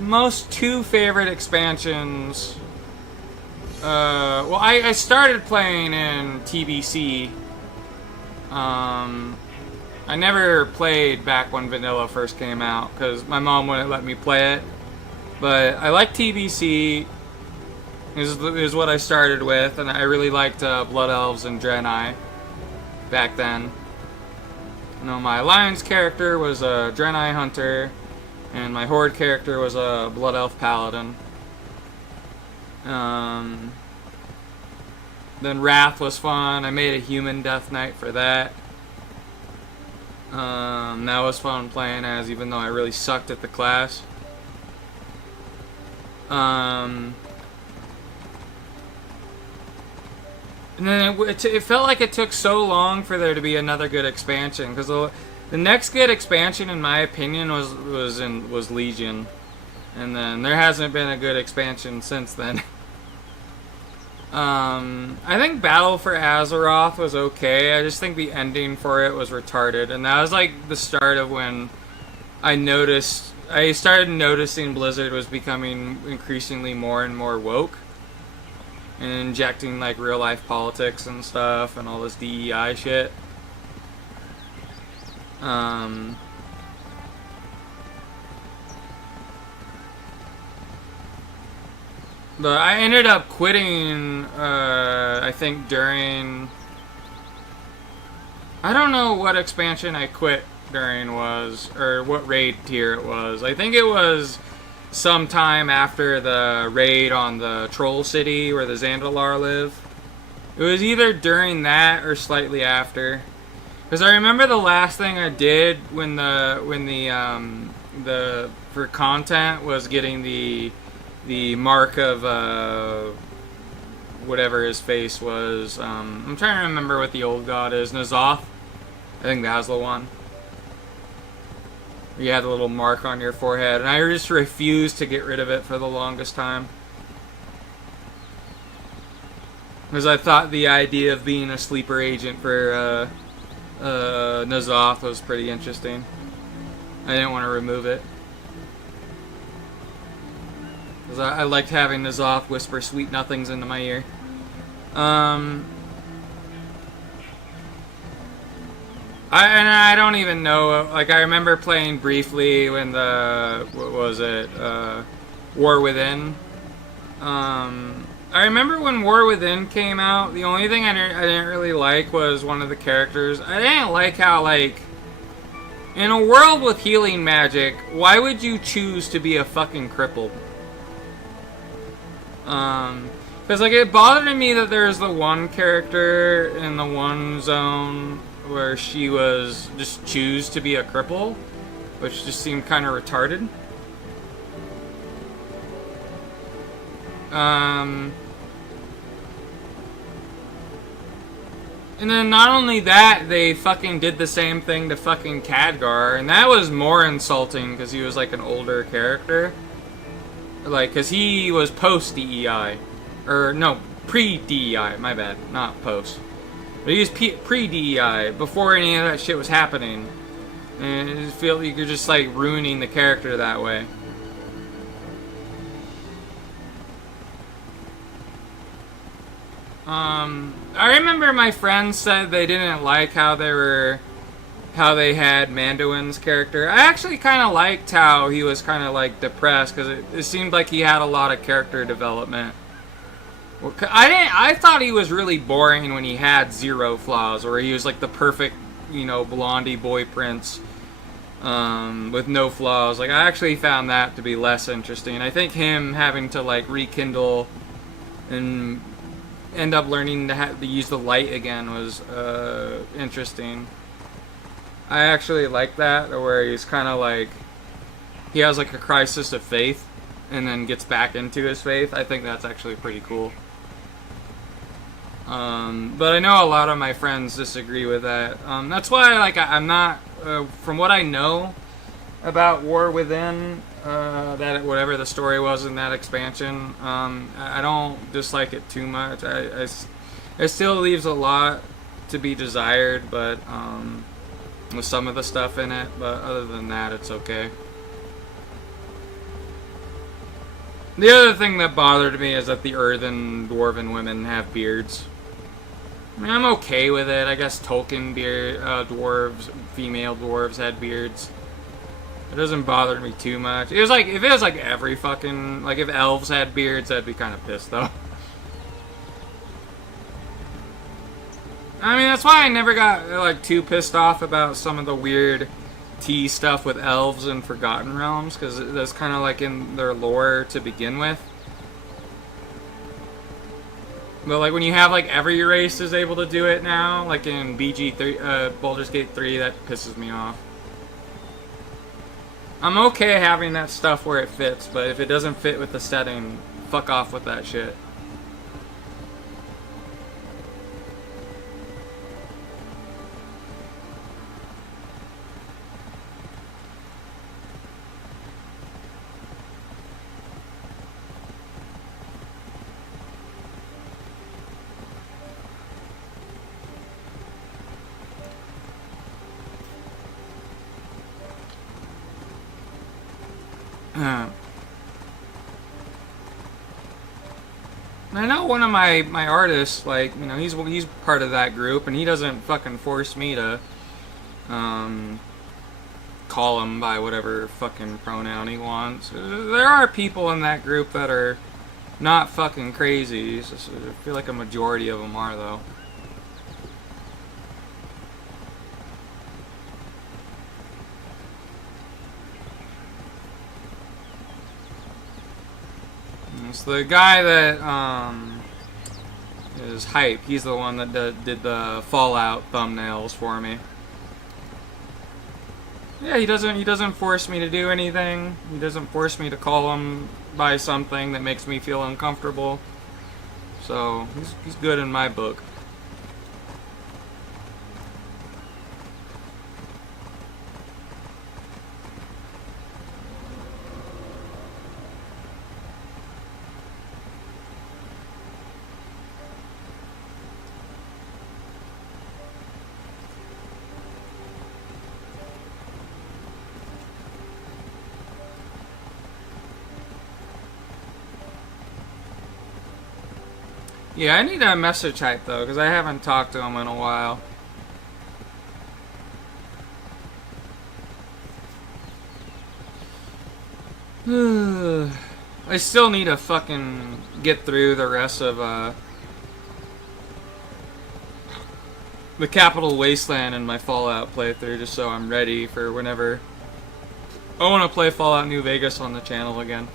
most two favorite expansions. Well, I started playing in TBC. I never played back when Vanilla first came out because my mom wouldn't let me play it. But I like TBC. Is what I started with, and I really liked Blood Elves and Draenei back then. You know, my Alliance character was a Draenei Hunter, and my Horde character was a Blood Elf Paladin. Then Wrath was fun. I made a human Death Knight for that. That was fun playing as, even though I really sucked at the class. And then it felt like it took so long for there to be another good expansion, because the next good expansion, in my opinion, was Legion, and then there hasn't been a good expansion since then. I think Battle for Azeroth was okay. I just think the ending for it was retarded, and that was like the start of when I started noticing Blizzard was becoming increasingly more and more woke and injecting like real life politics and stuff and all this DEI shit. But I ended up quitting, I think during... I don't know what expansion I quit during was, or what raid tier it was. I think it was sometime after the raid on the Troll City where the Zandalar live. It was either during that or slightly after. Because I remember the last thing I did when for content was getting the mark of whatever his face was. I'm trying to remember what the old god is. N'Zoth. I think that was the one. You had a little mark on your forehead, and I just refused to get rid of it for the longest time. Because I thought the idea of being a sleeper agent for N'Zoth was pretty interesting. I didn't want to remove it. Because I liked having N'Zoth whisper sweet nothings into my ear. I don't even know, like, I remember playing briefly when the, what was it, War Within. I I remember when War Within came out, the only thing I didn't really like was one of the characters. I didn't like how, like, in a world with healing magic, why would you choose to be a fucking cripple? Because, like, it bothered me that there's the one character in the one zone where she was just choose to be a cripple, which just seemed kind of retarded. And then not only that, they fucking did the same thing to fucking Khadgar, and that was more insulting because he was like an older character. Like, because he was post-DEI. Or, no, pre-DEI, my bad, not post. But he was pre-DEI, before any of that shit was happening. And I just feel like you're just like ruining the character that way. I remember my friends said they didn't like how they had Mandoin's character. I actually kind of liked how he was kind of like depressed because it seemed like he had a lot of character development. Well, I thought he was really boring when he had zero flaws, where he was like the perfect, you know, blondie boy prince with no flaws. Like, I actually found that to be less interesting. I think him having to like rekindle and end up learning to use the light again was interesting. I actually like that, where he's kind of like, he has like a crisis of faith and then gets back into his faith. I think that's actually pretty cool. But I know a lot of my friends disagree with that. That's why, like, I'm not, from what I know about War Within, that whatever the story was in that expansion, I don't dislike it too much. It still leaves a lot to be desired, but with some of the stuff in it. But other than that, it's okay. The other thing that bothered me is that the earthen dwarven women have beards. I mean, I'm okay with it. I guess Tolkien dwarves, female dwarves had beards. It doesn't bother me too much. It was like, if it was like every fucking, like if elves had beards, I'd be kind of pissed though. I mean, that's why I never got like too pissed off about some of the weird tea stuff with elves in Forgotten Realms, because that's kind of like in their lore to begin with. But like when you have like every race is able to do it now, like in BG3, Baldur's Gate 3, that pisses me off. I'm okay having that stuff where it fits, but if it doesn't fit with the setting, fuck off with that shit. I know one of my artists, like, you know, he's part of that group, and he doesn't fucking force me to call him by whatever fucking pronoun he wants. There are people in that group that are not fucking crazy. I feel like a majority of them are, though. It's the guy that is Hype. He's the one that did the Fallout thumbnails for me. Yeah, he doesn't force me to do anything. He doesn't force me to call him by something that makes me feel uncomfortable. So he's good in my book. Yeah, I need a message Hype though, because I haven't talked to him in a while. I still need to fucking get through the rest of the Capital Wasteland in my Fallout playthrough, just so I'm ready for whenever I want to play Fallout New Vegas on the channel again.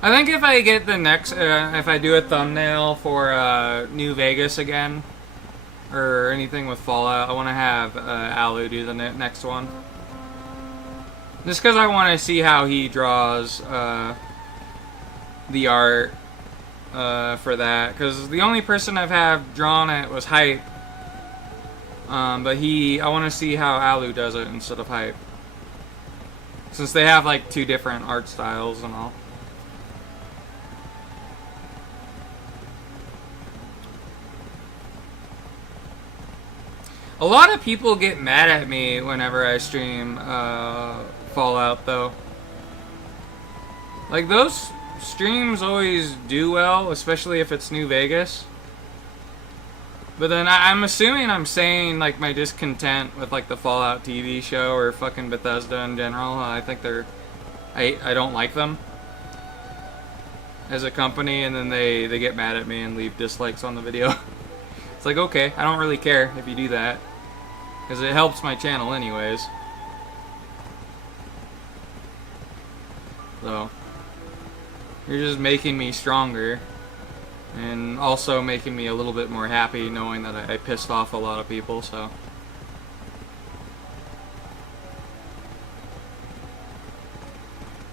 I think if I get the next, if I do a thumbnail for New Vegas again, or anything with Fallout, I want to have Alu do the next one. Just because I want to see how he draws the art for that. Because the only person I've had drawn it was Hype. But I want to see how Alu does it instead of Hype. Since they have like 2 different art styles and all. A lot of people get mad at me whenever I stream Fallout, though. Like, those streams always do well, especially if it's New Vegas. But then I'm assuming I'm saying, like, my discontent with, like, the Fallout TV show or fucking Bethesda in general. I think I don't like them as a company, and then they get mad at me and leave dislikes on the video. It's like, okay, I don't really care if you do that. Because it helps my channel anyways. So, you're just making me stronger. And also making me a little bit more happy knowing that I pissed off a lot of people, so.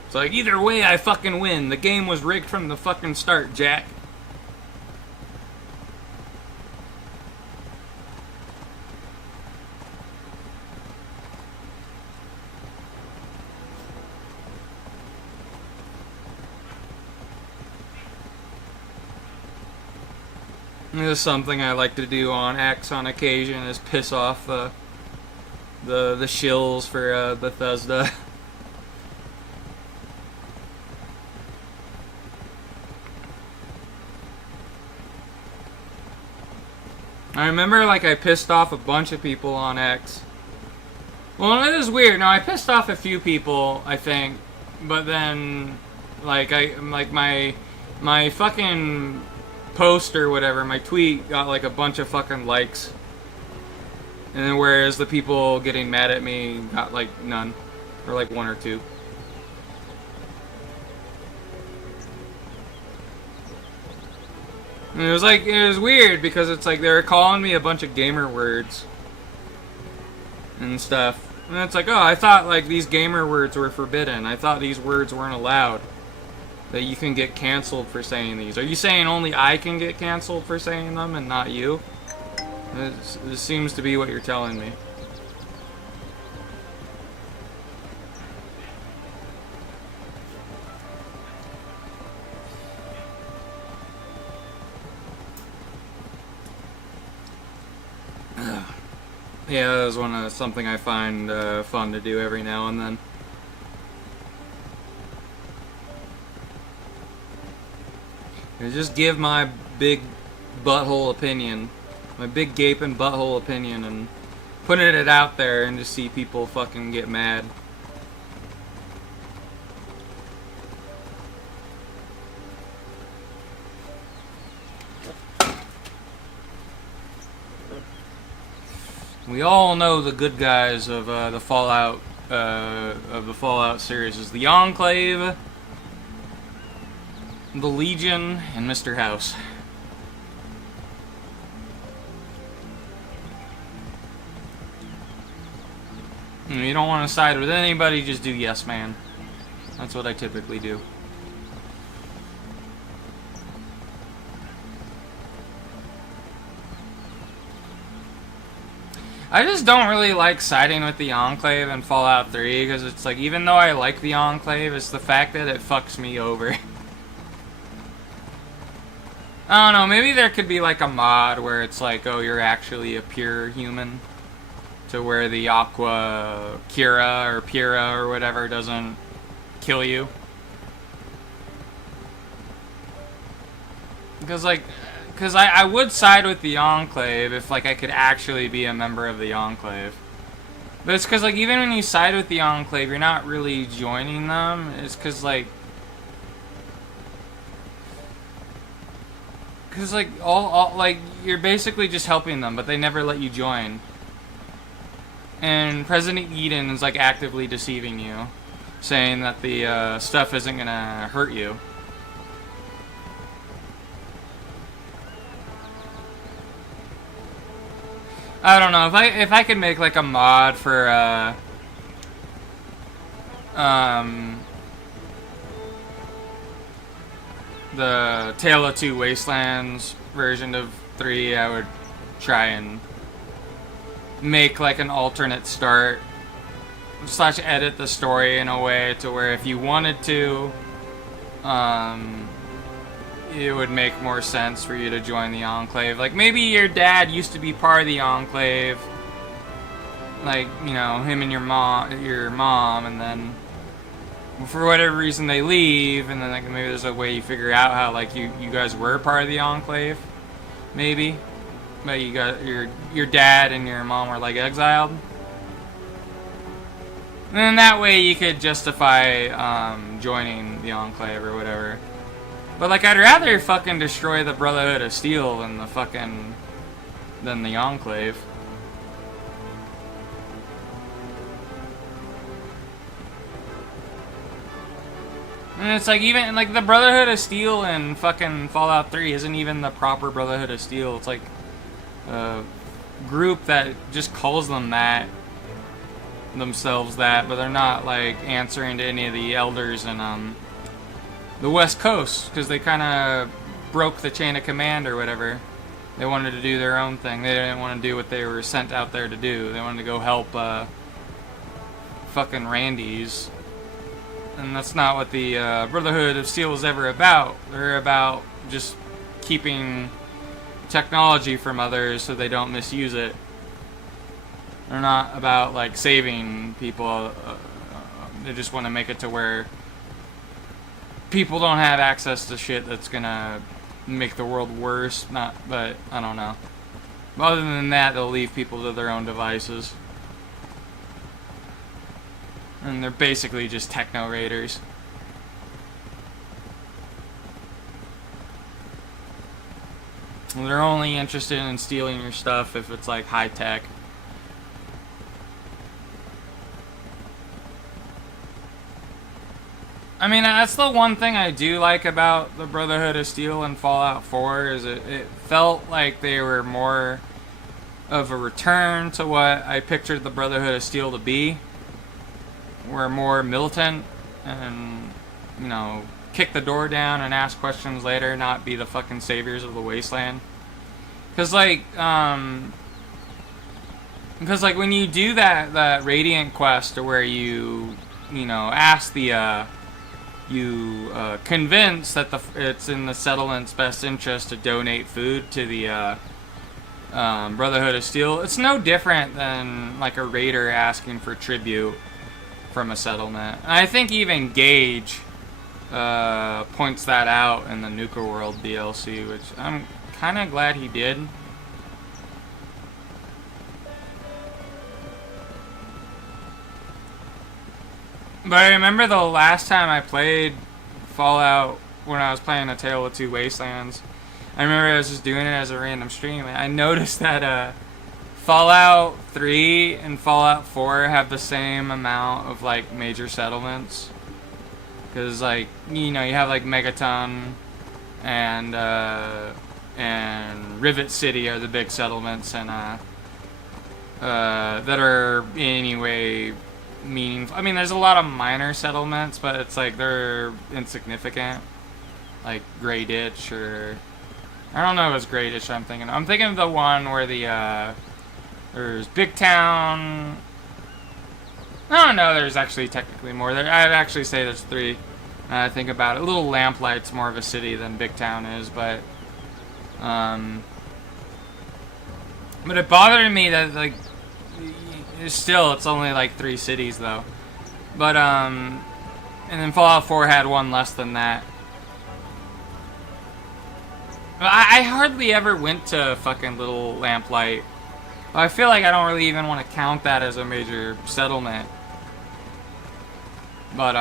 It's like, either way I fucking win. The game was rigged from the fucking start, Jack. This is something I like to do on X on occasion, is piss off the shills for Bethesda. I remember, like, I pissed off a bunch of people on X. Well, it is weird. No, I pissed off a few people, I think, but then, like, my fucking post or whatever, my tweet got like a bunch of fucking likes, and then whereas the people getting mad at me got like none, or like 1 or 2. And it was weird because it's like they were calling me a bunch of gamer words and stuff, and it's like, oh, I thought like these gamer words were forbidden. I thought these words weren't allowed. That you can get canceled for saying these. Are you saying only I can get canceled for saying them and not you? This seems to be what you're telling me. Yeah, that was something I find fun to do every now and then. Just give my big butthole opinion, my big gaping butthole opinion, and putting it out there and just see people fucking get mad. We all know the good guys of the Fallout series is the Enclave, the Legion, and Mr. House. You don't want to side with anybody, just do yes, man. That's what I typically do. I just don't really like siding with the Enclave in Fallout 3, because it's like, even though I like the Enclave, it's the fact that it fucks me over. I don't know, maybe there could be like a mod where it's like, oh, you're actually a pure human, to where the Aqua Cura or Pura or whatever doesn't kill you. Because I would side with the Enclave if, like, I could actually be a member of the Enclave. But it's because, like, even when you side with the Enclave, you're not really joining them. It's because, like... Because, like, like, you're basically just helping them, but they never let you join. And President Eden is, like, actively deceiving you. Saying that the stuff isn't gonna hurt you. I don't know, if I could make like a mod for the Tale of Two Wastelands version of 3, I would try and make like an alternate start / edit the story in a way to where if you wanted to, it would make more sense for you to join the Enclave. Like, maybe your dad used to be part of the Enclave. Like, you know, him and your mom, and then for whatever reason they leave, and then like maybe there's a way you figure out how like you guys were part of the Enclave. Maybe. But you got your dad and your mom were like exiled. And then that way you could justify joining the Enclave or whatever. But like, I'd rather fucking destroy the Brotherhood of Steel than the Enclave. And it's like, even like the Brotherhood of Steel in fucking Fallout 3 isn't even the proper Brotherhood of Steel. It's like a group that just calls themselves that, but they're not like answering to any of the elders and the West Coast, because they kind of broke the chain of command or whatever. They wanted to do their own thing. They didn't want to do what they were sent out there to do. They wanted to go help fucking Randy's. And that's not what the Brotherhood of Steel is ever about. They're about just keeping technology from others so they don't misuse it. They're not about like saving people. They just want to make it to where people don't have access to shit that's gonna make the world worse. But I don't know. Other than that, they'll leave people to their own devices. And they're basically just techno raiders. They're only interested in stealing your stuff if it's like high tech. I mean, that's the one thing I do like about the Brotherhood of Steel and Fallout 4 is it felt like they were more of a return to what I pictured the Brotherhood of Steel to be. We're more militant and, you know, kick the door down and ask questions later, not be the fucking saviors of the wasteland. Because like when you do that Radiant quest, or where you know, ask the convince that it's in the settlement's best interest to donate food to the Brotherhood of Steel, it's no different than like a raider asking for tribute from a settlement. And I think even Gage points that out in the Nuka World DLC, which I'm kind of glad he did. But I remember the last time I played Fallout, when I was playing A Tale of Two Wastelands, I remember I was just doing it as a random stream, and I noticed that Fallout 3 and Fallout 4 have the same amount of like major settlements. Because like, you know, you have like Megaton and Rivet City are the big settlements, and that are anyway meaningful. I mean, there's a lot of minor settlements, but it's like they're insignificant. Like Grey Ditch, or I don't know if it's Grey Ditch I'm thinking. I'm thinking of the one where there's Big Town. I don't know, there's actually technically more. I'd actually say there's 3. I think about it. Little Lamplight's more of a city than Big Town is, but it bothered me that like still it's only like 3 cities though. But and then Fallout 4 had one less than that. I hardly ever went to fucking Little Lamplight. I feel like I don't really even want to count that as a major settlement. But,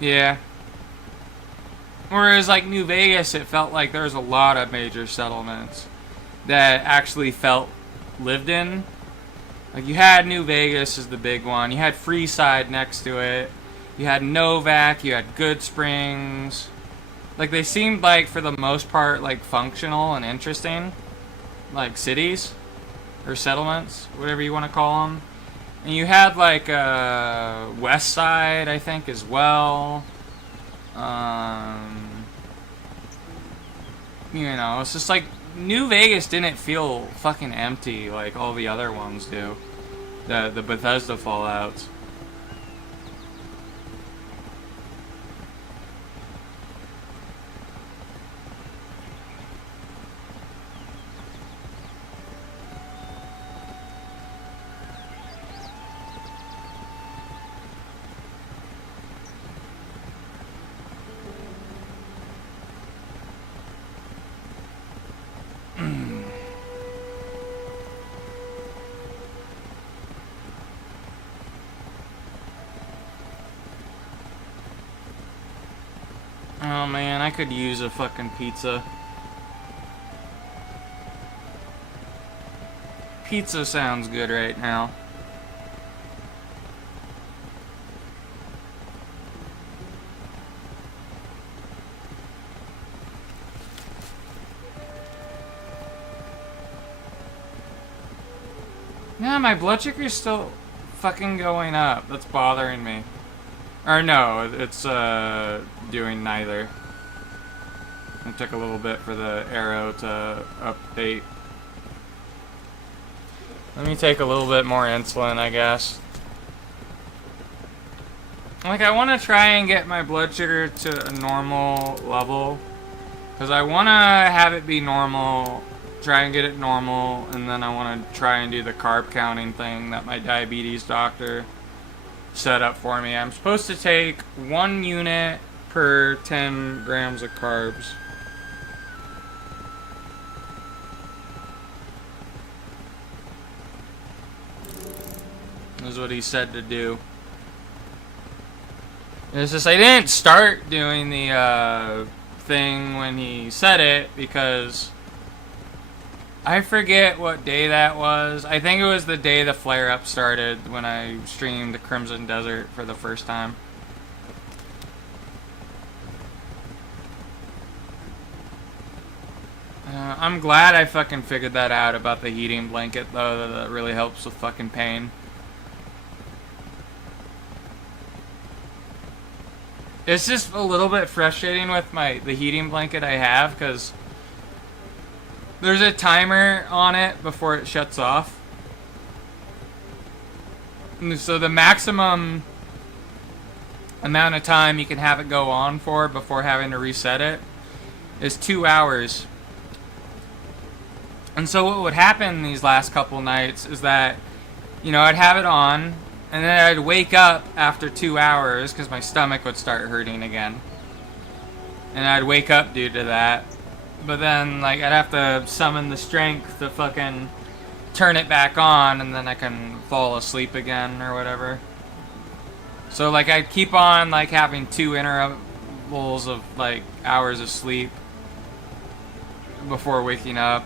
yeah. Whereas, like, New Vegas, it felt like there was a lot of major settlements that actually felt lived in. Like, you had New Vegas as the big one. You had Freeside next to it. You had Novak. You had Good Springs. Like, they seemed like, for the most part, like, functional and interesting. Like, cities. Or settlements. Whatever you want to call them. And you had, like, West Side, I think, as well. You know, it's just like, New Vegas didn't feel fucking empty like all the other ones do. The Bethesda Fallouts. Oh man, I could use a fucking pizza. Pizza sounds good right now. Yeah, my blood sugar's still fucking going up. That's bothering me. Or no, it's doing neither. It took a little bit for the arrow to update. Let me take a little bit more insulin, I guess. Like, I want to try and get my blood sugar to a normal level. Because I want to have it be normal, try and get it normal, and then I want to try and do the carb counting thing that my diabetes doctor set up for me. I'm supposed to take 1 unit per 10 grams of carbs. Is what he said to do. It's just I didn't start doing the thing when he said it because I forget what day that was. I think it was the day the flare-up started when I streamed Crimson Desert for the first time. I'm glad I fucking figured that out about the heating blanket, though. That really helps with fucking pain. It's just a little bit frustrating with the heating blanket I have, because there's a timer on it before it shuts off. And so the maximum amount of time you can have it go on for before having to reset it is 2 hours. And so what would happen these last couple nights is that, you know, I'd have it on, and then I'd wake up after 2 hours because my stomach would start hurting again. And I'd wake up due to that. But then, like, I'd have to summon the strength to fucking turn it back on, and then I can fall asleep again or whatever. So, like, I'd keep on, like, having 2 intervals of, like, hours of sleep before waking up.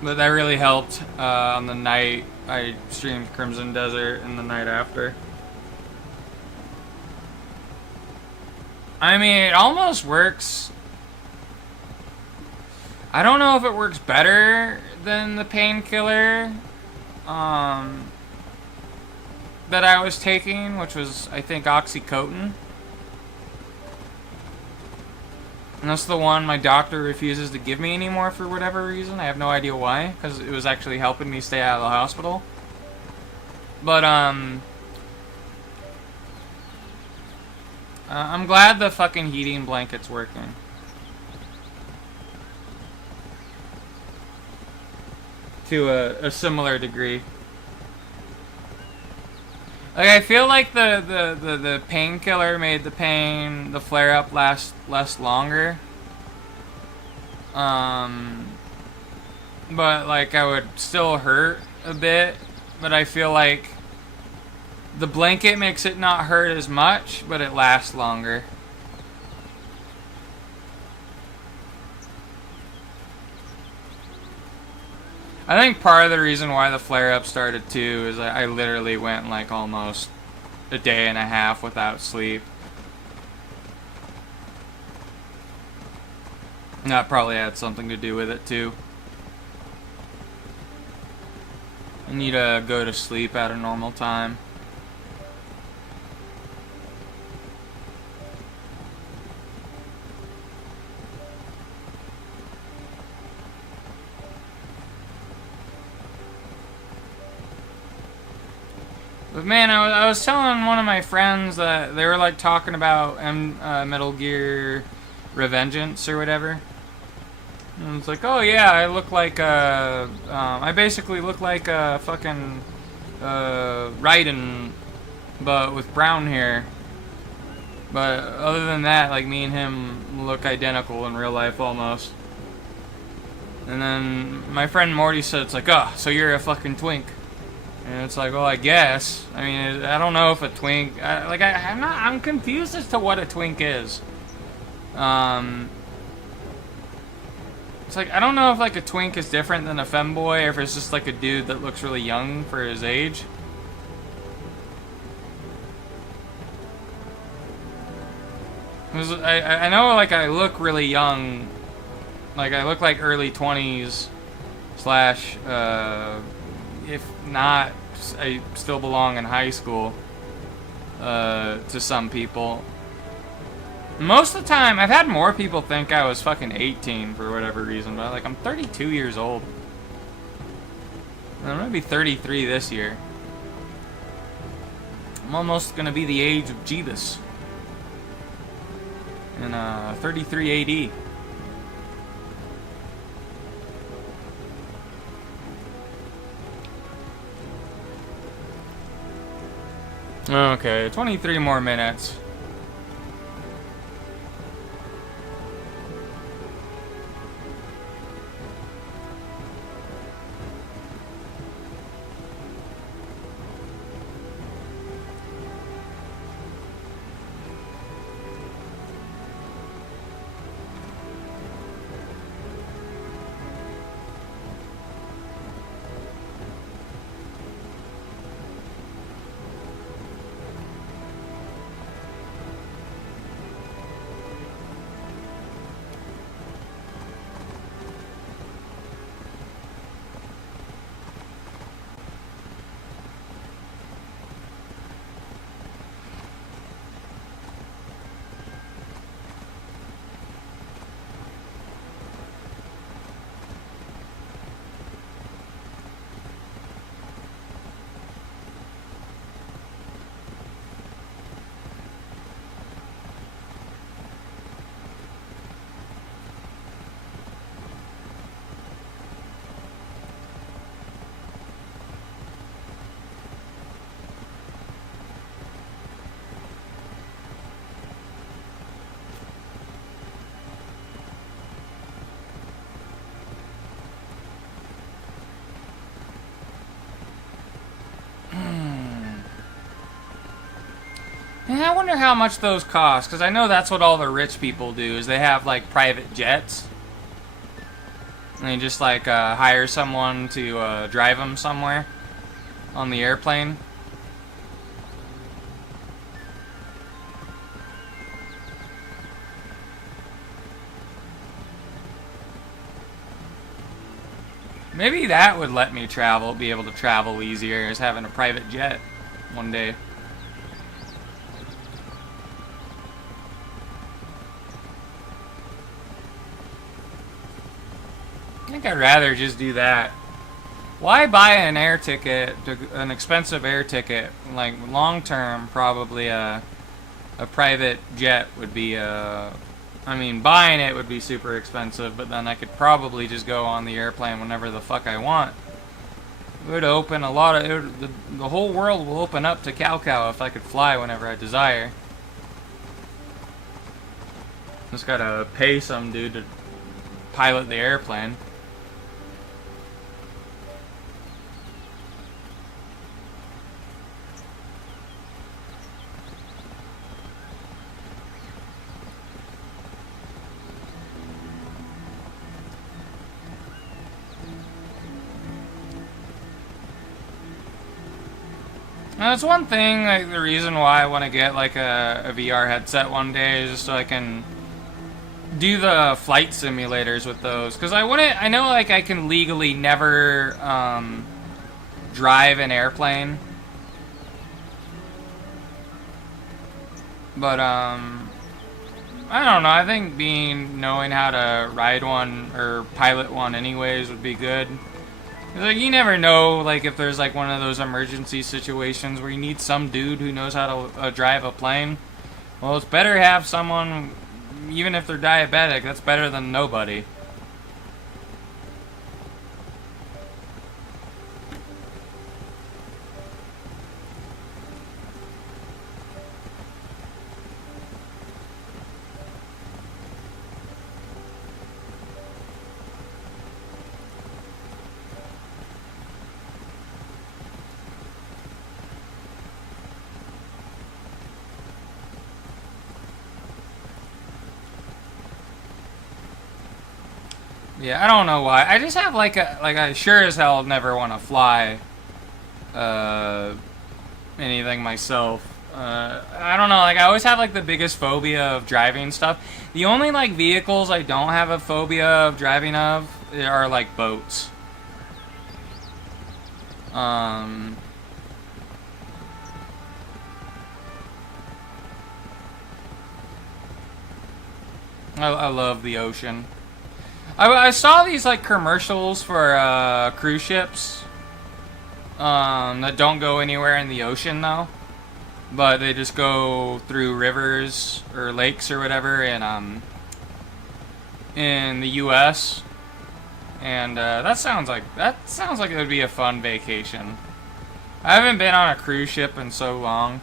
But that really helped on the night I streamed Crimson Desert and the night after. I mean, it almost works. I don't know if it works better than the painkiller that I was taking, which was, I think, oxycodone. And that's the one my doctor refuses to give me anymore for whatever reason. I have no idea why, because it was actually helping me stay out of the hospital. But, I'm glad the fucking heating blanket's working. to a similar degree. Like, I feel like the painkiller made the flare-up last longer. But, like, I would still hurt a bit. But I feel like the blanket makes it not hurt as much, but it lasts longer. I think part of the reason why the flare-up started too is I literally went like almost a day and a half without sleep. And that probably had something to do with it too. I need to go to sleep at a normal time. But man, I was telling one of my friends that they were like talking about Metal Gear Revengeance or whatever. And it's like, oh yeah, I look like I basically look like a fucking Raiden, but with brown hair. But other than that, like me and him look identical in real life almost. And then my friend Morty said, it's like, oh, so you're a fucking twink. And it's like, well, I guess. I mean, I don't know if a twink. I'm confused as to what a twink is. It's like, I don't know if like a twink is different than a femboy, or if it's just like a dude that looks really young for his age. I know like I look really young. Like I look like early 20s slash, if not, I still belong in high school, to some people. Most of the time, I've had more people think I was fucking 18 for whatever reason, but like I'm 32 years old. And I'm gonna be 33 this year. I'm almost gonna be the age of Jeebus. In 33 AD. Okay, 23 more minutes. And I wonder how much those cost, because I know that's what all the rich people do, is they have, like, private jets. And they just, like, hire someone to drive them somewhere on the airplane. Maybe that would let me be able to travel easier, is having a private jet one day. I think I'd rather just do that. Why buy an air ticket, an expensive air ticket? Like, long term, probably a private jet would be, I mean, buying it would be super expensive, but then I could probably just go on the airplane whenever the fuck I want. It would open a lot of... the whole world will open up to Cow Cow if I could fly whenever I desire. Just gotta pay some dude to pilot the airplane. Now, that's one thing, like, the reason why I want to get, like, a VR headset one day is just so I can do the flight simulators with those. Because I know, like, I can legally never, drive an airplane. But, I don't know, I think knowing how to ride one, or pilot one anyways would be good. Like, you never know, like, if there's, like, one of those emergency situations where you need some dude who knows how to drive a plane. Well, it's better to have someone, even if they're diabetic, that's better than nobody. Yeah, I don't know why. I just have I sure as hell never want to fly anything myself. I don't know, like I always have like the biggest phobia of driving stuff. The only like vehicles I don't have a phobia of driving of are like boats. I love the ocean. I saw these like commercials for cruise ships that don't go anywhere in the ocean though, but they just go through rivers or lakes or whatever in the U.S. and that sounds like it would be a fun vacation. I haven't been on a cruise ship in so long.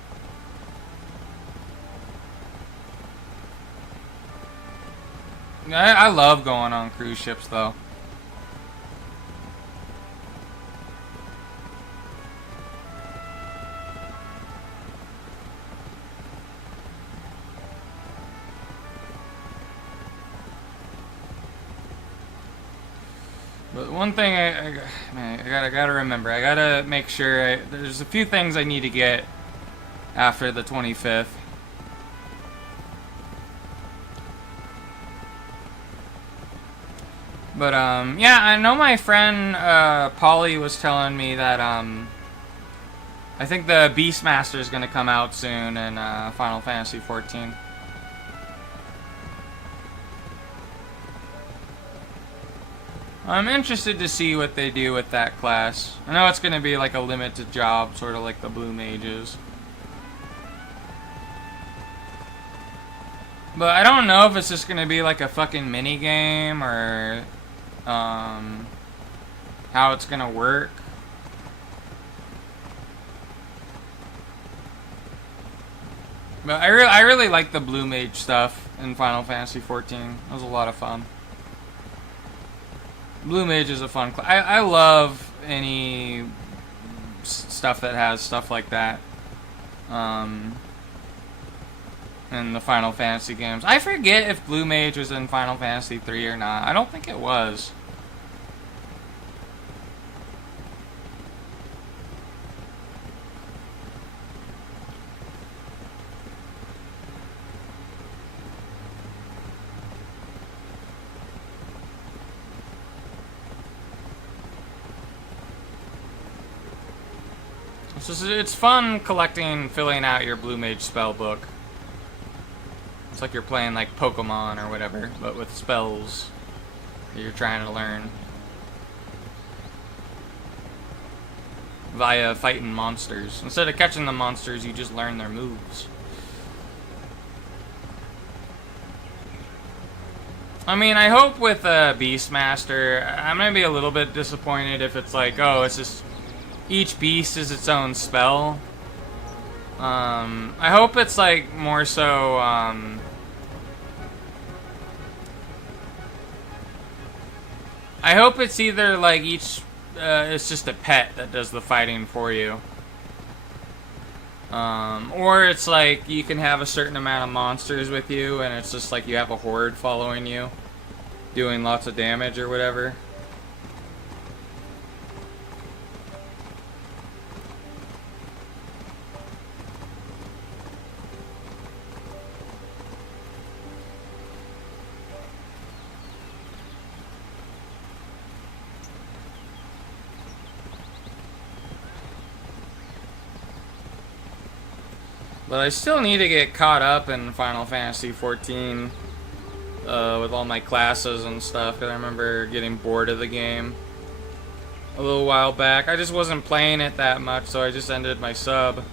I love going on cruise ships, though. But one thing I gotta remember, I gotta make sure there's a few things I need to get after the 25th. But, yeah, I know my friend, Polly was telling me that, I think the Beastmaster is gonna come out soon in, Final Fantasy XIV. I'm interested to see what they do with that class. I know it's gonna be like a limited job, sort of like the Blue Mages. But I don't know if it's just gonna be like a fucking mini game or how it's gonna work. But I really like the Blue Mage stuff in Final Fantasy XIV. It was a lot of fun. Blue Mage is a fun class. I love any stuff that has stuff like that. In the Final Fantasy games. I forget if Blue Mage was in Final Fantasy 3 or not. I don't think it was. It's fun collecting, filling out your Blue Mage spell book. It's like you're playing like Pokemon or whatever, but with spells that you're trying to learn via fighting monsters. Instead of catching the monsters, you just learn their moves. I mean, I hope with Beastmaster, I'm gonna be a little bit disappointed if it's like, oh, it's just each beast is its own spell. I hope it's like more so, I hope it's either like each, it's just a pet that does the fighting for you. Or it's like you can have a certain amount of monsters with you and it's just like you have a horde following you, doing lots of damage or whatever. But I still need to get caught up in Final Fantasy XIV with all my classes and stuff. Cause I remember getting bored of the game a little while back. I just wasn't playing it that much, so I just ended my sub.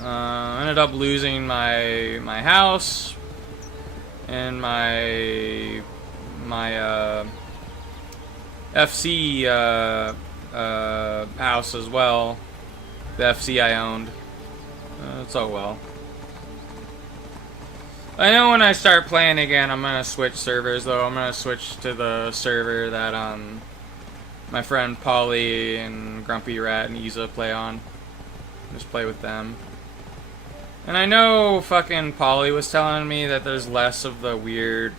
Ended up losing my house and my FC house as well. The FC I owned. It's oh well. I know when I start playing again, I'm gonna switch servers though. I'm gonna switch to the server that my friend Polly and Grumpy Rat and Isa play on. Just play with them. And I know fucking Polly was telling me that there's less of the weird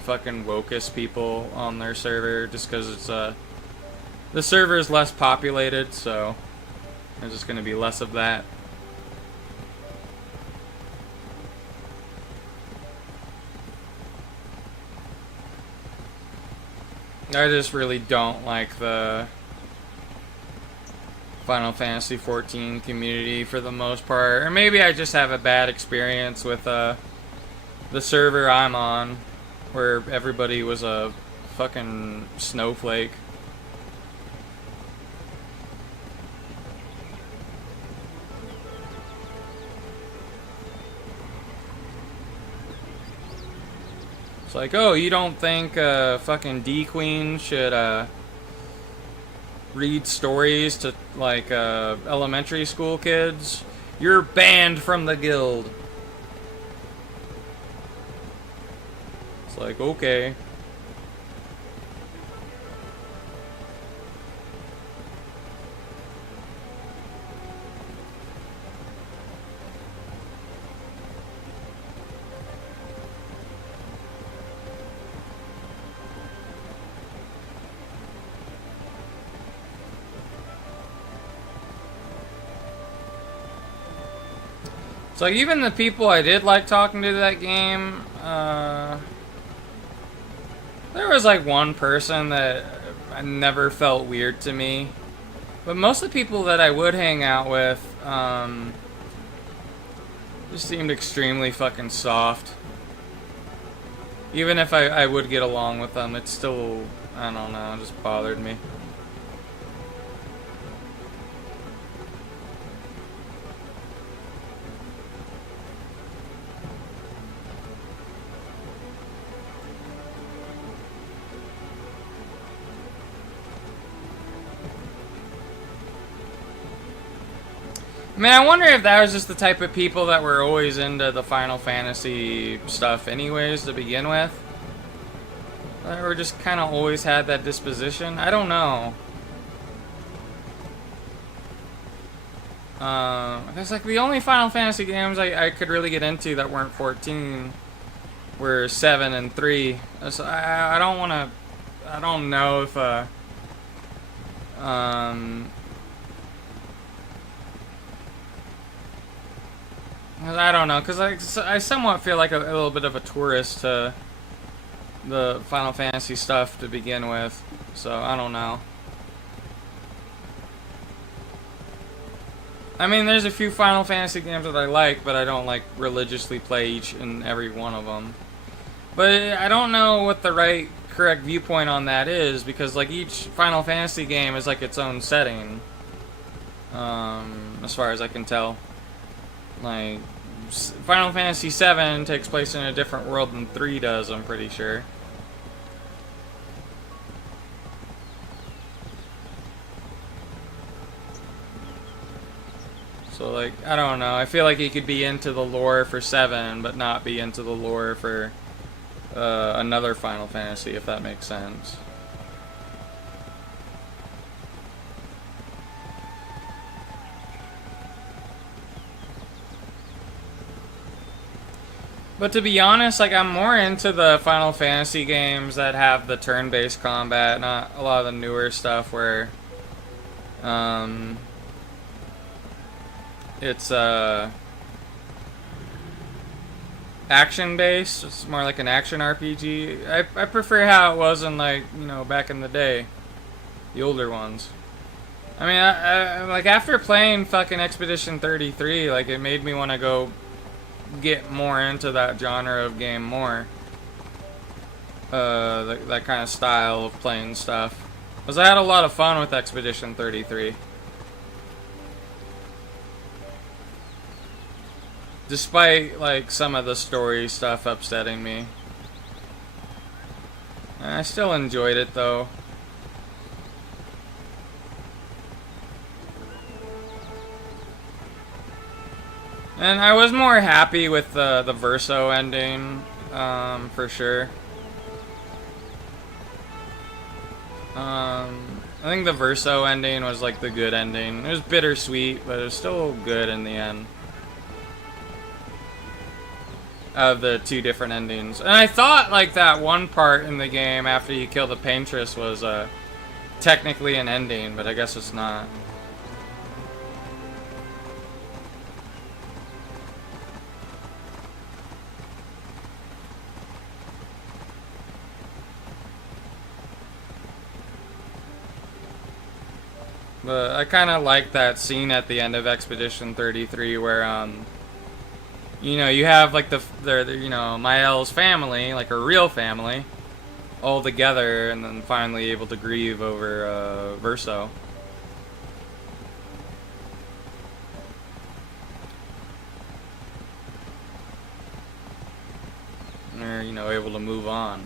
fucking wokest people on their server just because it's the server is less populated, so there's just gonna be less of that. I just really don't like the Final Fantasy XIV community for the most part. Or maybe I just have a bad experience with the server I'm on, where everybody was a fucking snowflake. It's like, oh, you don't think fucking D-Queen should read stories to like elementary school kids? You're banned from the guild. It's like, okay. So even the people I did like talking to that game, there was like one person that never felt weird to me. But most of the people that I would hang out with, just seemed extremely fucking soft. Even if I would get along with them, it still, I don't know, it just bothered me. I mean, I wonder if that was just the type of people that were always into the Final Fantasy stuff anyways to begin with. Or just kind of always had that disposition. I don't know. It's like the only Final Fantasy games I could really get into that weren't 14 were 7 and 3. So I don't want to... I don't know if... I don't know, because I somewhat feel like a little bit of a tourist to the Final Fantasy stuff to begin with, so I don't know. I mean, there's a few Final Fantasy games that I like, but I don't like religiously play each and every one of them. But I don't know what the correct viewpoint on that is, because like each Final Fantasy game is like its own setting, as far as I can tell. Like, Final Fantasy VII takes place in a different world than 3 does, I'm pretty sure. So, like, I don't know. I feel like he could be into the lore for 7, but not be into the lore for another Final Fantasy, if that makes sense. But to be honest, like, I'm more into the Final Fantasy games that have the turn-based combat, not a lot of the newer stuff where it's action-based. It's more like an action RPG. I prefer how it was in, like, you know, back in the day, the older ones. I mean, I like, after playing fucking Expedition 33, like, it made me want to go get more into that genre of game more. That kind of style of playing stuff. Because I had a lot of fun with Expedition 33. Despite, like, some of the story stuff upsetting me. I still enjoyed it, though. And I was more happy with the Verso ending, for sure. I think the Verso ending was like the good ending. It was bittersweet, but it was still good in the end. Of the two different endings. And I thought like that one part in the game after you kill the Paintress was technically an ending, but I guess it's not. But I kind of like that scene at the end of Expedition 33 where, you know, you have like you know, Mael's family, like her real family, all together, and then finally able to grieve over Verso. And they're, you know, able to move on.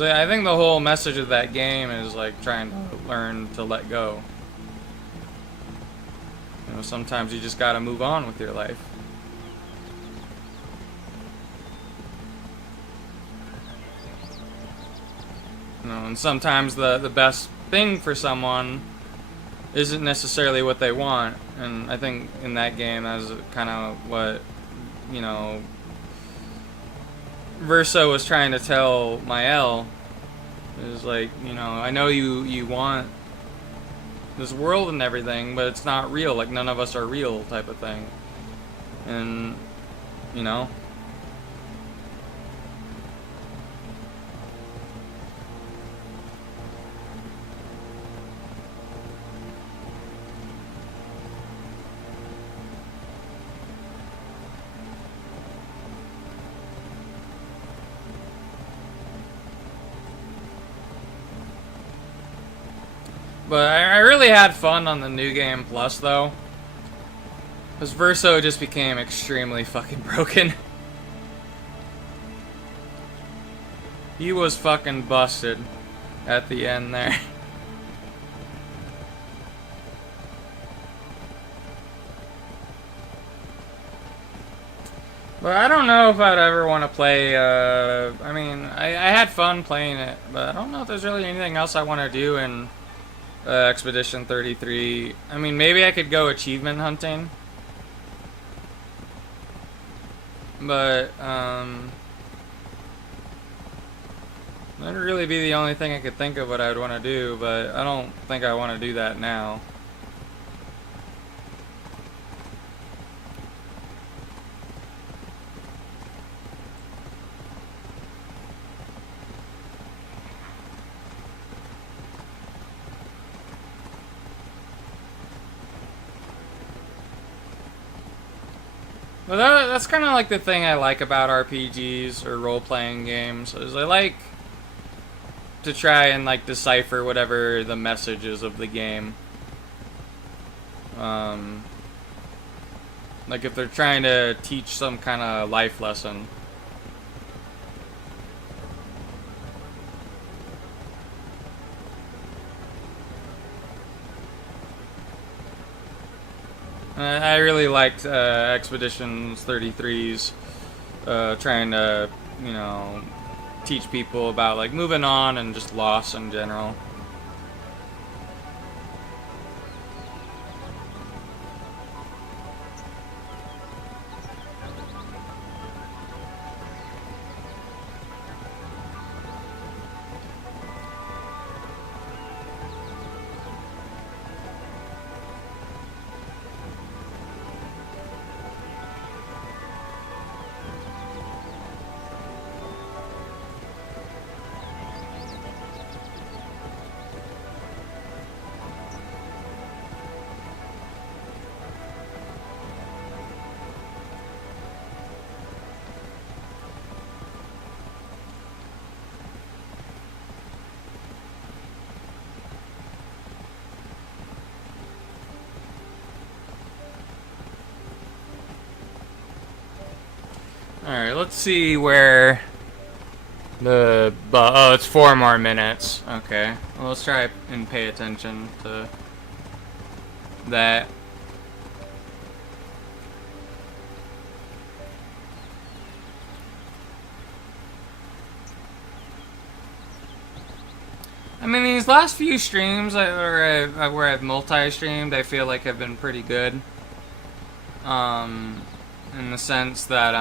I think the whole message of that game is like trying to learn to let go. You know, sometimes you just gotta move on with your life. You know, and sometimes the best thing for someone isn't necessarily what they want. And I think in that game that's kind of what, you know, Verso was trying to tell Mael. Is like, you know, I know you want this world and everything, but it's not real. Like, none of us are real, type of thing. And, you know. But I really had fun on the New Game Plus, though. Because Verso just became extremely fucking broken. He was fucking busted at the end there. But I don't know if I'd ever want to play, I mean, I had fun playing it, but I don't know if there's really anything else I want to do in Expedition 33. I mean, maybe I could go achievement hunting. But, that'd really be the only thing I could think of what I would want to do, but I don't think I want to do that now. Well, that's kind of like the thing I like about RPGs or role-playing games, is I like to try and like decipher whatever the message is of the game. Like if they're trying to teach some kind of life lesson. I really liked Expeditions 33's trying to, you know, teach people about like moving on and just loss in general. Alright, let's see where oh, it's 4 more minutes. Okay. Well, let's try and pay attention to that. I mean, these last few streams where I've multi-streamed, I feel like have been pretty good. In the sense that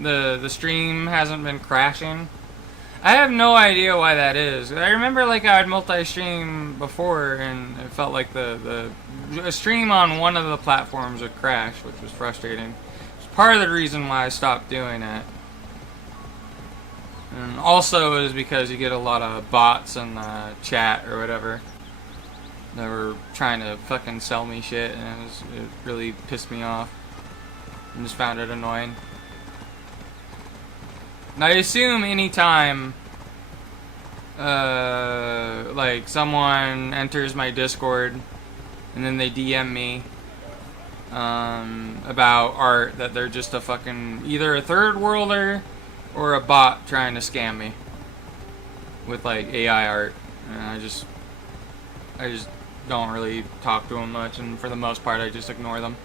the stream hasn't been crashing. I have no idea why that is. I remember like I had multi-stream before, and it felt like the stream on one of the platforms would crash, which was frustrating. It's part of the reason why I stopped doing it. And also is because you get a lot of bots in the chat or whatever that were trying to fucking sell me shit, and it really pissed me off. I just found it annoying. Now, I assume anytime like someone enters my Discord and then they DM me about art, that they're just a fucking either a third worlder or a bot trying to scam me with like AI art. And I just don't really talk to them much, and for the most part I just ignore them.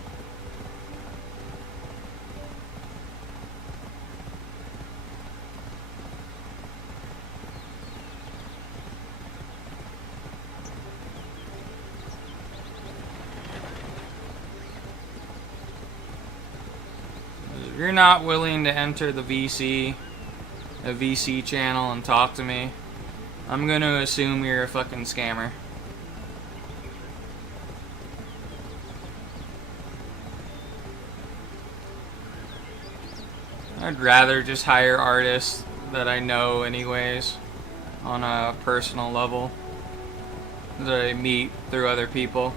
If you're not willing to enter the VC channel and talk to me, I'm gonna assume you're a fucking scammer. I'd rather just hire artists that I know anyways on a personal level that I meet through other people.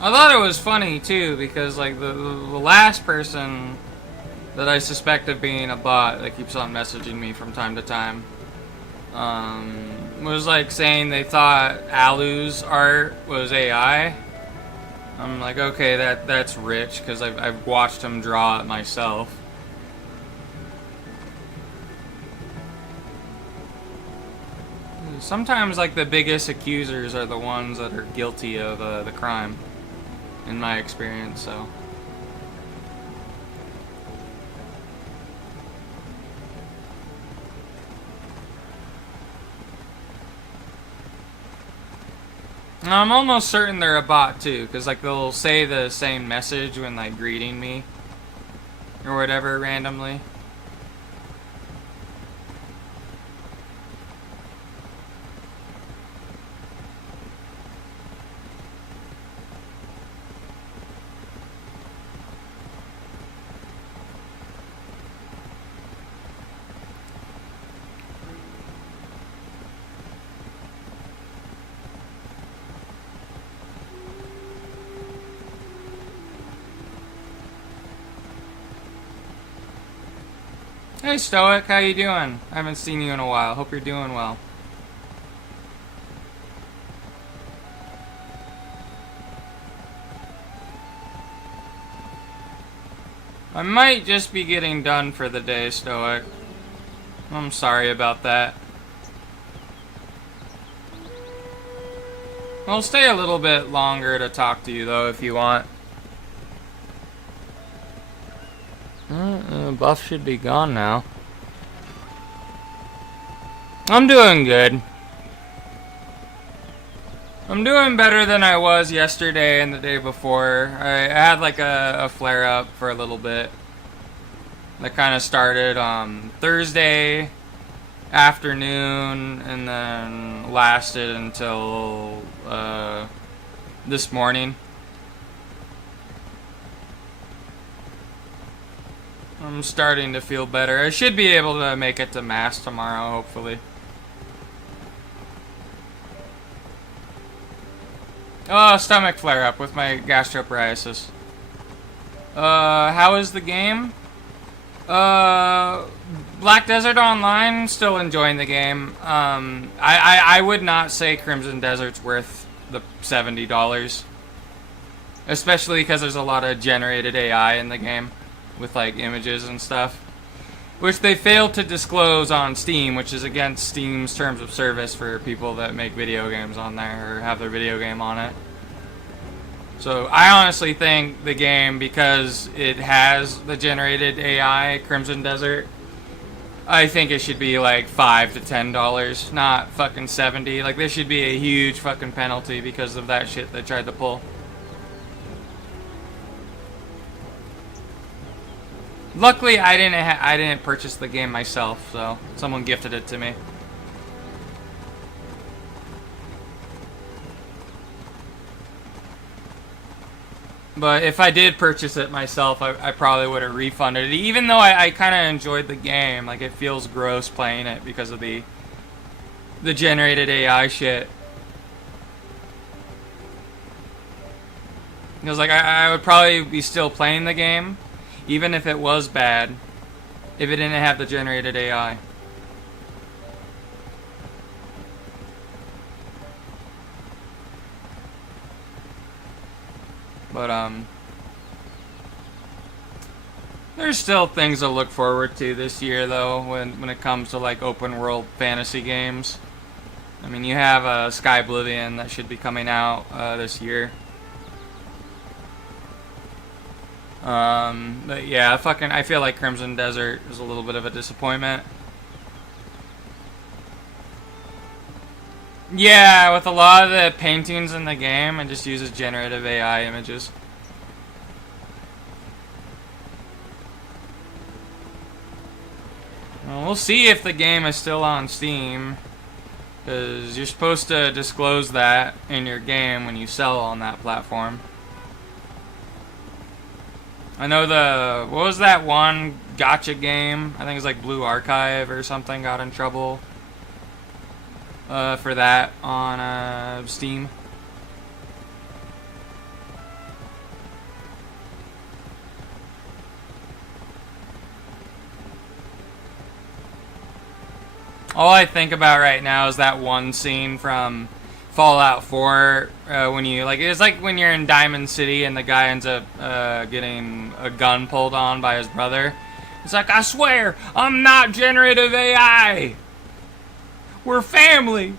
I thought it was funny too, because like the last person that I suspect of being a bot that keeps on messaging me from time to time was like saying they thought Alu's art was AI. I'm like, okay, that's rich, because I've watched him draw it myself. Sometimes like the biggest accusers are the ones that are guilty of the crime, in my experience, so. I'm almost certain they're a bot too, because like they'll say the same message when like greeting me or whatever randomly. Hey Stoic, how you doing? I haven't seen you in a while. Hope you're doing well. I might just be getting done for the day, Stoic. I'm sorry about that. I'll stay a little bit longer to talk to you, though, if you want. Buff should be gone now. I'm doing good. I'm doing better than I was yesterday and the day before. I had like a flare-up for a little bit. That kind of started Thursday afternoon and then lasted until this morning. I'm starting to feel better. I should be able to make it to Mass tomorrow, hopefully. Oh, stomach flare-up with my gastroparesis. How is the game? Black Desert Online, still enjoying the game. I would not say Crimson Desert's worth the $70. Especially because there's a lot of generated AI in the game. With like images and stuff. Which they failed to disclose on Steam, which is against Steam's terms of service for people that make video games on there or have their video game on it. So I honestly think the game, because it has the generated AI, Crimson Desert, I think it should be like $5 to $10, not fucking 70. Like there should be a huge fucking penalty because of that shit they tried to pull. Luckily, I didn't purchase the game myself, so someone gifted it to me. But if I did purchase it myself, I probably would have refunded it. Even though I kind of enjoyed the game, like it feels gross playing it because of the generated AI shit. Because like I would probably be still playing the game. Even if it was bad, if it didn't have the generated AI. But, there's still things to look forward to this year, though, when it comes to, like, open-world fantasy games. I mean, you have Sky Oblivion that should be coming out this year. But yeah, I feel like Crimson Desert is a little bit of a disappointment. Yeah, with a lot of the paintings in the game, it just uses generative AI images. Well, we'll see if the game is still on Steam, because you're supposed to disclose that in your game when you sell on that platform. I know what was that one gacha game? I think it was like Blue Archive or something got in trouble for that on Steam. All I think about right now is that one scene from Fallout 4 when you it's like when you're in Diamond City and the guy ends up getting a gun pulled on by his brother. It's like, I swear I'm not generative AI. We're family.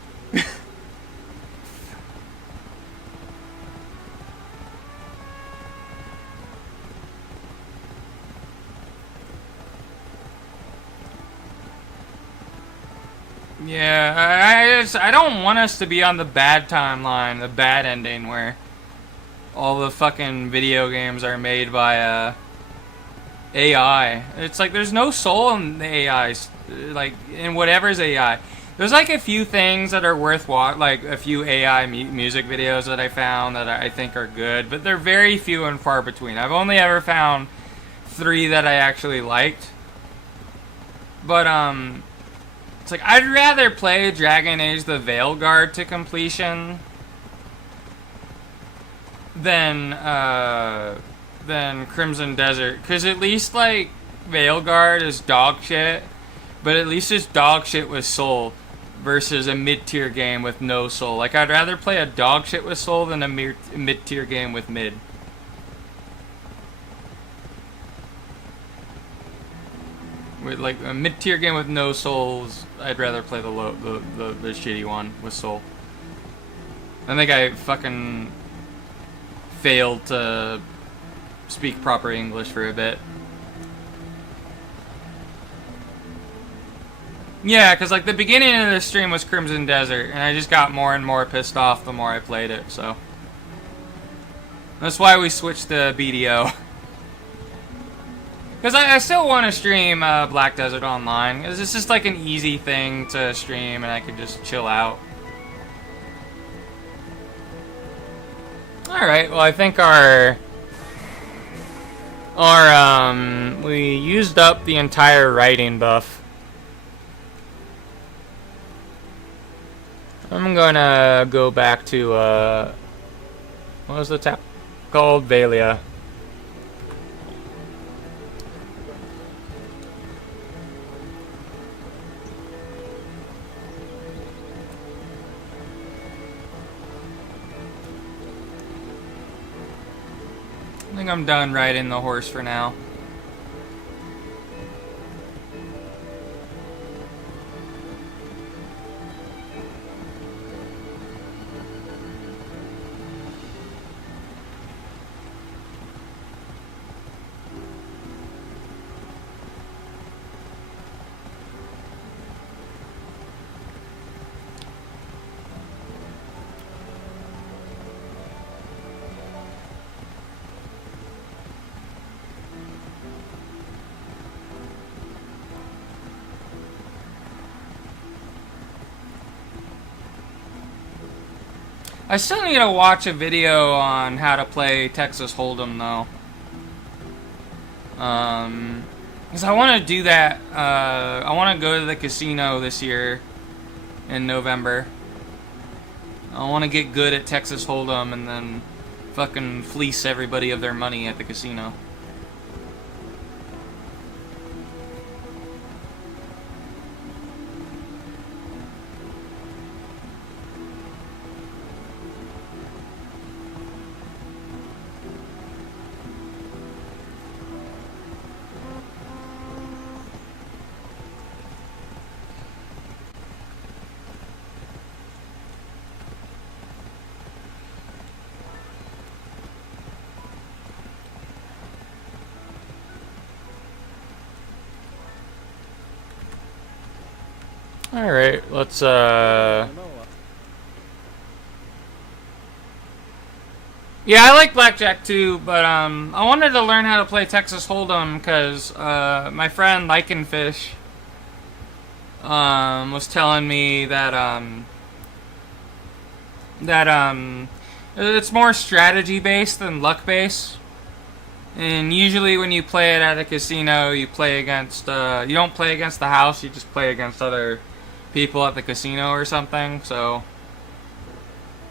Yeah, I don't want us to be on the bad timeline, the bad ending where all the fucking video games are made by AI. It's like there's no soul in the AI, like in whatever's AI. There's like a few things that are worth like a few AI music videos that I found that I think are good, but they're very few and far between. I've only ever found 3 that I actually liked. But it's like I'd rather play Dragon Age the Veilguard to completion than Crimson Desert, because at least like Veilguard is dog shit, but at least it's dog shit with soul versus a mid-tier game with no soul. Like, I'd rather play a dog shit with soul than a mid-tier game with mid. With like a mid-tier game with no souls, I'd rather play the shitty one with soul. I think I fucking failed to speak proper English for a bit. Yeah, because like the beginning of the stream was Crimson Desert, and I just got more and more pissed off the more I played it, so. That's why we switched to BDO. Because I still want to stream Black Desert Online, because it's just like an easy thing to stream, and I could just chill out. Alright, well I think we used up the entire writing buff. I'm gonna go back to, what was the tap called? Valia. I think I'm done riding the horse for now. I still need to watch a video on how to play Texas Hold'em though. Because I want to do that. I want to go to the casino this year in November. I want to get good at Texas Hold'em and then fucking fleece everybody of their money at the casino. Alright, let's Yeah, I like blackjack too, but I wanted to learn how to play Texas Hold'em because my friend Lycanfish was telling me that it's more strategy based than luck based. And usually when you play it at a casino, you play against you don't play against the house, you just play against other people at the casino or something. So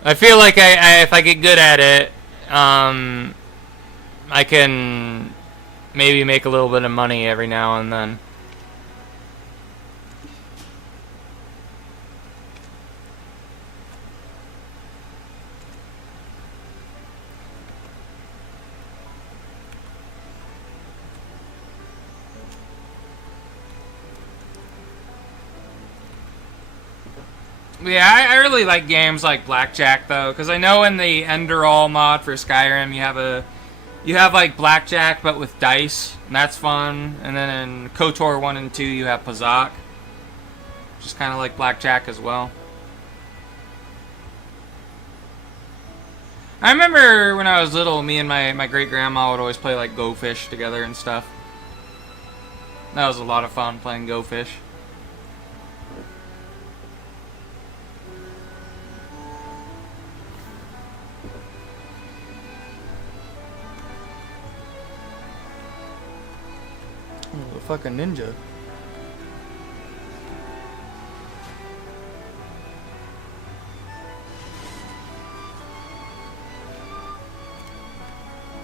I feel like if I get good at it, I can maybe make a little bit of money every now and then. Yeah, I really like games like Blackjack though, because I know in the Enderall mod for Skyrim you have like Blackjack but with dice, and that's fun. And then in KOTOR 1 and 2 you have Pazak, which is kind of like Blackjack as well. I remember when I was little, me and my great-grandma would always play like Go Fish together and stuff. That was a lot of fun playing Go Fish. Oh, the fucking ninja.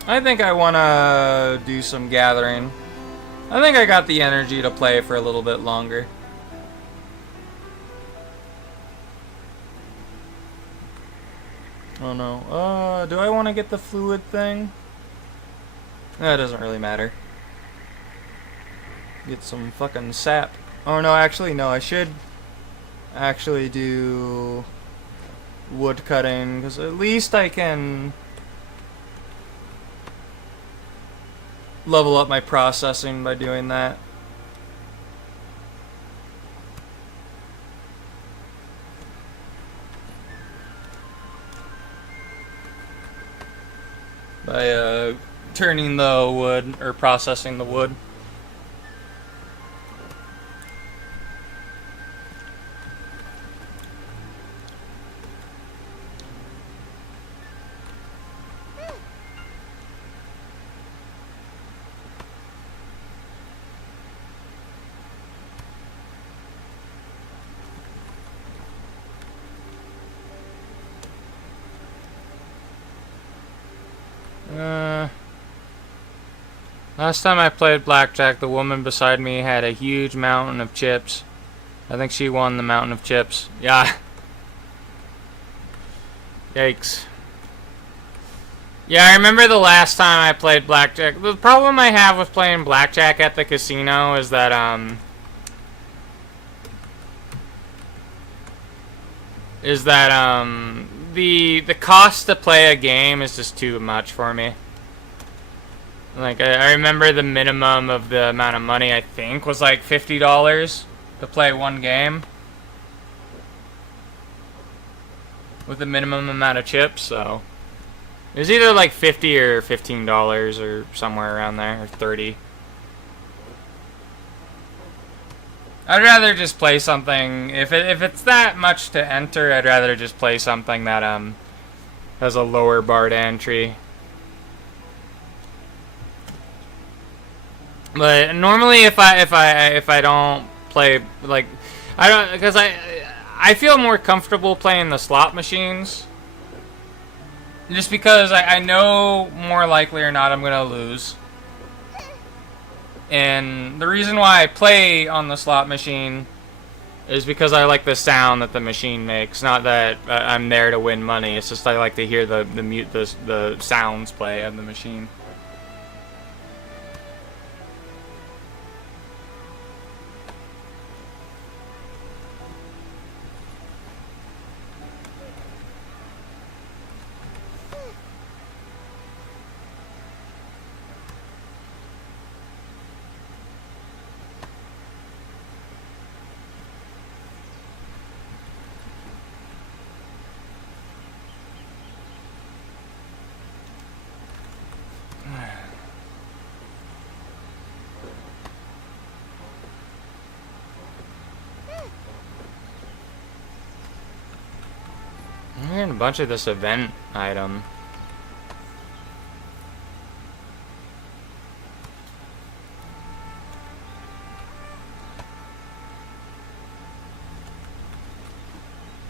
I think I want to do some gathering. I think I got the energy to play for a little bit longer. Oh no. Do I want to get the fluid thing? That doesn't really matter. Get some fucking sap. Oh no, actually no, I should actually do wood cutting, because at least I can level up my processing by doing that. By turning the wood, or processing the wood. Last time I played blackjack, the woman beside me had a huge mountain of chips. I think she won the mountain of chips. Yeah. Yikes. Yeah, I remember the last time I played blackjack. The problem I have with playing blackjack at the casino is that, the cost to play a game is just too much for me. Like, I remember the minimum of the amount of money, I think, was like $50 to play one game. With the minimum amount of chips, so. It was either like $50 or $15 or somewhere around there, or 30. I'd rather just play something, if it's that much to enter, I'd rather just play something that, has a lower bar to entry. But normally, if I don't play, like, I don't, because I feel more comfortable playing the slot machines, just because I know more likely or not I'm gonna lose. And the reason why I play on the slot machine is because I like the sound that the machine makes. Not that I'm there to win money. It's just I like to hear the sounds play on the machine. I'm hearing a bunch of this event item.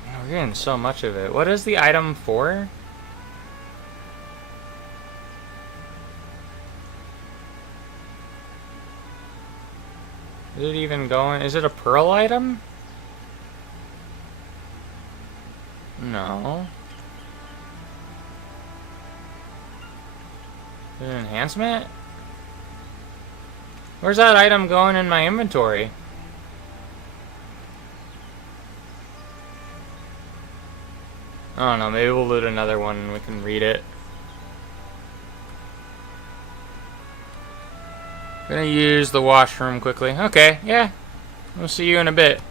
Oh, we're getting so much of it. What is the item for? Is it even going? Is it a pearl item? No. Is it an enhancement? Where's that item going in my inventory? I don't know, maybe we'll loot another one and we can read it. Gonna use the washroom quickly. Okay, yeah. We'll see you in a bit.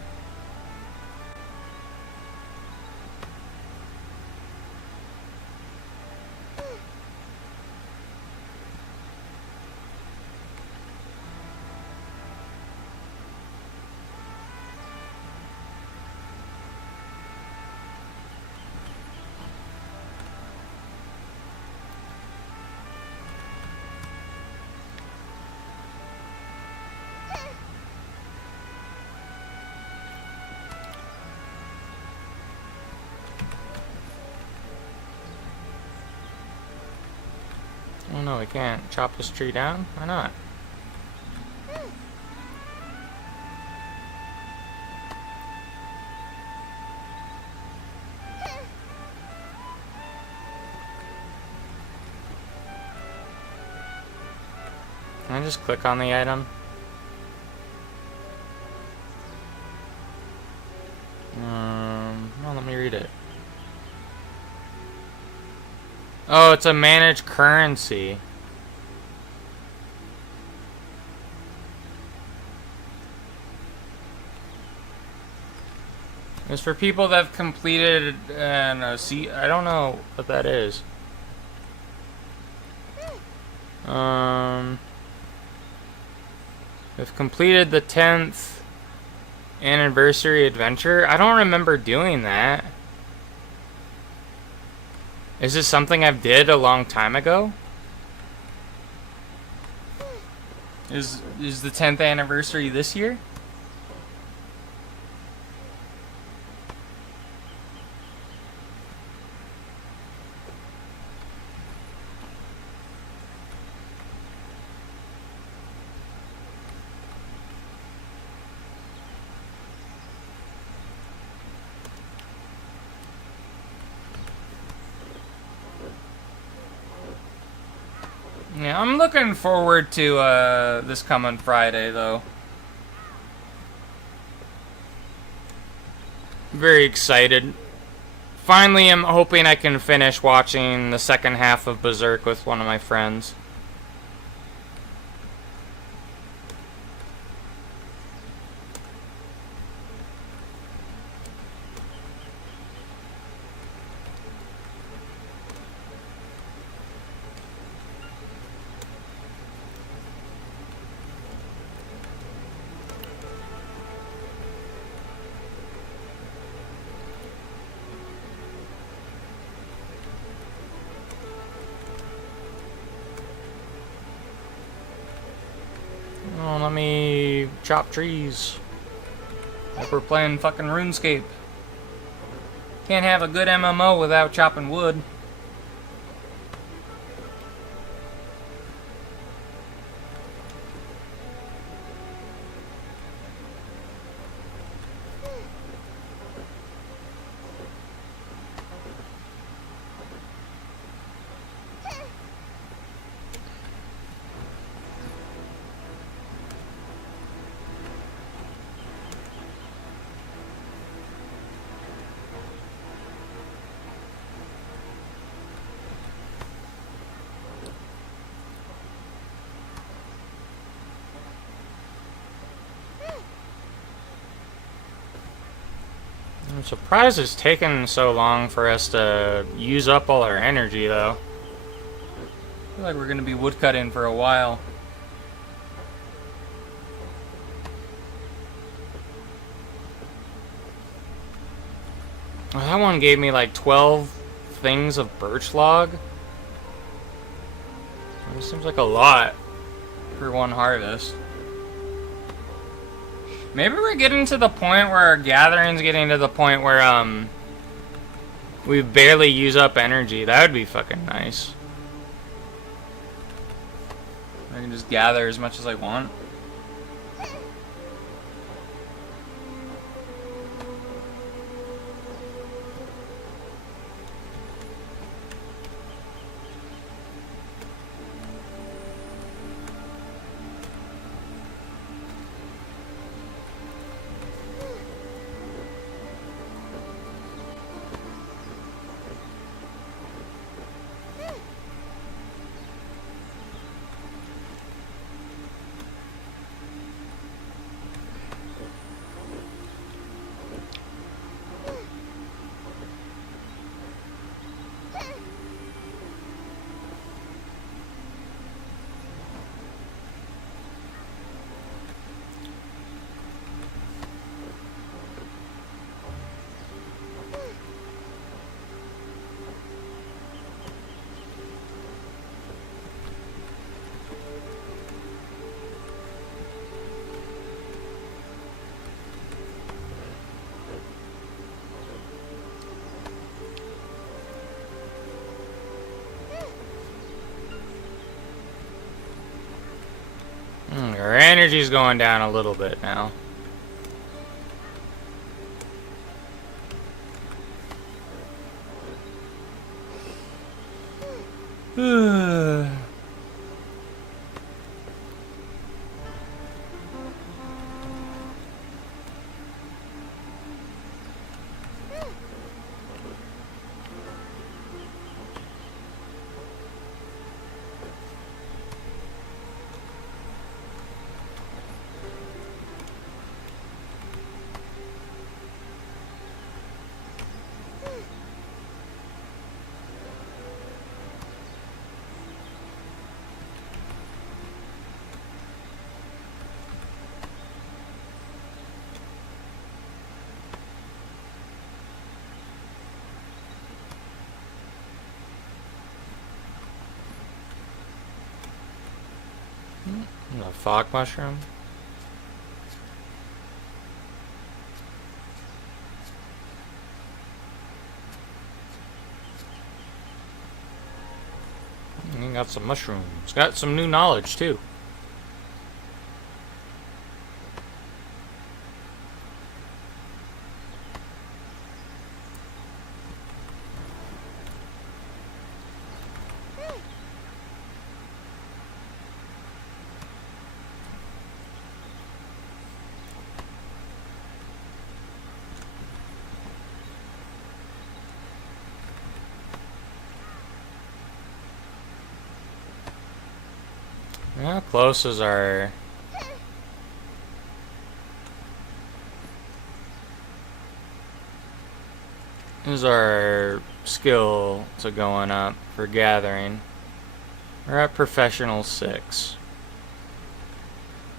Oh no, we can't chop this tree down? Why not? just click on the item? Well, let me read it. Oh, it's a managed currency. It's for people that have completed see, I don't know what that is. Have completed the 10th anniversary adventure. I don't remember doing that. Is this something I've did a long time ago? Is the 10th anniversary this year? Yeah, I'm looking forward to this coming Friday, though. Very excited. Finally, I'm hoping I can finish watching the second half of Berserk with one of my friends. Oh, let me chop trees. Like we're playing fucking RuneScape. Can't have a good MMO without chopping wood. I'm surprised it's taken so long for us to use up all our energy, though. I feel like we're gonna be woodcutting for a while. Oh, that one gave me like 12 things of birch log. It seems like a lot for one harvest. Maybe we're getting to the point where our gathering's getting to the point where we barely use up energy. That would be fucking nice. I can just gather as much as I want. Our energy's going down a little bit now. A fog mushroom? You got some mushrooms. Got some new knowledge too. How close is our... is our skill to going up for gathering? We're at professional 6.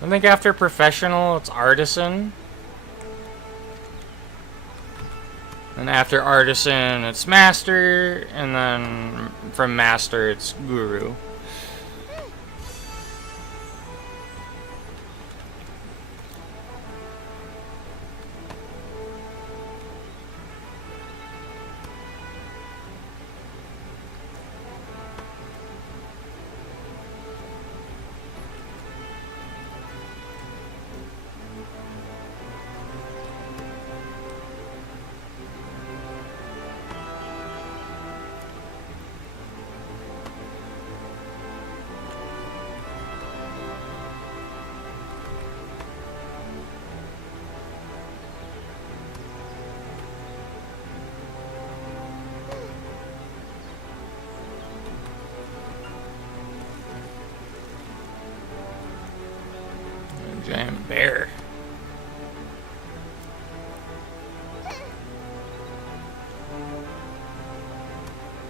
I think after professional it's artisan. And after artisan it's master, and then from master it's guru. Giant bear.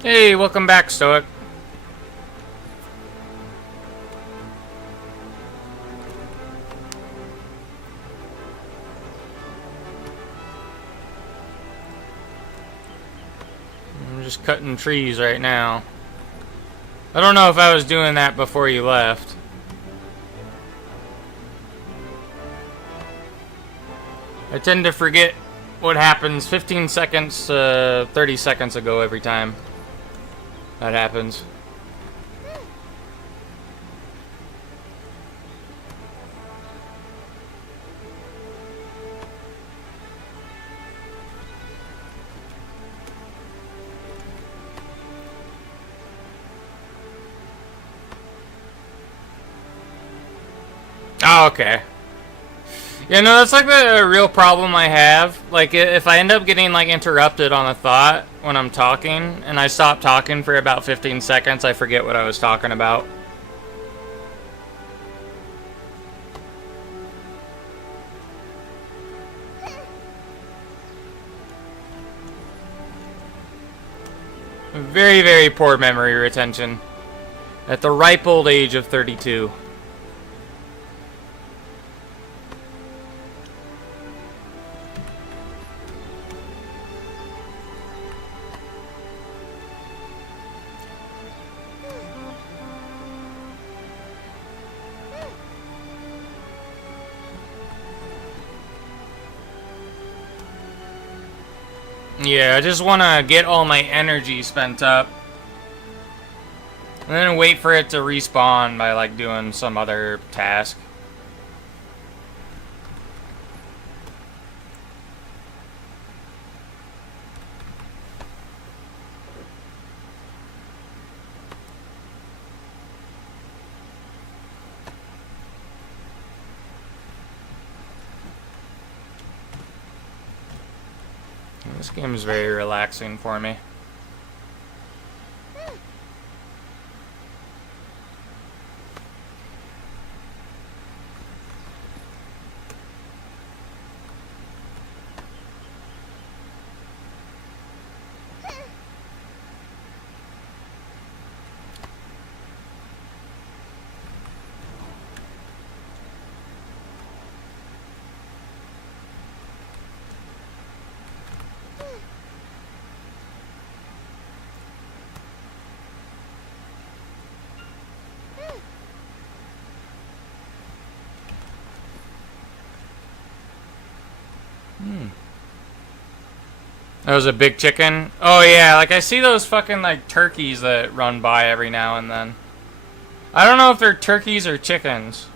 Hey, welcome back, Stoic. I'm just cutting trees right now. I don't know if I was doing that before you left. I tend to forget what happens 15 seconds to 30 seconds ago every time that happens. Oh, okay. Yeah, no, that's like the real problem I have. Like, if I end up getting, like, interrupted on a thought when I'm talking, and I stop talking for about 15 seconds, I forget what I was talking about. Very, very poor memory retention. At the ripe old age of 32. Yeah, I just want to get all my energy spent up. And then wait for it to respawn by, like, doing some other task. This game is very relaxing for me. That was a big chicken? Oh yeah, like I see those fucking like turkeys that run by every now and then. I don't know if they're turkeys or chickens.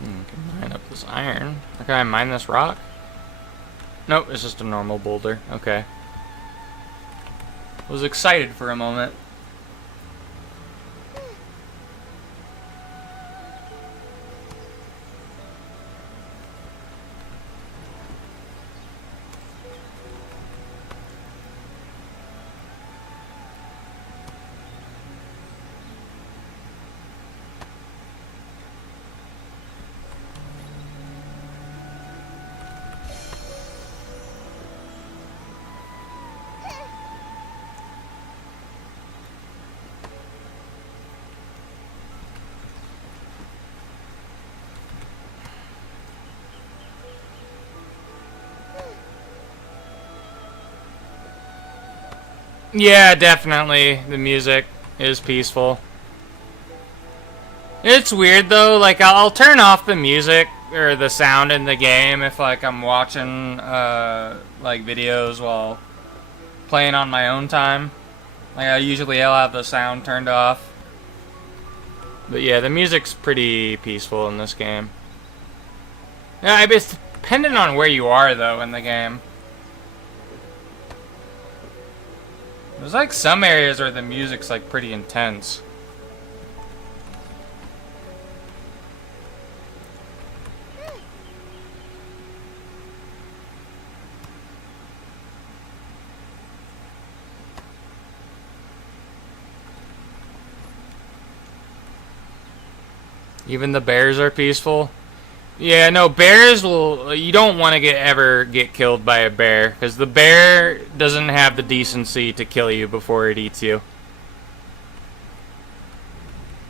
Can mine up this iron. Okay, I mine this rock? Nope, it's just a normal boulder. Okay. Was excited for a moment. Yeah, definitely. The music is peaceful. It's weird though, like I'll turn off the music or the sound in the game if like I'm watching like videos while playing on my own time. Like I'll have the sound turned off. But yeah, the music's pretty peaceful in this game. Yeah, it's dependent on where you are though in the game. There's like some areas where the music's like pretty intense. Even the bears are peaceful. Yeah, no, bears will... You don't want to ever get killed by a bear, because the bear doesn't have the decency to kill you before it eats you.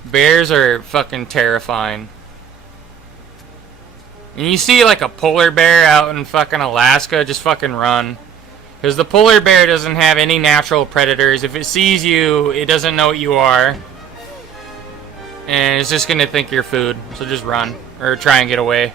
Bears are fucking terrifying. And you see like a polar bear out in fucking Alaska, just fucking run. Because the polar bear doesn't have any natural predators. If it sees you, it doesn't know what you are. And it's just gonna think you're food, so just run. Or try and get away.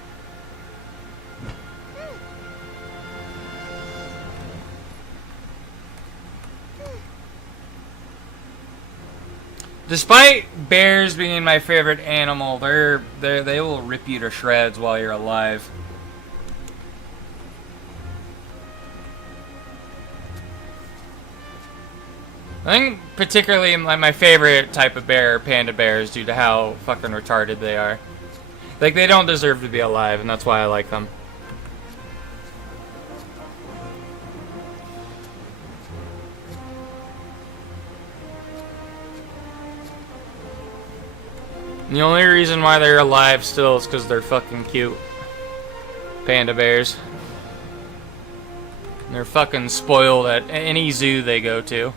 Despite bears being my favorite animal, they will rip you to shreds while you're alive. I think particularly my favorite type of bear are panda bears due to how fucking retarded they are. Like, they don't deserve to be alive, and that's why I like them. And the only reason why they're alive still is because they're fucking cute. Panda bears. And they're fucking spoiled at any zoo they go to.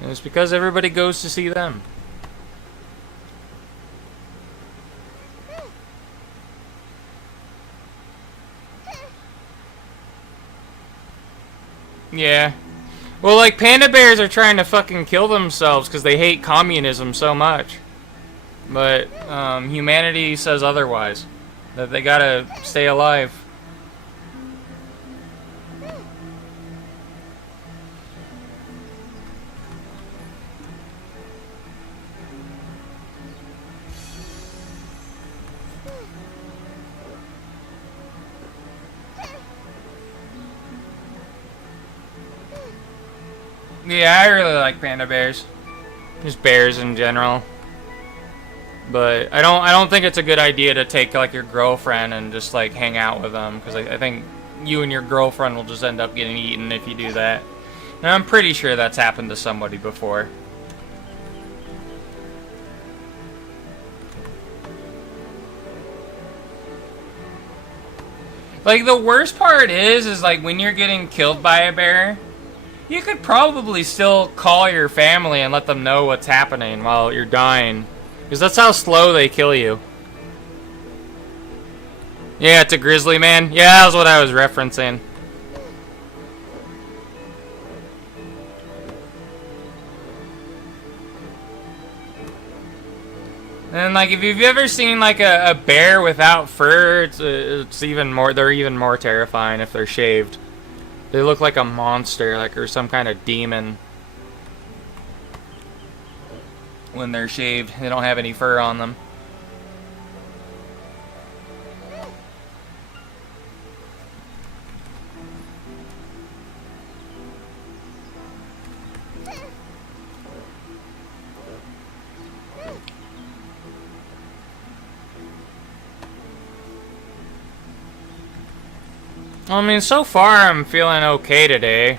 And it's because everybody goes to see them. Yeah. Well, like, panda bears are trying to fucking kill themselves because they hate communism so much. But, humanity says otherwise. That they gotta stay alive. Yeah, I really like panda bears. Just bears in general. But I don't think it's a good idea to take like your girlfriend and just like hang out with them, because I think you and your girlfriend will just end up getting eaten if you do that. And I'm pretty sure that's happened to somebody before. Like, the worst part is like, when you're getting killed by a bear, you could probably still call your family and let them know what's happening while you're dying. Because that's how slow they kill you. Yeah, it's a grizzly man. Yeah, that was what I was referencing. And like, if you've ever seen like a bear without fur, it's even more. They're even more terrifying if they're shaved. They look like a monster, like, or some kind of demon. When they're shaved, they don't have any fur on them. I mean, so far I'm feeling okay today.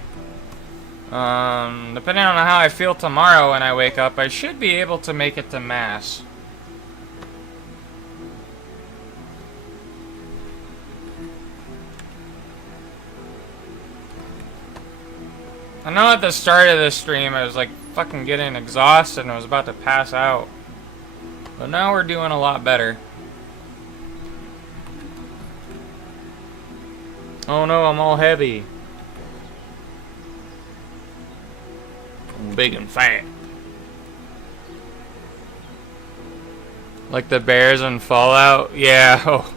Depending on how I feel tomorrow when I wake up, I should be able to make it to Mass. I know at the start of this stream I was like fucking getting exhausted and I was about to pass out. But now we're doing a lot better. Oh no, I'm all heavy. I'm big and fat. Like the bears in Fallout? Yeah. Oh.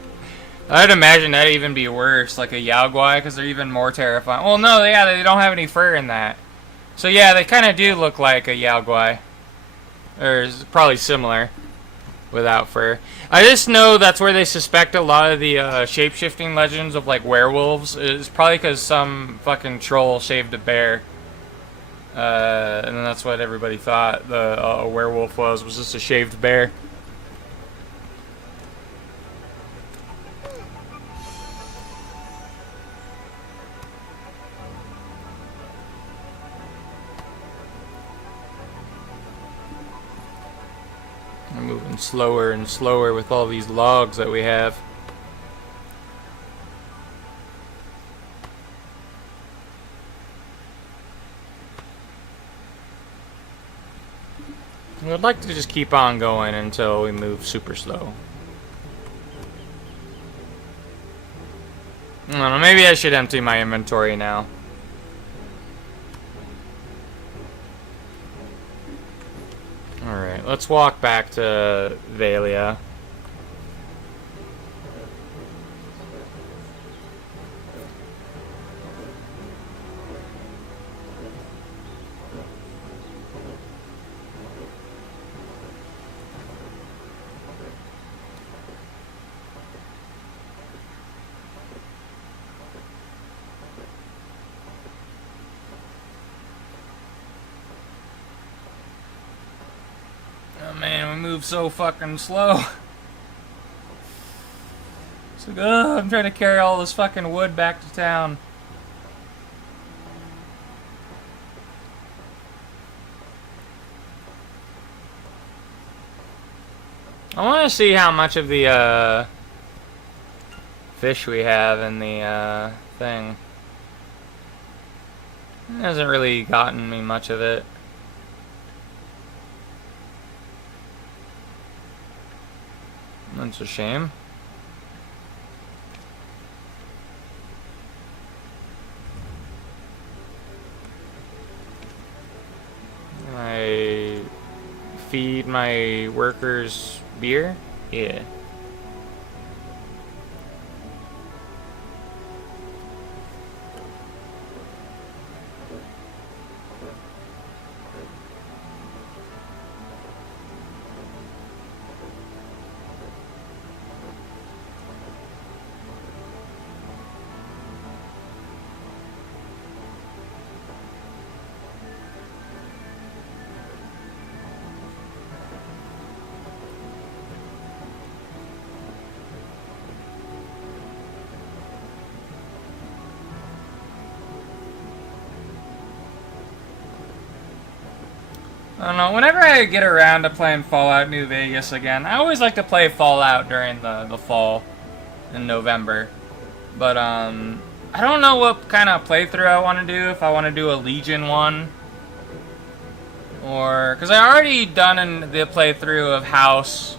I'd imagine that'd even be worse, like a Yaoguai, because they're even more terrifying. Well, no, yeah, they don't have any fur in that. So yeah, they kind of do look like a Yaoguai. Or probably similar. Without fur. I just know that's where they suspect a lot of the shape-shifting legends of like werewolves. It's probably because some fucking troll shaved a bear. And then that's what everybody thought the werewolf was just a shaved bear. I'm moving slower and slower with all these logs that we have. I'd like to just keep on going until we move super slow. I don't know, maybe I should empty my inventory now. Alright, let's walk back to Valia. Man, we move so fucking slow. It's like, ugh, I'm trying to carry all this fucking wood back to town. I want to see how much of the fish we have in the thing. It hasn't really gotten me much of it. That's a shame. I feed my workers beer? Yeah. I don't know. Whenever I get around to playing Fallout New Vegas again, I always like to play Fallout during the fall in November. But I don't know what kind of playthrough I want to do. If I want to do a Legion one, or because I already done the playthrough of House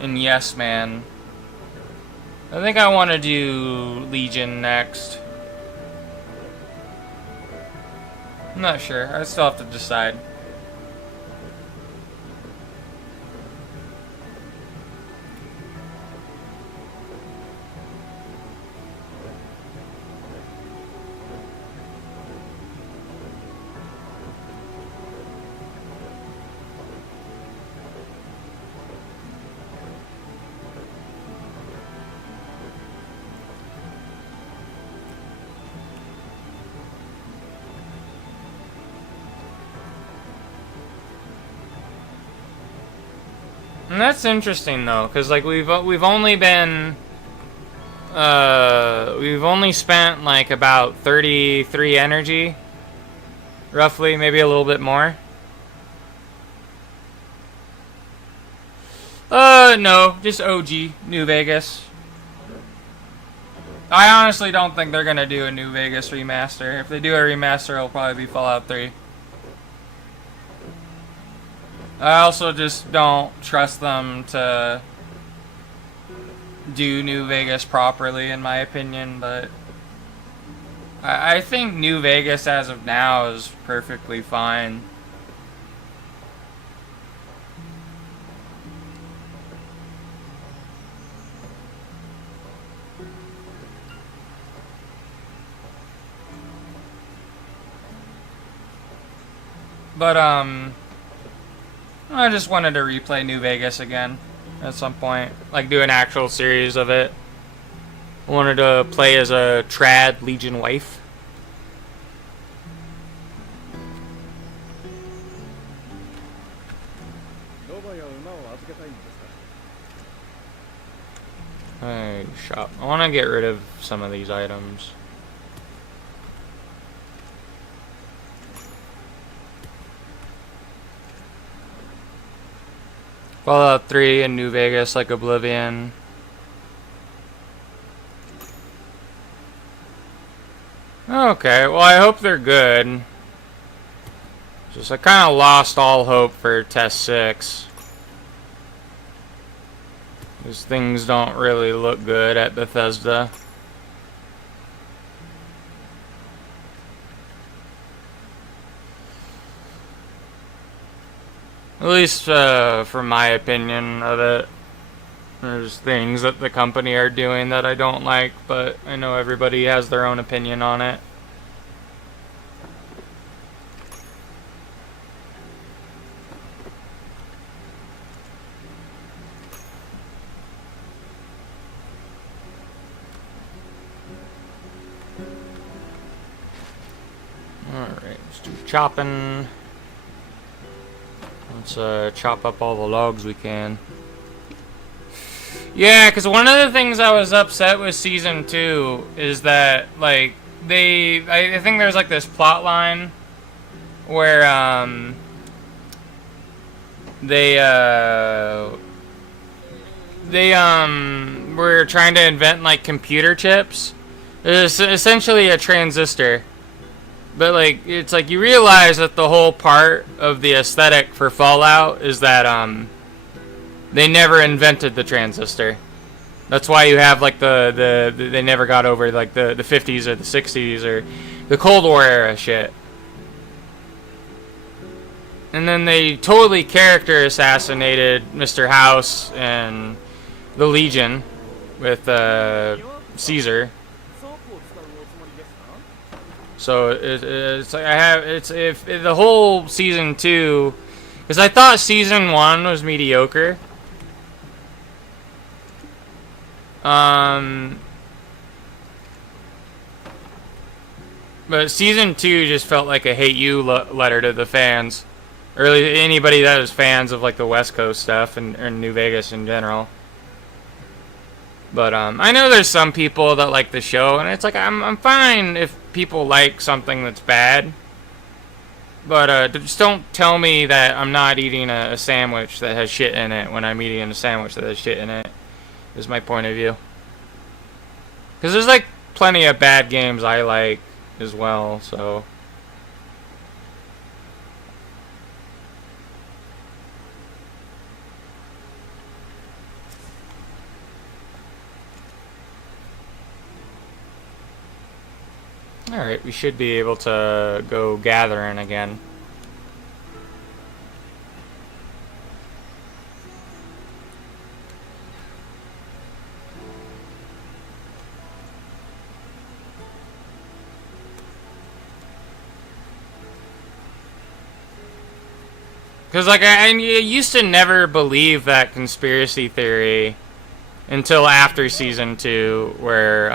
and Yes Man. I think I want to do Legion next. I'm not sure. I still have to decide. And that's interesting though, because like we've only been we've only spent like about 33 energy, roughly, maybe a little bit more. No, just OG New Vegas. I honestly don't think they're gonna do a New Vegas remaster. If they do a remaster, it'll probably be Fallout 3. I also just don't trust them to do New Vegas properly, in my opinion, but I think New Vegas as of now is perfectly fine. But, I just wanted to replay New Vegas again at some point. Like, do an actual series of it. I wanted to play as a trad Legion wife. Hey, shop. I want to get rid of some of these items. Fallout 3 and New Vegas, like Oblivion. Okay, well I hope they're good. Just I kind of lost all hope for Test 6. Because things don't really look good at Bethesda. At least from my opinion of it. There's things that the company are doing that I don't like, but I know everybody has their own opinion on it. Alright, let's do chopping. Let's chop up all the logs we can. Yeah, because one of the things I was upset with Season 2 is that, like, I think there's, like, this plot line where, they were trying to invent, like, computer chips. It's essentially a transistor. But, like, it's like you realize that the whole part of the aesthetic for Fallout is that, they never invented the transistor. That's why you have, like, they never got over, like, the 50s or the 60s or the Cold War era shit. And then they totally character assassinated Mr. House and the Legion with, Caesar. So it's like if the whole Season 2, because I thought Season 1 was mediocre. But Season 2 just felt like a hate you letter to the fans, or anybody that was fans of like the West Coast stuff and New Vegas in general. But I know there's some people that like the show, and it's like I'm fine if people like something that's bad. But just don't tell me that I'm not eating a sandwich that has shit in it when I'm eating a sandwich that has shit in it. Is my point of view. Because there's like plenty of bad games I like as well, so. Alright, we should be able to go gathering again. Because, like, I used to never believe that conspiracy theory until after Season 2, where,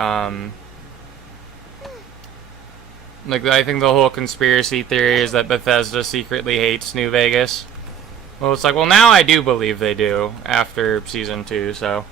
like, I think the whole conspiracy theory is that Bethesda secretly hates New Vegas. Well, it's like, well, now I do believe they do after Season 2, so.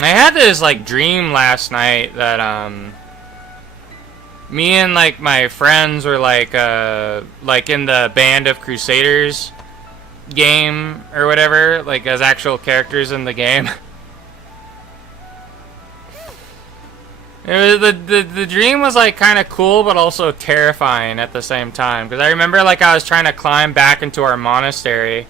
I had this, like, dream last night that, me and, like, my friends were, like, in the Band of Crusaders game or whatever, like, as actual characters in the game. It was, the dream was, like, kind of cool, but also terrifying at the same time. Because I remember, like, I was trying to climb back into our monastery.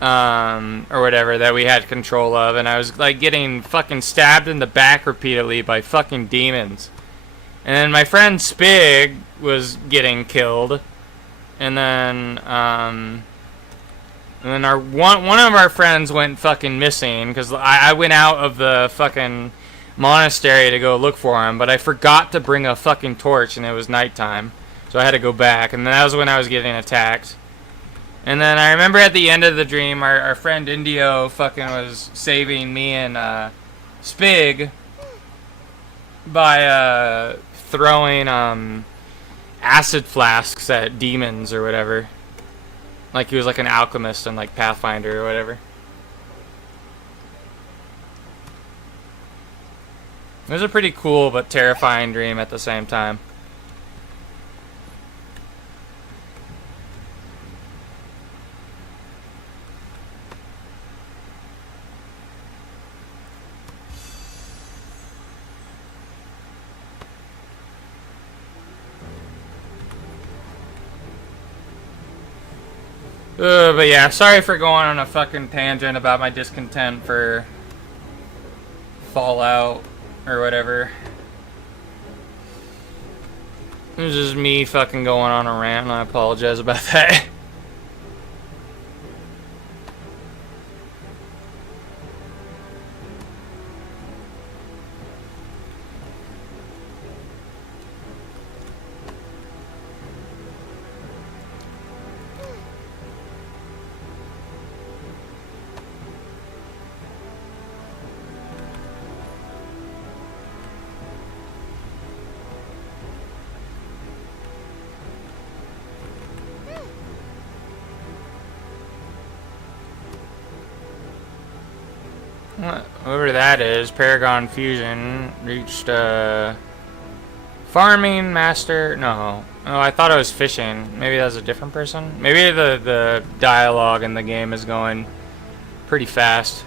Or whatever, that we had control of, and I was, like, getting fucking stabbed in the back repeatedly by fucking demons. And then my friend Spig was getting killed. And then, our one of our friends went fucking missing, because I went out of the fucking monastery to go look for him, but I forgot to bring a fucking torch, and it was nighttime. So I had to go back, and then that was when I was getting attacked. And then I remember at the end of the dream, our friend Indio fucking was saving me and Spig by throwing acid flasks at demons or whatever. Like he was like an alchemist in like Pathfinder or whatever. It was a pretty cool but terrifying dream at the same time. But yeah, sorry for going on a fucking tangent about my discontent for Fallout or whatever. It was just me fucking going on a rant, and I apologize about that. Whoever that is, Paragon Fusion, reached farming master. No, oh, I thought it was fishing. Maybe that was a different person. Maybe the dialogue in the game is going pretty fast.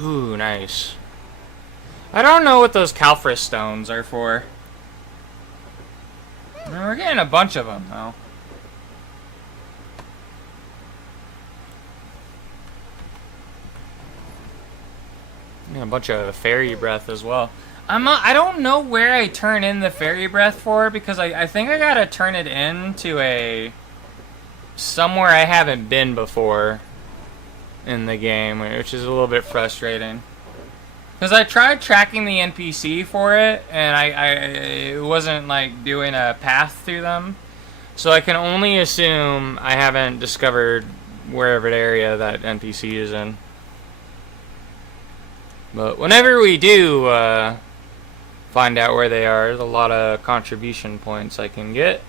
Ooh, nice. I don't know what those Calphris stones are for. I mean, we're getting a bunch of them, though. And a bunch of fairy breath as well. I don't know where I turn in the fairy breath for, because I think I gotta turn it in to a somewhere I haven't been before in the game, which is a little bit frustrating. Because I tried tracking the NPC for it, and it wasn't like doing a path through them. So I can only assume I haven't discovered wherever area that NPC is in. But whenever we do find out where they are, there's a lot of contribution points I can get.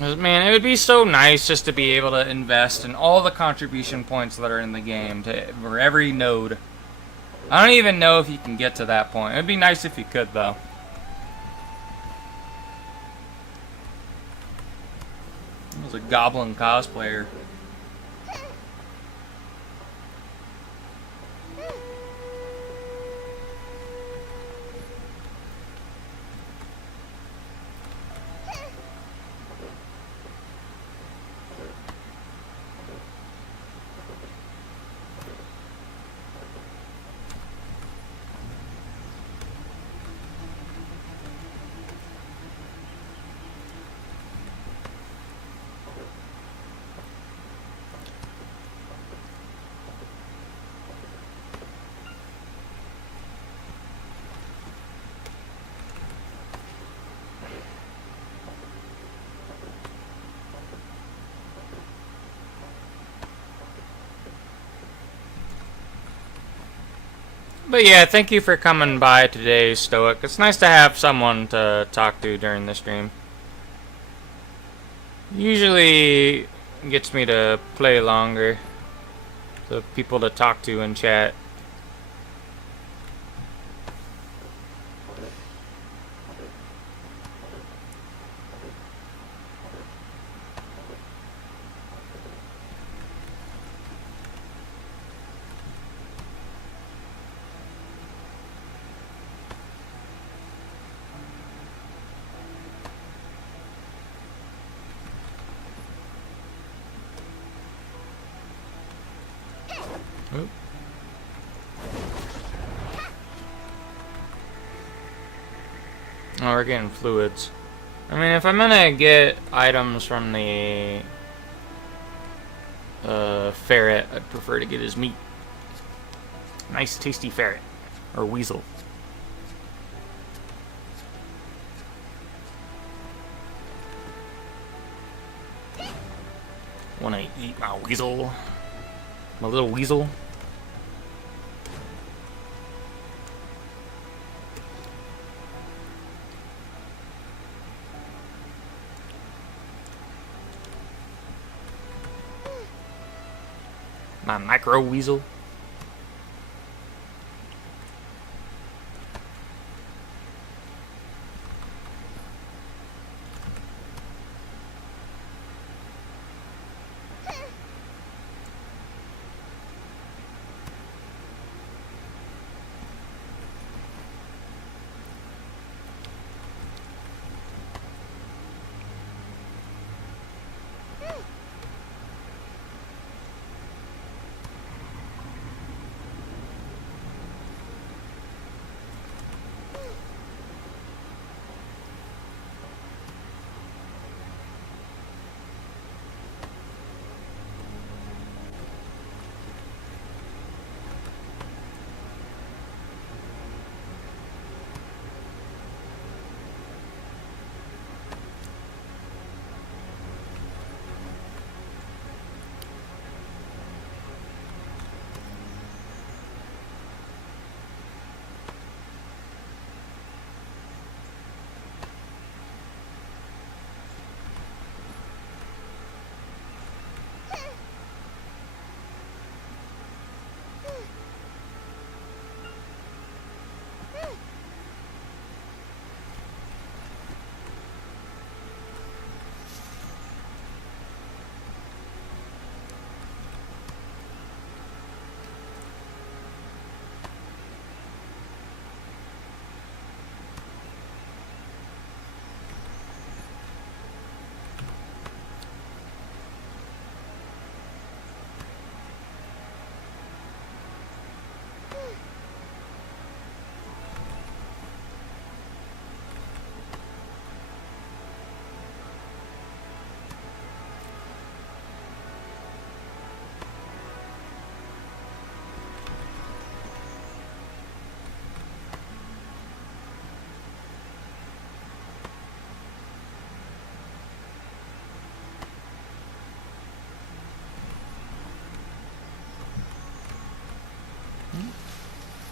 Man, it would be so nice just to be able to invest in all the contribution points that are in the game for every node. I don't even know if you can get to that point. It'd be nice if you could, though. I was a goblin cosplayer. But yeah, thank you for coming by today, Stoic. It's nice to have someone to talk to during the stream. Usually gets me to play longer. So people to talk to and chat. Oop. Oh, we're getting fluids. I mean, if I'm gonna get items from the ferret, I'd prefer to get his meat. Nice, tasty ferret. Or weasel. Wanna eat my weasel? My little weasel. My micro weasel.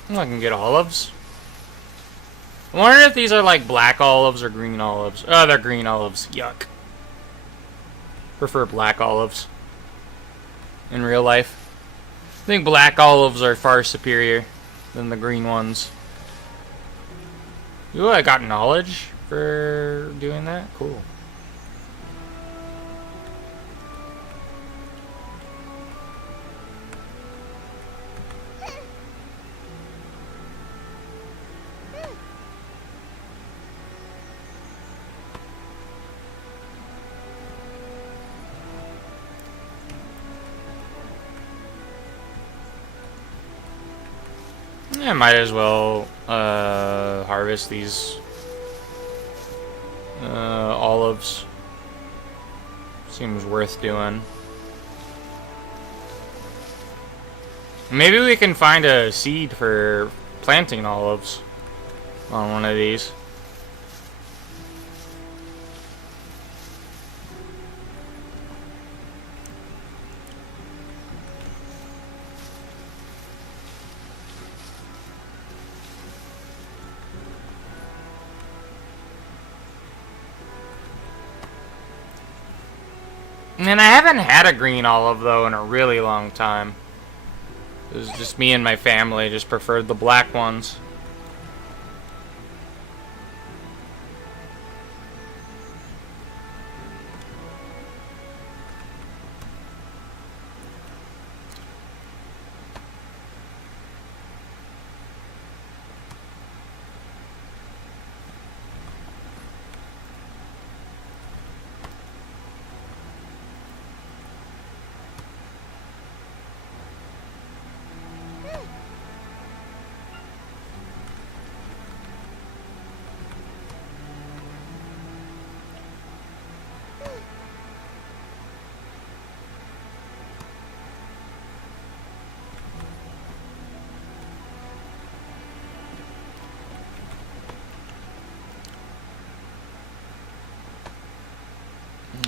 I can get olives. I wonder if these are like black olives or green olives. Oh, they're green olives. Yuck. Prefer black olives in real life. I think black olives are far superior than the green ones. Ooh, I got knowledge for doing that. Cool. I might as well harvest these olives. Seems worth doing. Maybe we can find a seed for planting olives on one of these. And I haven't had a green olive, though, in a really long time. It was just me and my family just preferred the black ones.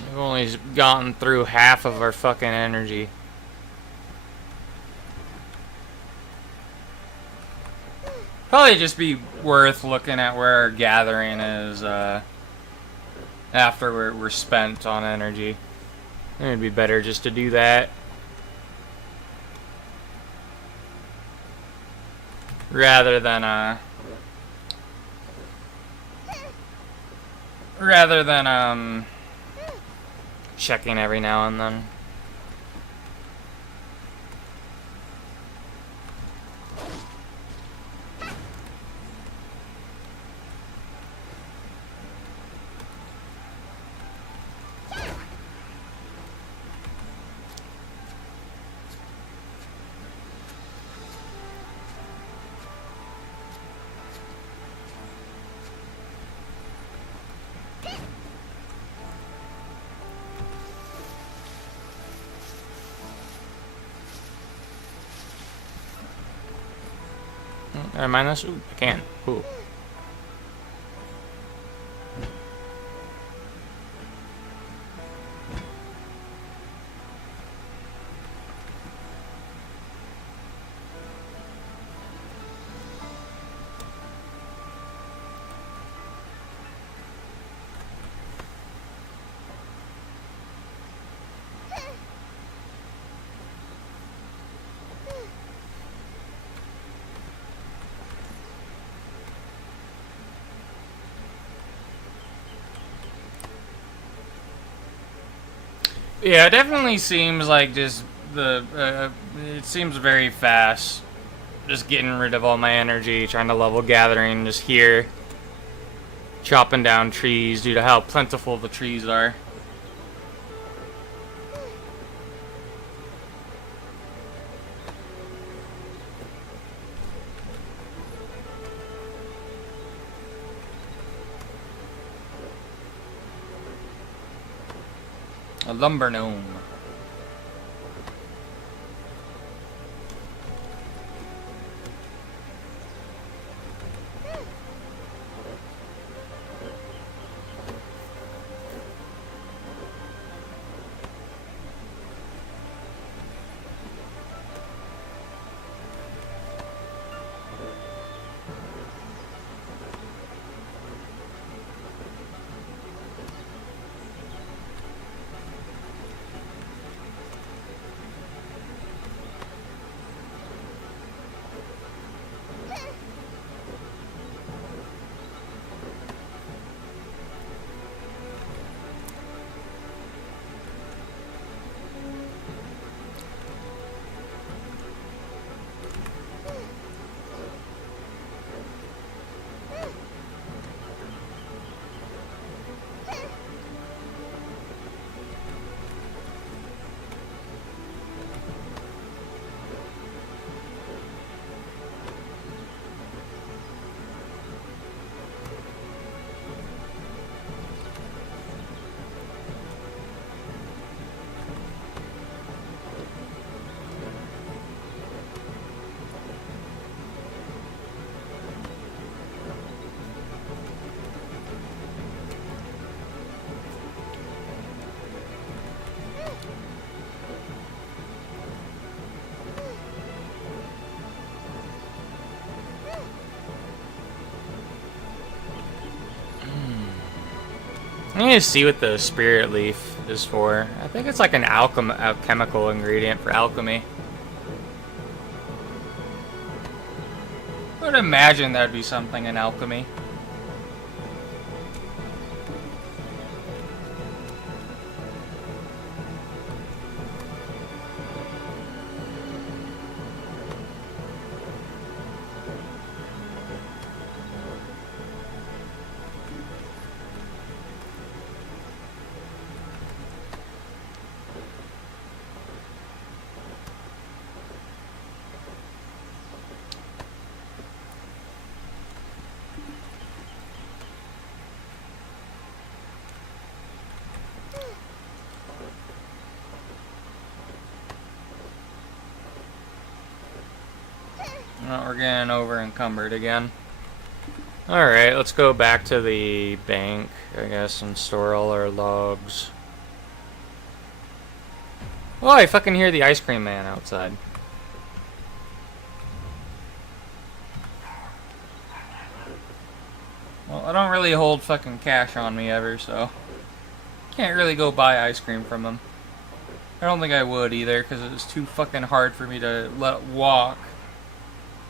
We've only gotten through half of our fucking energy. Probably just be worth looking at where our gathering is after we're spent on energy. I think it'd be better just to do that. Rather than checking every now and then. Can I mine this? Ooh, I can. Cool. Yeah, it definitely seems like just it seems very fast. Just getting rid of all my energy, trying to level gathering, just here. Chopping down trees due to how plentiful the trees are. A lumber gnome. I need to see what the spirit leaf is for. I think it's like an alchemical ingredient for alchemy. I would imagine that'd be something in alchemy. Oh, we're getting over encumbered again. Alright, let's go back to the bank, I guess, and store all our logs. Oh, I fucking hear the ice cream man outside. Well, I don't really hold fucking cash on me ever, so can't really go buy ice cream from him. I don't think I would either, because it's too fucking hard for me to let walk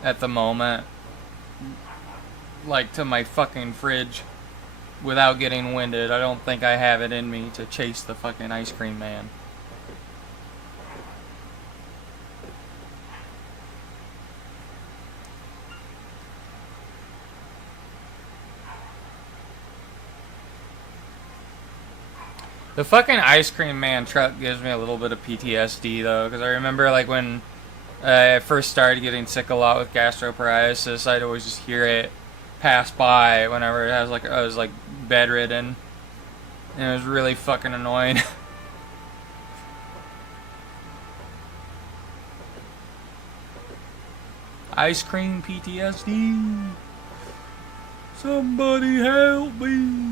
at the moment, like to my fucking fridge without getting winded. I don't think I have it in me to chase the fucking ice cream man. The fucking ice cream man truck gives me a little bit of PTSD though, because I remember like when I first started getting sick a lot with gastroparesis, I'd always just hear it pass by whenever it has like I was like bedridden, and it was really fucking annoying. Ice cream PTSD. Somebody help me.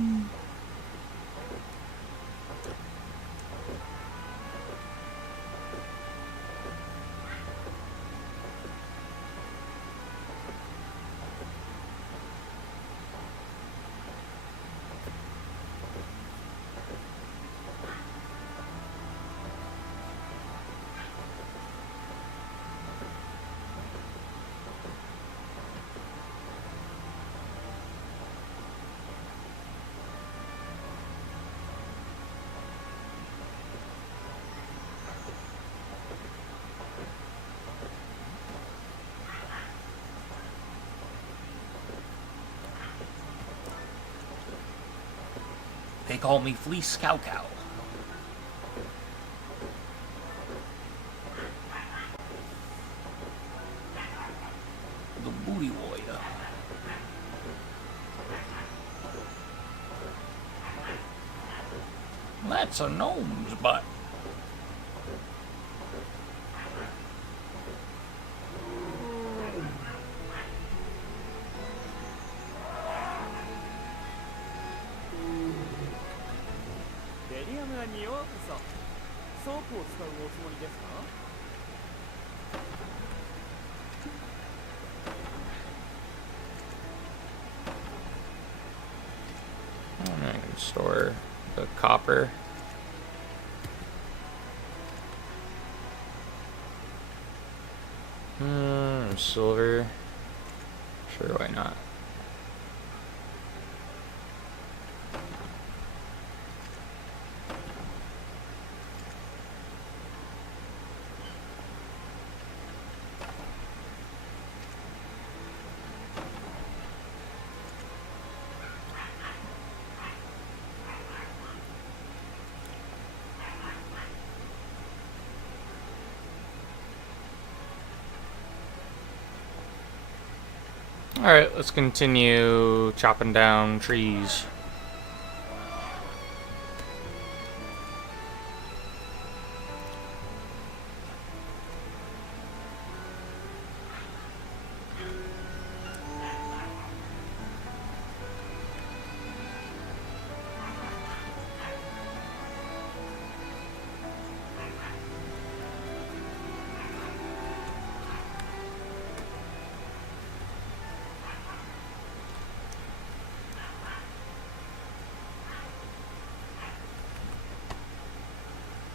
They call me Fleece Cow Cow. The booty warrior. That's a gnome's butt. I can store the copper. Silver. Sure, why not? Alright, let's continue chopping down trees.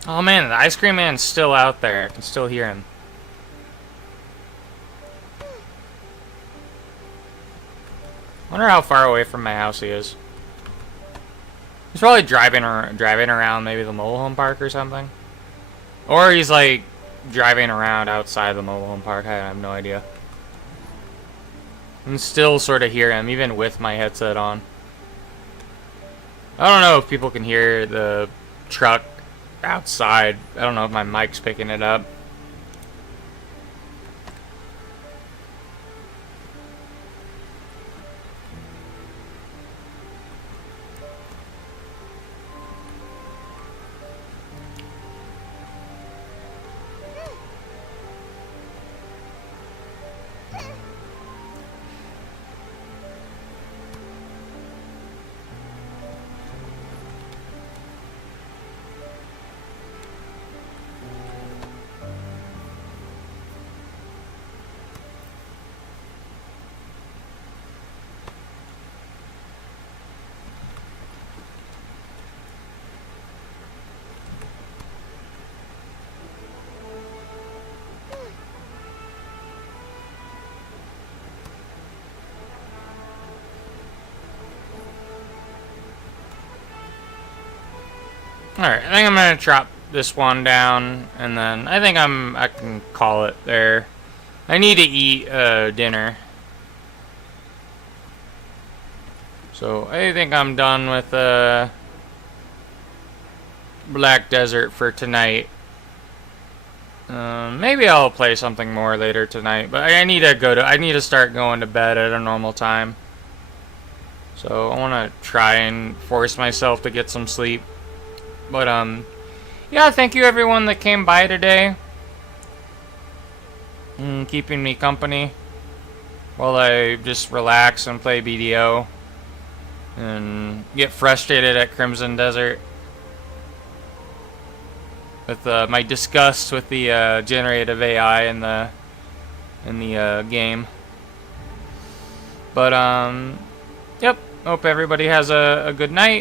Oh man, the ice cream man's still out there. I can still hear him. Wonder how far away from my house he is. He's probably driving around maybe the mobile home park or something. Or he's like driving around outside the mobile home park. I have no idea. I can still sort of hear him even with my headset on. I don't know if people can hear the truck outside. I don't know if my mic's picking it up. Alright, I think I'm gonna chop this one down, and then I think I can call it there. I need to eat dinner. So I think I'm done with Black Desert for tonight. Maybe I'll play something more later tonight, but I need to start going to bed at a normal time. So I want to try and force myself to get some sleep. But yeah, thank you everyone that came by today, keeping me company while I just relax and play BDO and get frustrated at Crimson Desert with my disgust with the generative AI in the game. But yep, hope everybody has a good night.